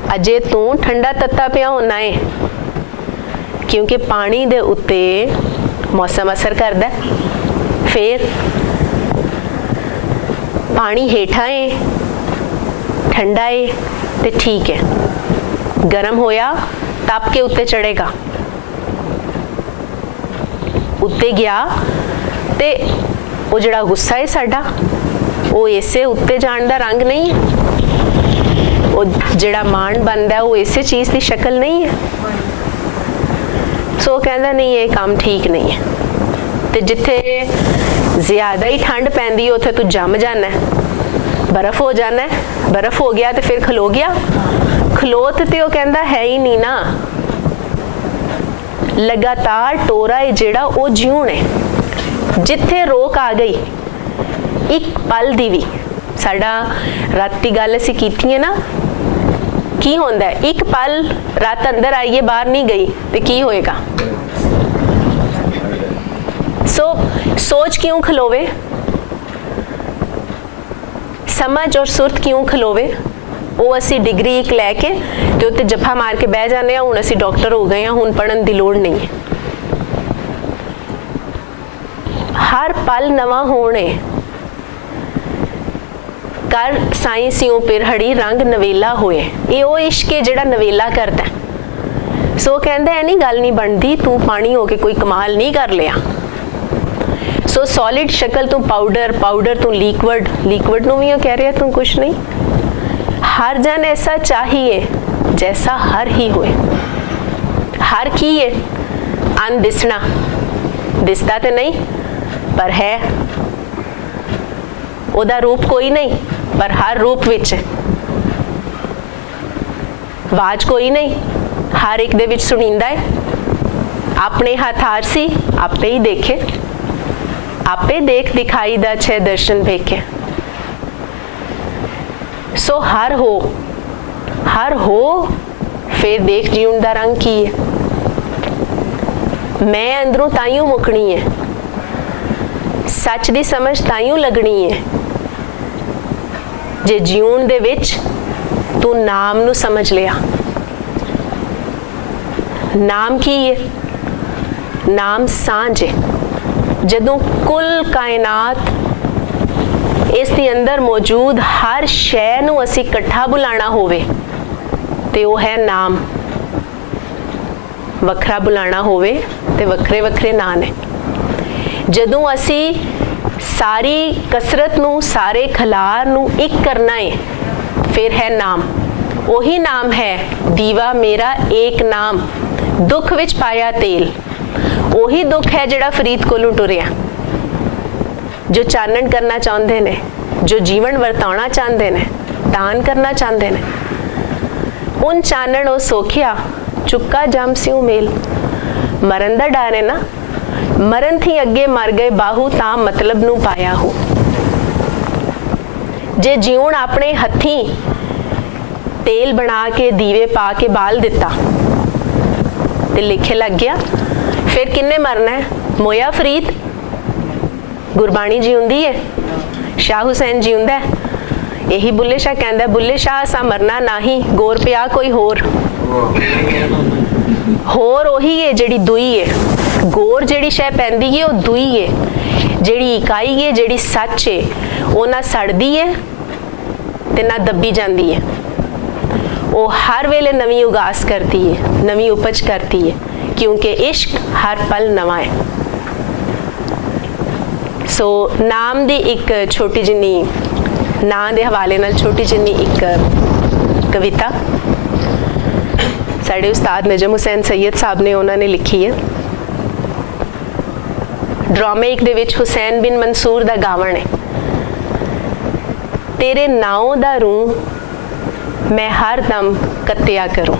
अजे तू ठंडा तत्ता पिया होना है, क्योंकि पानी दे उत्ते मौसम असर करदा। फिर पानी हेठा है, ठंडा है ते ठीक है, गर्म होया तप के उत्ते चढ़ेगा, उत्ते गया ते वो जिहड़ा गुस्सा है साडा वो इसे उत्ते जाण दा रंग नहीं है, वो जिहड़ा मान बनदा है वो इसे चीज़ की शक्ल नहीं है। सो कहंदा नहीं ये काम ठीक नहीं है। ते जिथे ज़्यादा ही ठंड पैंदी है उत्थे तू जम जाना है, बर्फ हो जाना है, बर्फ हो गया तो फिर खलो गया। खलोत ते वो कहंदा है ही नहीं ना। लगातार टोरा है जिहड़ा वो जीवन है। जिथे रोक आ गई एक पल दी भी, साडा राती गल असीं कीती है ना, की होंदा है एक पल रात अंदर आइए बाहर नहीं गई तो की होएगा। सो सोच क्यों खलोवे, समझ और सुरत क्यों खलोवे। वो असी डिग्री एक लैके ते उत्ते जफा मार के बह जाने, हुण असी डॉक्टर हो गए हैं, हुण पढ़न दी लोड़ नहीं है। हर पल नवा होने कर साइंसियों पिरहड़ी रंग नवेला होए। ये वो इश्क है जिहड़ा नवेला करता है। सो कहंदा है नहीं गल नहीं बनती, तू पानी हो के कोई कमाल नहीं कर लिया। सो सॉलिड शक्ल तू पाउडर, पाउडर तू लिक्विड, लिक्विड नूं भी कह रहा तू कुछ नहीं। हर जन ऐसा चाहिए जैसा हर ही होए। हर की है अनदिसना, दिसता तो नहीं पर है, ओदा रूप कोई नहीं पर हर रूप विच है, आवाज कोई नहीं हर एक दे विच सुनिंदा है। अपने हाथ आरसी आपे ही देखे, आपे देख दिखाई दा छे दर्शन भेखे। सो हर हो फिर देख जीवन दा रंग की है। मैं अंदरों ताइयों मुकनी है, सच दी समझ ताइयों लगनी है जे जीवन दे विच तू नाम नू समझ लिया। ਨਾਮ ਕੀ ਹੈ? ਨਾਮ ਸਾਂਝ ਹੈ। ਜਦੋਂ ਕੁੱਲ ਕਾਇਨਾਤ ਇਸ ਦੇ ਅੰਦਰ ਮੌਜੂਦ ਹਰ ਸ਼ੈ ਨੂੰ ਅਸੀਂ ਇਕੱਠਾ ਬੁਲਾਣਾ ਹੋਵੇ ਤੇ ਉਹ ਹੈ ਨਾਮ। ਵੱਖਰਾ ਬੁਲਾਣਾ ਹੋਵੇ ਤੇ ਵੱਖਰੇ ਵੱਖਰੇ ਨਾਂ ਨੇ। ਜਦੋਂ ਅਸੀਂ ਸਾਰੀ ਕਸਰਤ ਨੂੰ, ਸਾਰੇ ਖਲਾਰ ਨੂੰ ਇੱਕ ਕਰਨਾ ਹੈ, ਫਿਰ ਹੈ ਨਾਮ। ਉਹੀ ਨਾਮ ਹੈ ਦੀਵਾ ਮੇਰਾ ਏਕ ਨਾਮ, ਦੁੱਖ ਵਿੱਚ ਪਾਇਆ ਤੇਲ। ਉਹੀ ਦੁੱਖ ਹੈ ਜਿਹੜਾ ਫਰੀਦ ਕੋਲੋਂ ਟੁਰਿਆ। ਜੋ ਚਾਨਣ ਕਰਨਾ ਚਾਹੁੰਦੇ ਨੇ, ਜੋ ਜੀਵਨ ਵਰਤਾਉਣਾ ਚਾਹੁੰਦੇ ਨੇ, ਦਾਨ ਕਰਨਾ ਚਾਹੁੰਦੇ ਨੇ, ਉਨ ਚਾਨਣ ਉਹ ਸੋਖਿਆ ਚੁੱਕਾ ਜਮ ਸਿਉ ਮੇਲ। ਮਰਨ ਦਾ ਡਰ ਹੈ ਨਾ, ਮਰਨ ਥੀ ਅੱਗੇ ਮਰ ਗਏ ਬਾਹੂ ਤਾਂ ਮਤਲਬ ਨੂੰ ਪਾਇਆ ਹੋ। ਜੇ ਜਿਉਣ ਆਪਣੇ ਹੱਥੀਂ ਤੇਲ ਬਣਾ ਕੇ ਦੀਵੇ ਪਾ ਕੇ ਬਾਲ ਦਿੱਤਾ ਤੇ ਲਿਖੇ ਲੱਗ ਗਿਆ, ਫਿਰ ਕਿੰਨੇ ਮਰਨਾ ਹੈ? ਮੋਇਆ ਫਰੀਦ। ਗੁਰਬਾਣੀ ਜਿਉਂਦੀ ਹੈ, ਸ਼ਾਹ ਹੁਸੈਨ ਜਿਉਂਦਾ। ਇਹੀ ਬੁੱਲੇ ਸ਼ਾਹ ਕਹਿੰਦਾ, ਬੁੱਲੇ ਸ਼ਾਹ ਅਸਾਂ ਮਰਨਾ ਨਹੀਂ, ਗੋਰ ਪਿਆ ਕੋਈ ਹੋਰ। ਹੋਰ ਉਹੀ ਹੈ ਜਿਹੜੀ ਦੂਈ ਹੈ। ਗੋਰ ਜਿਹੜੀ ਸ਼ੈ ਪੈਂਦੀ ਹੈ ਉਹ ਦੂਈ ਹੈ। ਜਿਹੜੀ ਇਕਾਈ ਹੈ, ਜਿਹੜੀ ਸੱਚ ਹੈ, ਉਹ ਨਾ ਸੜਦੀ ਹੈ ਤੇ ਨਾ ਦੱਬੀ ਜਾਂਦੀ ਹੈ। ਉਹ ਹਰ ਵੇਲੇ ਨਵੀਂ ਉਗਾਸ ਕਰਦੀ ਹੈ, ਨਵੀਂ ਉਪਜ ਕਰਦੀ ਹੈ, ਕਿਉਂਕਿ ਇਸ਼ਕ ਹਰ ਪਲ ਨਵਾਂ ਹੈ। ਸੋ ਨਾਮ ਦੀ ਇੱਕ ਛੋਟੀ ਜਿੰਨੀ, ਨਾਂ ਦੇ ਹਵਾਲੇ ਨਾਲ ਛੋਟੀ ਜਿੰਨੀ ਇੱਕ ਕਵਿਤਾ ਸਾਡੇ ਉਸਤਾਦ ਨਜਮ ਹੁਸੈਨ ਸੈयद ਸਾਹਿਬ ਨੇ ਉਹਨਾਂ ਨੇ ਲਿਖੀ ਹੈ। ਡਰਾਮੇ ਇੱਕ ਦੇ ਵਿੱਚ ਹੁਸੈਨ ਬਿਨ ਮਨਸੂਰ ਦਾ ਗਾਵਣ ਹੈ। ਤੇਰੇ ਨਾਉ ਦਾ ਰੂ ਮੈਂ ਹਰ ਦਮ ਕੱਤਿਆ ਕਰੂੰ।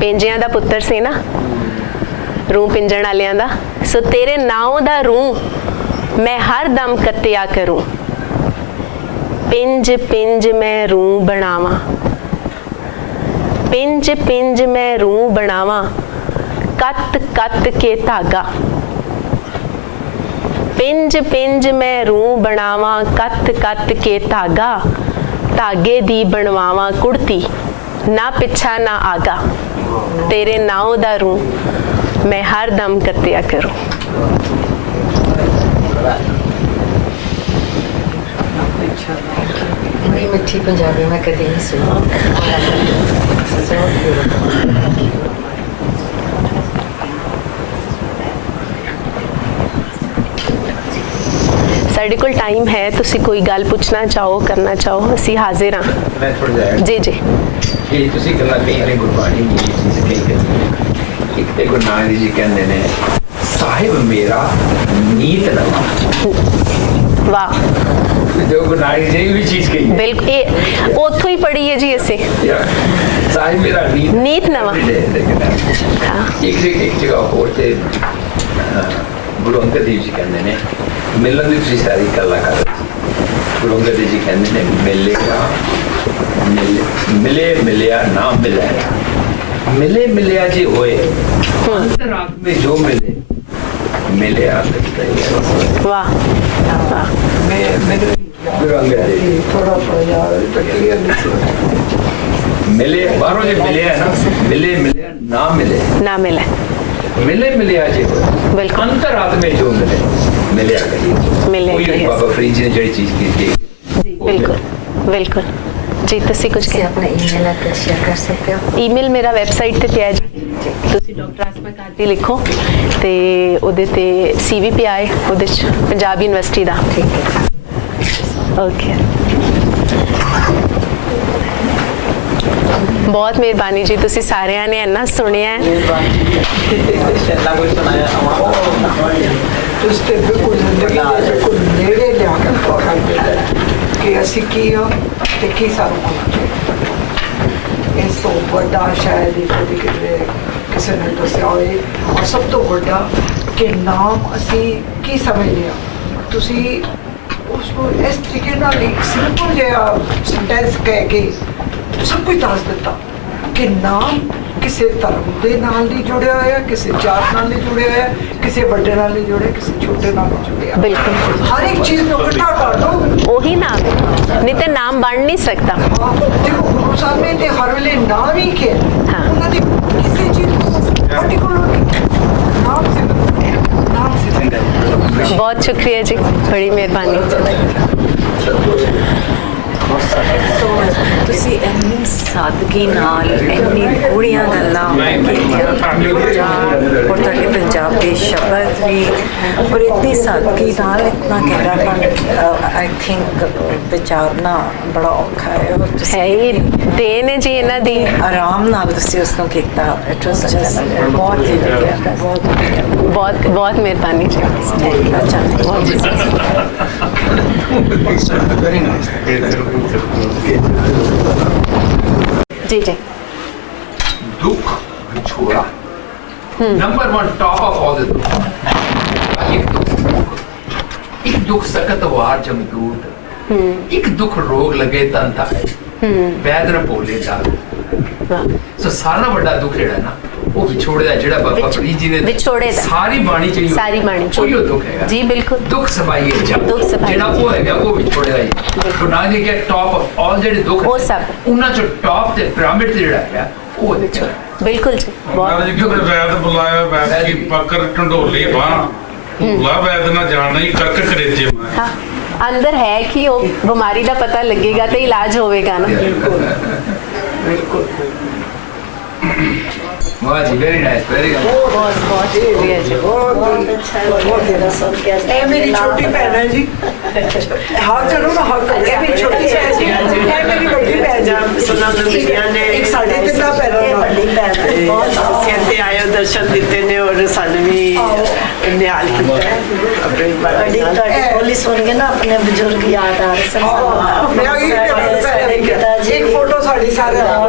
ਪਿੰਜਿਆਂ ਦਾ ਪੁੱਤਰ ਸੀ ਨਾ, ਰੂ ਪਿੰਜਣ ਵਾਲਿਆਂ ਦਾ। ਸੋ ਤੇਰੇ ਨਾਉ ਦਾ ਰੂ ਮੈਂ ਹਰ ਦਮ ਕੱਤਿਆ ਕਰੂੰ। ਪਿੰਜ ਪਿੰਜ ਮੈਂ ਰੂ ਬਣਾਵਾਂ, ਪਿੰਜ ਪਿੰਜ ਮੈਂ ਰੂ ਬਣਾਵਾਂ, ਕੱਤ ਕੱਤ ਕੇ ਧਾਗਾ। ਪਿੰਜ ਪਿੰਜ ਮੈਂ ਰੂ ਬਣਾਵਾਂ, ਕੱਤ ਕੱਤ ਕੇ ਧਾਗਾ। ਧਾਗੇ ਦੀ ਬਣਵਾਵਾਂ ਕੁੜਤੀ, ਨਾ ਪਿੱਛਾ ਨਾ ਆਗਾ। ਤੇਰੇ ਨਾਉ ਦਾ ਰੂ ਮੈਂ ਹਰ ਦਮ ਕੱਤਿਆ ਕਰੂੰ। बड़ी मिठी पंजाबी मैं कभी नहीं सुनी। So beautiful. ਸਾਡੇ ਕੋਲ ਟਾਈਮ ਹੈ, ਤੁਸੀਂ ਕੋਈ ਗੱਲ ਪੁੱਛਣਾ ਚਾਹੋ, ਕਰਨਾ ਚਾਹੋ, ਅਸੀਂ ਹਾਜ਼ਰ ਹਾਂ। ਮੈਂ ਥੋੜਾ ਜਿਹਾ ਜੀ ਜੀ। ਇਹ ਤੁਸੀਂ ਗੱਲਾਂ ਕਹੀ ਨੇ ਗੁਰਬਾਣੀ ਦੀ ਚੀਜ਼ ਕਹੀ ਕਿ ਇੱਕ ਤੇ ਗੁਰੂ ਨਾਨਕ ਜੀ ਕਹਿੰਦੇ ਨੇ, ਸਾਹਿਬ ਮੇਰਾ ਨੀਤ ਨਵਾਂ। ਵਾਹ, ਜੋ ਗੁਰੂ ਨਾਨਕ ਜੀ ਵੀ ਚੀਜ਼ ਕਹੀ ਬਿਲਕੁਲ। ਇਹ ਉੱਥੋਂ ਹੀ ਪੜ੍ਹੀ ਹੈ ਜੀ ਅਸੀਂ। ਸਾਹਿਬ ਮੇਰਾ ਨੀਤ ਨਵਾਂ। ਹਾਂ, ਇੱਕ ਜਗ੍ਹਾ ਹੋਰ ਤੇ ਗੁਰੂ ਅੰਗਦ ਦੇਵ ਜੀ ਕਹਿੰਦੇ ਨੇ, ਮਿਲਣ ਦੀ ਤੁਸੀਂ ਸਾਰੀ ਗੱਲਾਂ ਕਰ ਰਹੇ ਸੀ। ਗੁਰੂ ਅੰਗਦ ਦੇਵ ਜੀ ਕਹਿੰਦੇ ਨੇ, ਮਿਲੇ ਮਿਲਿਆ ਨਾ ਮਿਲਿਆ, ਮਿਲੇ ਮਿਲਿਆ ਜੀ ਹੋਏ ਅੰਤਰਾਤ में जो मिले मिले आ सकता है। वाह वाह। मैं गुरु अंगद देव जी थोड़ा यार क्लियर नहीं मिले बारों जो मिले है ना, मिले मिले ना मिले, ना मिले, मिले मिले आज बिल्कुल। अंतरात में जो मिले मिले आ गई। मिले कोई गई। बाबा फरीद जी ने जड़ी चीज की थी। बिल्कुल बिल्कुल जी। ਤੁਸੀਂ ਕੁਝ ਤੁਸੀਂ ਆਪਣਾ ਈਮੇਲ ਐਡਰੈਸ ਸ਼ੇਅਰ ਕਰ ਸਕਦੇ ਹੋ। ਈਮੇਲ ਮੇਰਾ ਵੈਬਸਾਈਟ ਤੇ ਪਿਆ ਜੀ। ਤੁਸੀਂ ਡਾਕਟਰ ਆਸਮਾ ਕਾਦੀ ਲਿਖੋ ਤੇ ਉਹਦੇ ਤੇ ਸੀਵੀ ਪਿਆ ਹੈ, ਉਹਦੇ ਚ ਪੰਜਾਬ ਯੂਨੀਵਰਸਿਟੀ ਦਾ। ਠੀਕ ਹੈ। ਓਕੇ, ਬਹੁਤ ਮਿਹਰਬਾਨੀ ਜੀ। ਤੁਸੀਂ ਸਾਰਿਆਂ ਨੇ ਇੰਨਾ ਸੁਣਿਆ ਹੈ। ਤੁਸੀਂ ਤੇ ਬਿਲਕੁਲ ਜ਼ਿੰਦਗੀ ਦੇ ਬਿਲਕੁਲ ਨੇੜੇ ਲਿਆ ਕੇ ਦਿਖਾਉਂਦੇ ਕਿ ਅਸੀਂ ਕੀ ਹਾਂ ਤੇ ਕੀ ਸਾਨੂੰ ਕਰਨਾ ਚਾਹੀਦਾ। ਇਸ ਤੋਂ ਵੱਡਾ ਸ਼ਾਇਦ ਹੀ ਕਦੇ ਕਿਤੇ ਕਿਸੇ ਨੇ ਦੱਸਿਆ ਹੋਏ। ਔਰ ਸਭ ਤੋਂ ਵੱਡਾ ਕਿ ਨਾਮ ਅਸੀਂ ਕੀ ਸਮਝਦੇ ਹਾਂ। ਤੁਸੀਂ ਉਸ ਨੂੰ ਇਸ ਤਰੀਕੇ ਨਾਲ ਇੱਕ ਸਿੰਪਲ ਜਿਹਾ ਸੈਂਟੈਂਸ ਕਹਿ ਕੇ ਸਭ ਕੁਝ ਦੱਸ ਦਿੱਤਾ ਕਿ ਨਾਮ ਕਿਸੇ ਧਰਮ ਦੇ ਨਾਲ ਨਹੀਂ ਜੁੜਿਆ ਹੋਇਆ, ਕਿਸੇ ਜਾਤ ਨਾਲ ਨਹੀਂ ਜੁੜਿਆ ਹੋਇਆ, ਕਿਸੇ ਵੱਡੇ ਨਾਲ ਨਹੀਂ ਜੁੜਿਆ, ਕਿਸੇ ਛੋਟੇ ਨਾਲ ਨਹੀਂ ਜੁੜਿਆ। ਬਿਲਕੁਲ। ਹਰ ਇੱਕ ਚੀਜ਼ ਨੂੰ ਇਕੱਠਾ ਕਰ ਲਓ। ਉਹੀ ਨਾਮ ਹੈ, ਨਹੀਂ ਤੇ ਨਾਮ ਬਣ ਨਹੀਂ ਸਕਦਾ। ਦੇਖੋ ਗੁਰੂ ਸਾਹਿਬ ਨੇ ਤੇ ਹਰ ਵੇਲੇ ਨਾਮ ਹੀ ਕਿਹਾ। ਹਾਂ। ਉਹਨਾਂ ਦੀ बहुत शुक्रिया जी, बड़ी मेहरबानी। ਤੁਸੀਂ ਇੰਨੀ ਸਾਦਗੀ ਨਾਲ ਇੰਨੀ ਗੂੜੀਆਂ ਗੱਲਾਂ ਕੀਤੀਆਂ ਔਰ ਤੁਹਾਡੇ ਪੰਜਾਬ ਦੇ ਸ਼ਬਦ ਵੀ ਔਰ ਇਤਨੀ ਸਾਦਗੀ ਨਾਲ ਇਤਨਾ ਗਹਿਰਾਪਨ ਆਈ ਥਿੰਕ ਵਿਚਾਰਨਾ ਬੜਾ ਔਖਾ ਹੈ ਔਰ ਹੈ ਹੀ ਦੇਣ ਹੈ ਜੀ ਇਹਨਾਂ ਦੀ। ਆਰਾਮ ਨਾਲ ਤੁਸੀਂ ਉਸ ਨੂੰ ਕੀਤਾ। ਇਟ ਵਾਸ ਜਸਟ ਬਹੁਤ ਹੀ ਵਧੀਆ, ਬਹੁਤ ਵਧੀਆ। बहुत बहुत मेहरबानी जी, बहुत वेरी नाइस। जी जी। दुख विछोड़ा number 1 top of all the दुख। एक दुख सकत वार जमदूत, एक दुख रोग लगे तन ताए, वैद न भोले जाल। सो सारा बड़ा दुख जेड़ा ना वो विछोड़े दा, जेड़ा बाबा फरीद जी ने विछोड़े दा सारी बाणी च सारी बाणी च कोई दुख है जी, बिल्कुल। दुख सबाई है जा, दुख सबाई जेड़ा वो है वो विछोड़े दा ही। गुरु नानक जी के टॉप ऑफ ऑल जेड़े दुख वो सब उन्हां चो टॉप ते पिरामिड ते जेड़ा है वो विछोड़ा। बिल्कुल जी। ਮਹਾਰਾਜ ਜੀ ਕਹਿੰਦੇ ਵੈਦ ਬੁਲਾਇਆ ਵੈਦ ਕੀ ਪਕੜ ਢੰਡੋਲੀ ਬਾਹ ਭੂਲਾ ਵੈਦ ਨਾ ਜਾਣਾ ਹੀ ਕਰਕ ਕਰੇਜੇ ਮੈਂ। हाँ, अंदर है कि वो बीमारी का पता लगेगा तो इलाज होएगा ना। वाह जी, वेरी नाइस, वेरी नाइस। बहुत बहुत शुक्रिया जी। ਇਹ ਮੇਰੀ ਛੋਟੀ ਭੈਣ ਹੈ ਜੀ। ਹਾਂ ਚਲੋ ਨਾ ਹੱਕ ਇਹ ਮੇਰੀ ਛੋਟੀ ਭੈਣ ਜੀ, ਇਹ ਮੇਰੀ ਵੱਡੀ ਭੈਣ ਜੀ। ਸੁਨਾ ਦੁਨੀਆ ਨੇ ਇੱਕ ਸਾਡੀ ਕਿੰਨਾ ਭੈਣਾਂ ਨਾਲ। ਵੱਡੀ ਭੈਣ ਸਿਰ ਤੇ ਆਏ ਹੋ, ਦਰਸ਼ਨ ਦਿੱਤੇ ਨੇ ਔਰ ਸਾਨੂੰ ਵੀ ਨਿਹਾਲ ਕੀਤਾ ਆਪਣੀ बड़ी ਤੁਹਾਡੀ ਬੋਲੀ ਸੁਣ ਕੇ ਨਾ ਆਪਣੇ ਬਜ਼ੁਰਗ ਯਾਦ ਆ ਰਹੇ ਸਨ। ਮੈਂ ਇਹ ਪਿਤਾਜੀ ਇੱਕ ਫੋਟੋ ਸਾਡੀ ਸਾਰਿਆਂ ਨਾਲ